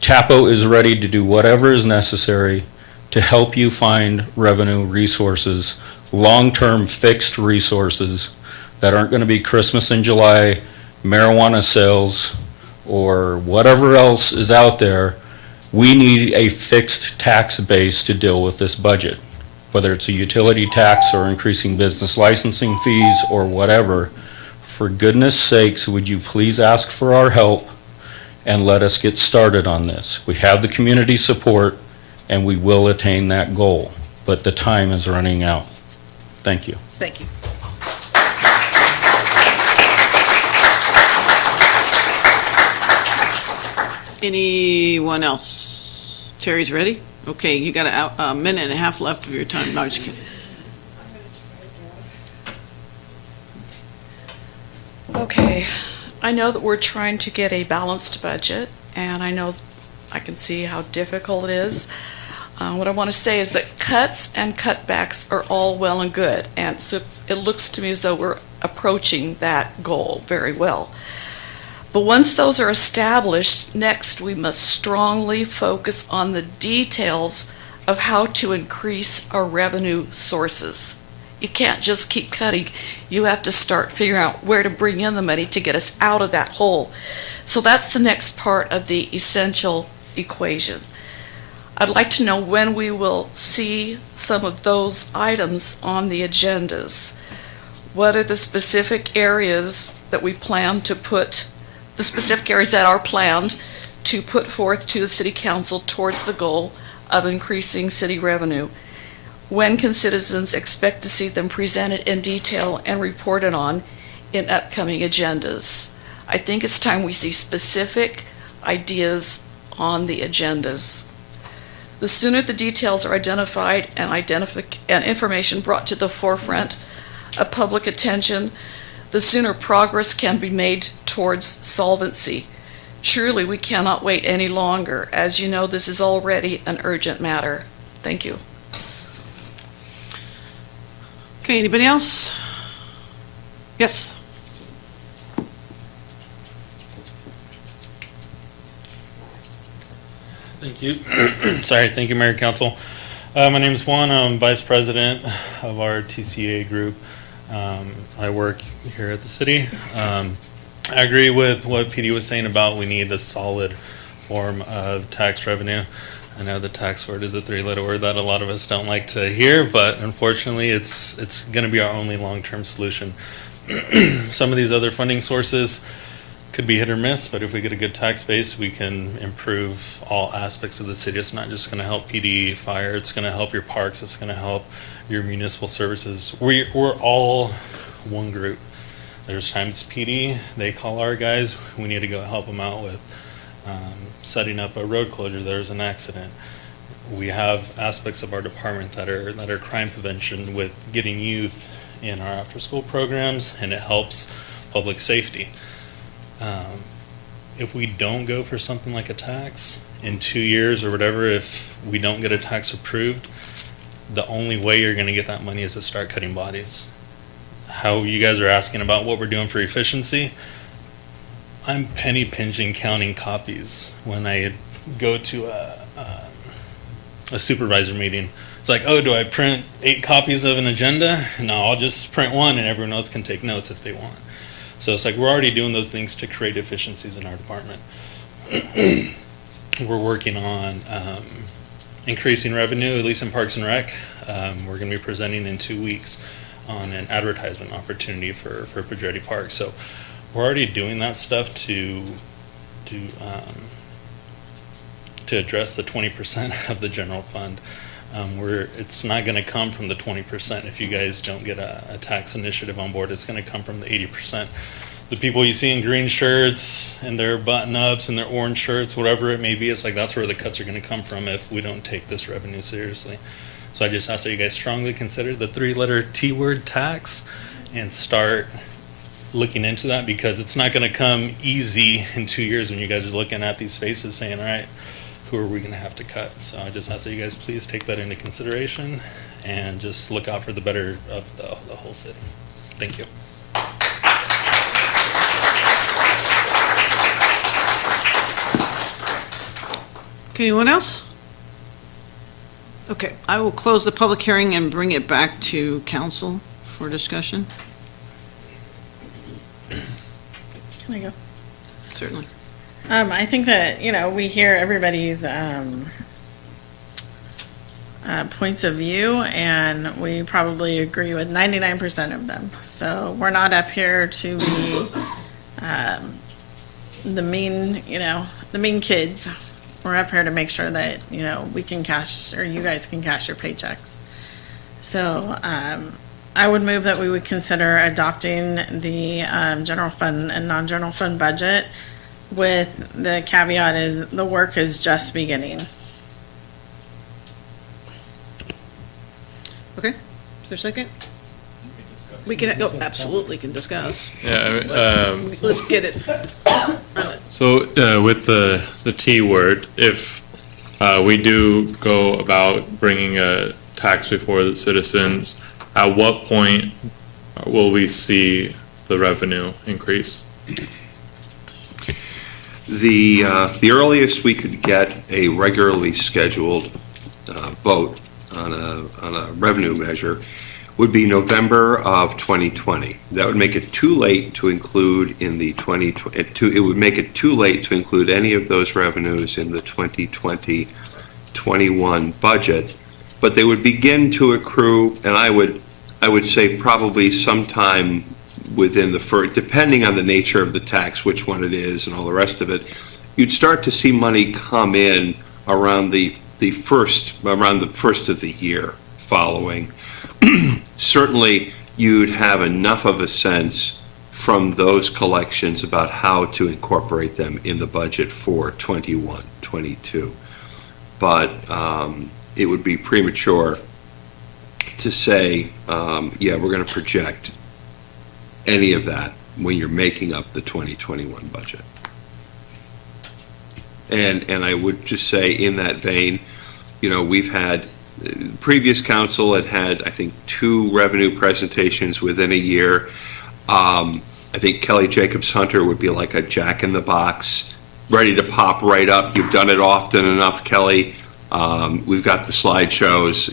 TAPO is ready to do whatever is necessary to help you find revenue resources, long-term fixed resources that aren't going to be Christmas in July, marijuana sales, or whatever else is out there. We need a fixed tax base to deal with this budget, whether it's a utility tax or increasing business licensing fees or whatever. For goodness sakes, would you please ask for our help and let us get started on this? We have the community support and we will attain that goal, but the time is running out. Thank you. Thank you. Anyone else? Terry's ready? Okay, you got a minute and a half left of your time. No, I'm just kidding. Okay, I know that we're trying to get a balanced budget, and I know I can see how difficult it is. What I want to say is that cuts and cutbacks are all well and good, and so it looks to me as though we're approaching that goal very well. But once those are established, next we must strongly focus on the details of how to increase our revenue sources. You can't just keep cutting. You have to start figuring out where to bring in the money to get us out of that hole. So that's the next part of the essential equation. I'd like to know when we will see some of those items on the agendas. What are the specific areas that we plan to put, the specific areas that are planned to put forth to the city council towards the goal of increasing city revenue? When can citizens expect to see them presented in detail and reported on in upcoming agendas? I think it's time we see specific ideas on the agendas. The sooner the details are identified and information brought to the forefront of public attention, the sooner progress can be made towards solvency. Surely we cannot wait any longer. As you know, this is already an urgent matter. Thank you. Okay, anybody else? Yes. Thank you. Sorry, thank you, Mayor and Council. My name is Juan. I'm Vice President of our TCA group. I work here at the city. I agree with what PD was saying about we need a solid form of tax revenue. I know the tax word is a three-letter word that a lot of us don't like to hear, but unfortunately it's going to be our only long-term solution. Some of these other funding sources could be hit or miss, but if we get a good tax base, we can improve all aspects of the city. It's not just going to help PD, fire, it's going to help your parks, it's going to help your municipal services. We're all one group. There's times PD, they call our guys, we need to go help them out with setting up a road closure, there's an accident. We have aspects of our department that are crime prevention with getting youth in our after-school programs, and it helps public safety. If we don't go for something like a tax in 2 years or whatever, if we don't get a tax approved, the only way you're going to get that money is to start cutting bodies. How you guys are asking about what we're doing for efficiency, I'm penny pinching counting copies when I go to a supervisor meeting. It's like, oh, do I print 8 copies of an agenda? No, I'll just print one and everyone else can take notes if they want. So it's like we're already doing those things to create efficiencies in our department. We're working on increasing revenue, at least in Parks and Rec. We're going to be presenting in 2 weeks on an advertisement opportunity for Pedretti Park. So we're already doing that stuff to address the 20% of the general fund. It's not going to come from the 20% if you guys don't get a tax initiative on board. It's going to come from the 80%. The people you see in green shirts and their button-ups and their orange shirts, whatever it may be, it's like that's where the cuts are going to come from if we don't take this revenue seriously. So I just ask that you guys strongly consider the 3-letter T-word tax and start looking into that, because it's not going to come easy in 2 years when you guys are looking at these faces saying, all right, who are we going to have to cut? So I just ask that you guys please take that into consideration and just look out for the better of the whole city. Thank you. Okay, anyone else? Okay, I will close the public hearing and bring it back to council for discussion. Can I go? Certainly. I think that, we hear everybody's points of view, and we probably agree with 99% of them. So we're not up here to be the mean kids. We're up here to make sure that, we can cash, or you guys can cash your paychecks. So I would move that we would consider adopting the general fund and non-general fund budget, with the caveat is the work is just beginning. Okay, is there a second? We can, absolutely can discuss. Yeah, Let's get it. So with the T word, if we do go about bringing a tax before the citizens, at what point will we see the revenue increase? The earliest we could get a regularly scheduled vote on a revenue measure would be November of 2020. That would make it too late to include in the it would make it too late to include any of those revenues in the 2020-21 budget, but they would begin to accrue, and I would say probably sometime within the first, depending on the nature of the tax, which one it is, and all the rest of it, you'd start to see money come in around the first of the year following. Certainly, you'd have enough of a sense from those collections about how to incorporate them in the budget for 21, 22. But it would be premature to say, yeah, we're going to project any of that when you're making up the 2021 budget. And I would just say in that vein, we've had, previous council had, I think, 2 revenue presentations within a year. I think Kelly Jacobs Hunter would be like a jack in the box, ready to pop right up. You've done it often enough, Kelly. We've got the slideshows,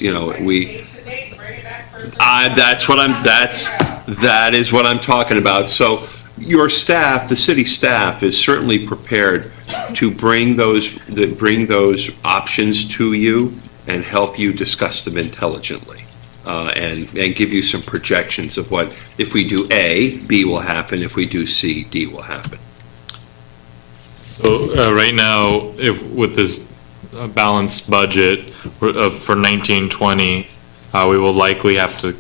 that is what I'm talking about. So your staff, the city staff, is certainly prepared to bring those options to you and help you discuss them intelligently, and give you some projections of what, if we do A, B will happen, if we do C, D will happen. So right now, with this balanced budget for 1920, we will likely have to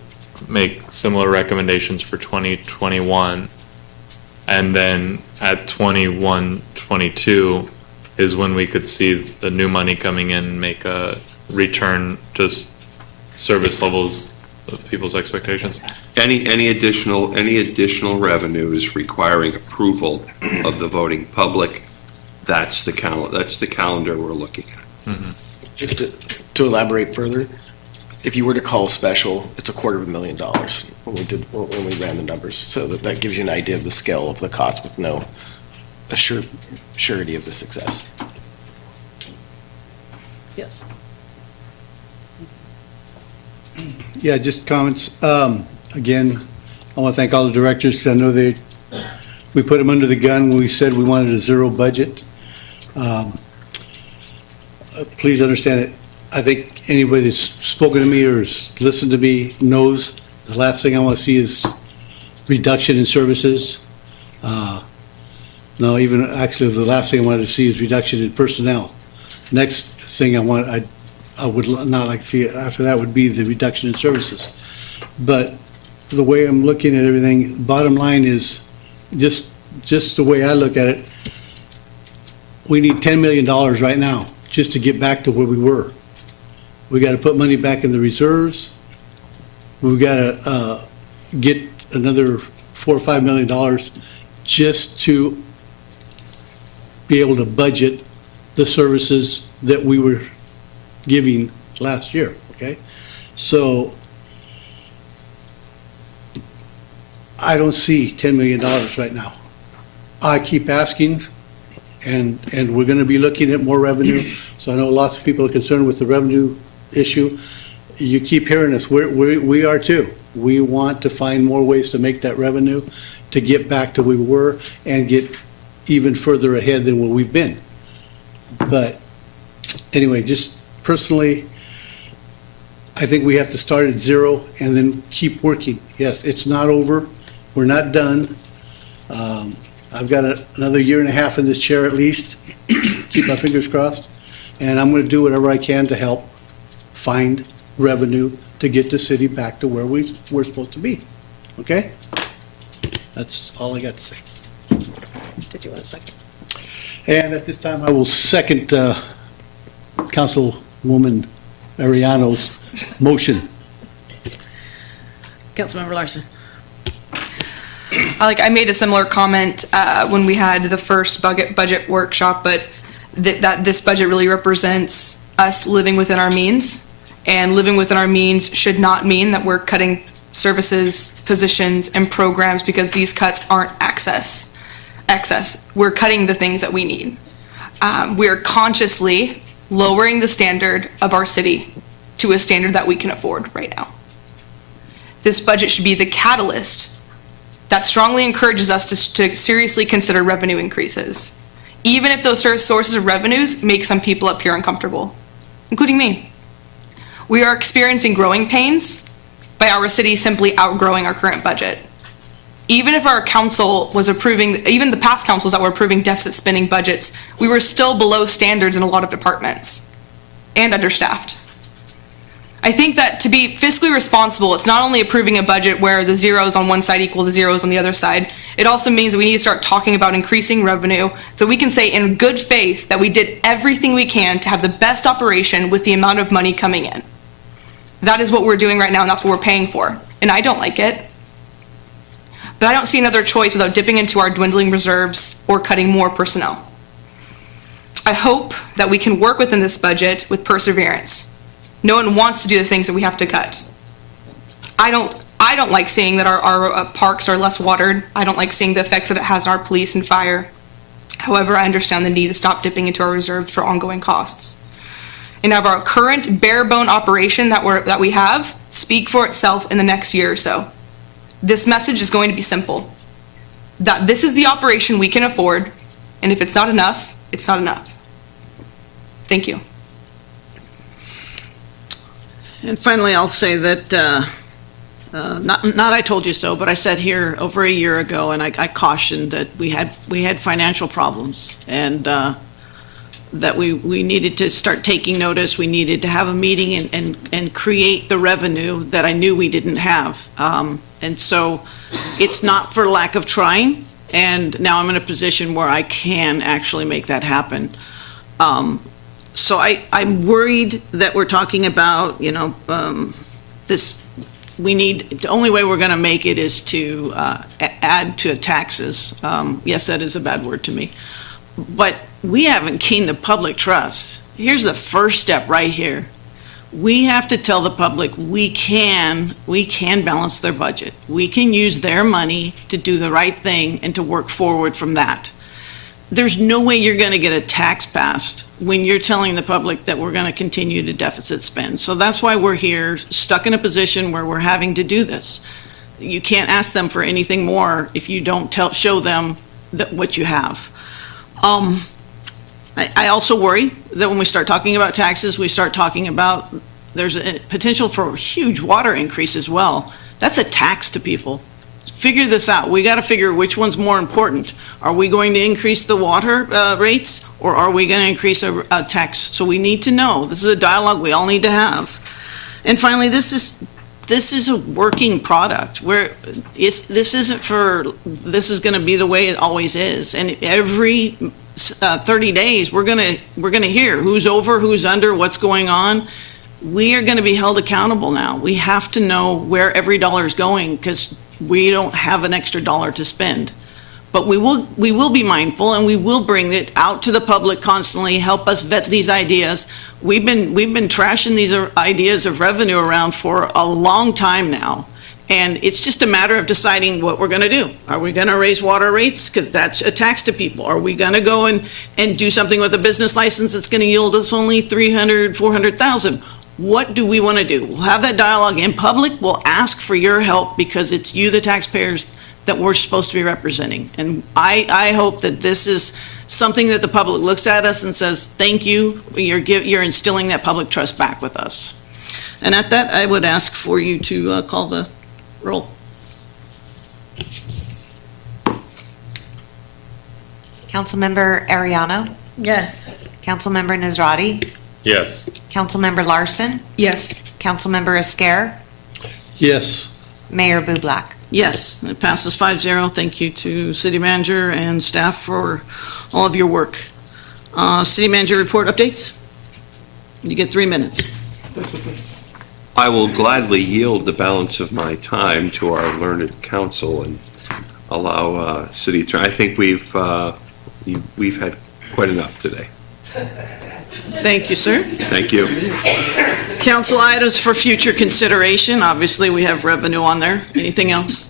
make similar recommendations for 2021, and then at 21-22 is when we could see the new money coming in, make a return, just service levels of people's expectations. Any additional revenues requiring approval of the voting public, that's the calendar we're looking at. Mm-hmm. Just to elaborate further, if you were to call a special, it's $250,000 when we ran the numbers. So that gives you an idea of the scale of the cost with no surety of the success. Yes. Yeah, just comments. Again, I want to thank all the directors because I know we put them under the gun when we said we wanted a zero budget. Please understand that I think anybody that's spoken to me or has listened to me knows the last thing I want to see is reduction in services. No, even actually the last thing I wanted to see is reduction in personnel. Next thing I would not like to see after that would be the reduction in services. But the way I'm looking at everything, bottom line is just the way I look at it, we need $10 million right now just to get back to where we were. We got to put money back in the reserves. We've got to get another $4 or $5 million just to be able to budget the services that we were giving last year, okay? So I don't see $10 million right now. I keep asking, and we're going to be looking at more revenue. So I know lots of people are concerned with the revenue issue. You keep hearing us. We are too. We want to find more ways to make that revenue to get back to where we were and get even further ahead than where we've been. But anyway, just personally, I think we have to start at zero and then keep working. Yes, it's not over. We're not done. I've got another year and a half in this chair at least. Keep my fingers crossed. And I'm going to do whatever I can to help find revenue to get the city back to where we're supposed to be. Okay? That's all I got to say. Did you want a second? And at this time, I will second Councilwoman Ariano's motion. Councilmember Larson. I made a similar comment when we had the first budget workshop, but that this budget really represents us living within our means. And living within our means should not mean that we're cutting services, positions, and programs because these cuts aren't excess. We're cutting the things that we need. We're consciously lowering the standard of our city to a standard that we can afford right now. This budget should be the catalyst that strongly encourages us to seriously consider revenue increases, even if those sources of revenues make some people up here uncomfortable, including me. We are experiencing growing pains by our city simply outgrowing our current budget. Even if our council was approving, even the past councils that were approving deficit spending budgets, we were still below standards in a lot of departments and understaffed. I think that to be fiscally responsible, it's not only approving a budget where the zeros on one side equal the zeros on the other side, it also means that we need to start talking about increasing revenue so we can say in good faith that we did everything we can to have the best operation with the amount of money coming in. That is what we're doing right now, and that's what we're paying for. And I don't like it. But I don't see another choice without dipping into our dwindling reserves or cutting more personnel. I hope that we can work within this budget with perseverance. No one wants to do the things that we have to cut. I don't like seeing that our parks are less watered. I don't like seeing the effects that it has on our police and fire. However, I understand the need to stop dipping into our reserves for ongoing costs. And have our current bare bone operation that we have speak for itself in the next year or so. This message is going to be simple. That this is the operation we can afford, and if it's not enough, it's not enough. Thank you. And finally, I'll say that, not I told you so, but I said here over a year ago, and I cautioned that we had financial problems, and that we needed to start taking notice. We needed to have a meeting and create the revenue that I knew we didn't have. And so it's not for lack of trying, and now I'm in a position where I can actually make that happen. So I'm worried that we're talking about, this, the only way we're gonna make it is to add to taxes. Yes, that is a bad word to me. But we haven't gained the public trust. Here's the first step right here. We have to tell the public we can balance their budget. We can use their money to do the right thing and to work forward from that. There's no way you're going to get a tax passed when you're telling the public that we're going to continue to deficit spend. So that's why we're here, stuck in a position where we're having to do this. You can't ask them for anything more if you don't show them what you have. I also worry that when we start talking about taxes, we start talking about there's a potential for a huge water increase as well. That's a tax to people. Figure this out. We got to figure which one's more important. Are we going to increase the water rates, or are we going to increase a tax? So we need to know. This is a dialogue we all need to have. And finally, this is a working product where this is going to be the way it always is. And every 30 days, we're going to hear who's over, who's under, what's going on. We are going to be held accountable now. We have to know where every dollar is going because we don't have an extra dollar to spend. But we will be mindful, and we will bring it out to the public constantly, help us vet these ideas. We've been trashing these ideas of revenue around for a long time now. And it's just a matter of deciding what we're going to do. Are we going to raise water rates? Because that's a tax to people. Are we going to go and do something with a business license that's going to yield us only $300,000, $400,000? What do we want to do? We'll have that dialogue in public. We'll ask for your help because it's you, the taxpayers, that we're supposed to be representing. And I hope that this is something that the public looks at us and says, thank you, you're instilling that public trust back with us. And at that, I would ask for you to call the roll. Councilmember Ariano? Yes. Councilmember Nazrati? Yes. Councilmember Larson? Yes. Councilmember Esquer? Yes. Mayor Bublak? Yes, it passes 5-0. Thank you to City Manager and staff for all of your work. City Manager report updates? You get 3 minutes. I will gladly yield the balance of my time to our learned counsel and allow City Attorney. I think we've had quite enough today. Thank you, sir. Thank you. Council items for future consideration. Obviously, we have revenue on there. Anything else?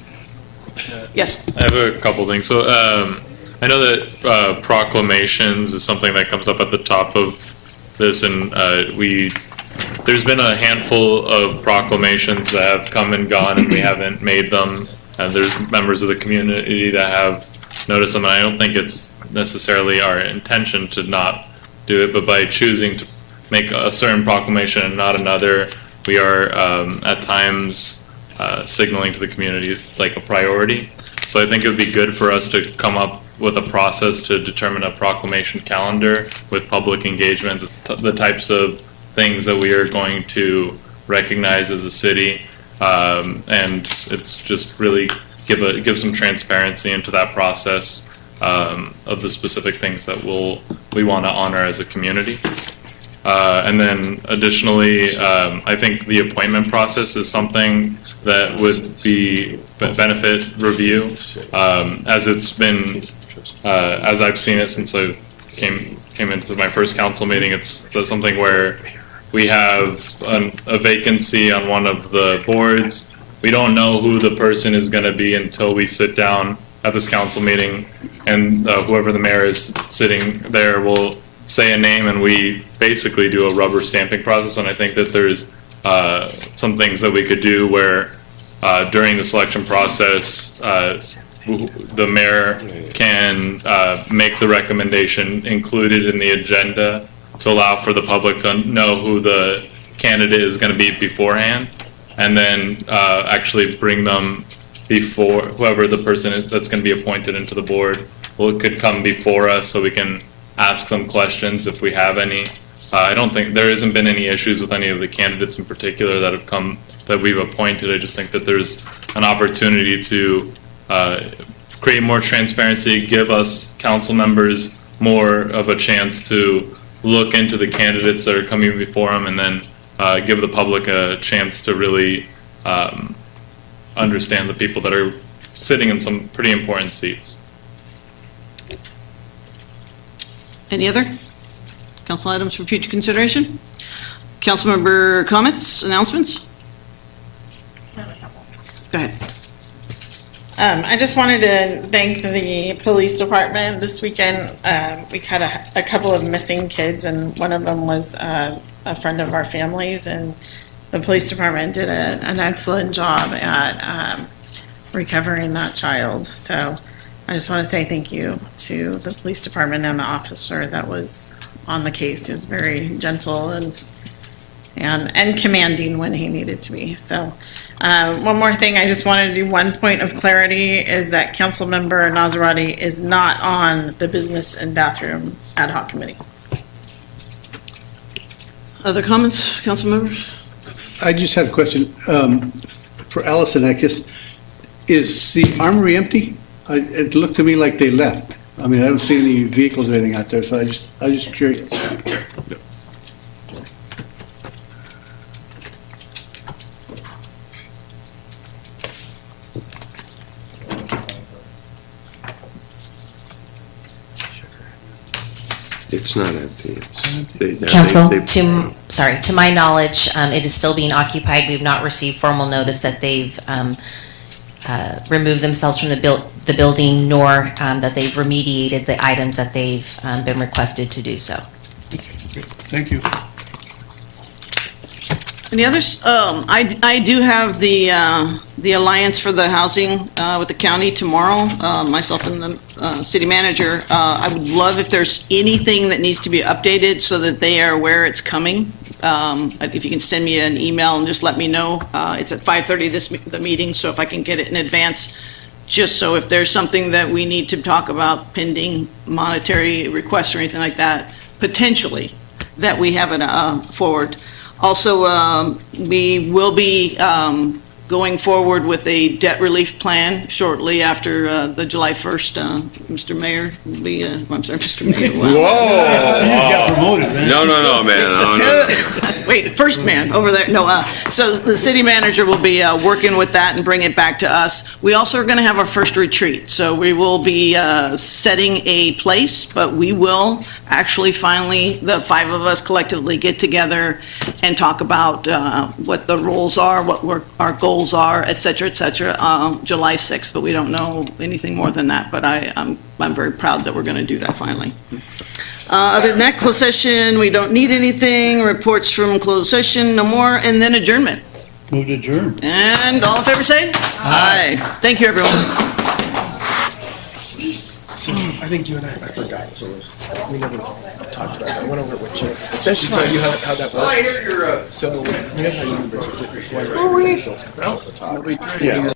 Yes. I have a couple things. So I know that proclamations is something that comes up at the top of this, and there's been a handful of proclamations that have come and gone, and we haven't made them. And there's members of the community that have noticed them, and I don't think it's necessarily our intention to not do it, but by choosing to make a certain proclamation and not another, we are at times signaling to the community like a priority. So I think it would be good for us to come up with a process to determine a proclamation calendar with public engagement, the types of things that we are going to recognize as a city, and it's just really give some transparency into that process of the specific things that we want to honor as a community. And then additionally, I think the appointment process is something that would be benefit review, as it's been, as I've seen it since I came into my first council meeting. It's something where we have a vacancy on one of the boards. We don't know who the person is going to be until we sit down at this council meeting, and whoever the mayor is sitting there will say a name, and we basically do a rubber stamping process. And I think that there's some things that we could do where during the selection process, the mayor can make the recommendation included in the agenda to allow for the public to know who the candidate is going to be beforehand, and then actually bring them before whoever the person is that's going to be appointed into the board. Well, it could come before us so we can ask them questions if we have any. I don't think there hasn't been any issues with any of the candidates in particular that have come that we've appointed. I just think that there's an opportunity to create more transparency, give us council members more of a chance to look into the candidates that are coming before them, and then give the public a chance to really understand the people that are sitting in some pretty important seats. Any other council items for future consideration? Council member comments, announcements? Go ahead. I just wanted to thank the police department. This weekend, we had a couple of missing kids, and one of them was a friend of our family's, and the police department did an excellent job at recovering that child. So I just want to say thank you to the police department and the officer that was on the case. He was very gentle and commanding when he needed to be. So one more thing, I just wanted to do one point of clarity, is that Councilmember Nazarati is not on the Business and Bathroom Ad Hoc Committee. Other comments, council members? I just have a question for Allison, I guess. Is the armory empty? It looked to me like they left. I mean, I don't see any vehicles or anything out there, so I was just curious. It's not empty. Council, to my knowledge, it is still being occupied. We've not received formal notice that they've removed themselves from the building, nor that they've remediated the items that they've been requested to do so. Thank you. Any others? I do have the Alliance for the Housing with the county tomorrow, myself and the city manager. I would love if there's anything that needs to be updated so that they are aware it's coming. If you can send me an email and just let me know. It's at 5:30 the meeting, so if I can get it in advance, just so if there's something that we need to talk about, pending monetary requests or anything like that, potentially, that we have it forward. Also, we will be going forward with a debt relief plan shortly after the July 1st. Mr. Mayor, will be, I'm sorry, Mr. Mayor. Wow. Whoa! You got promoted, man. No, man. No. Wait, first man over there. No, so the city manager will be working with that and bring it back to us. We also are going to have our first retreat. So we will be setting a place, but we will actually finally, the five of us collectively get together and talk about what the roles are, what our goals are, et cetera, July 6th, but we don't know anything more than that. But I'm very proud that we're going to do that finally. Other than that, closed session, we don't need anything. Reports from closed session, no more. And then adjournment. Move to adjourn. And all in favor, say aye. Thank you, everyone. I think you and I forgot to, we never talked about that. I went over it with Jim. Just to tell you how that works. So, you know how you basically, before feels comfortable at the top. Yeah.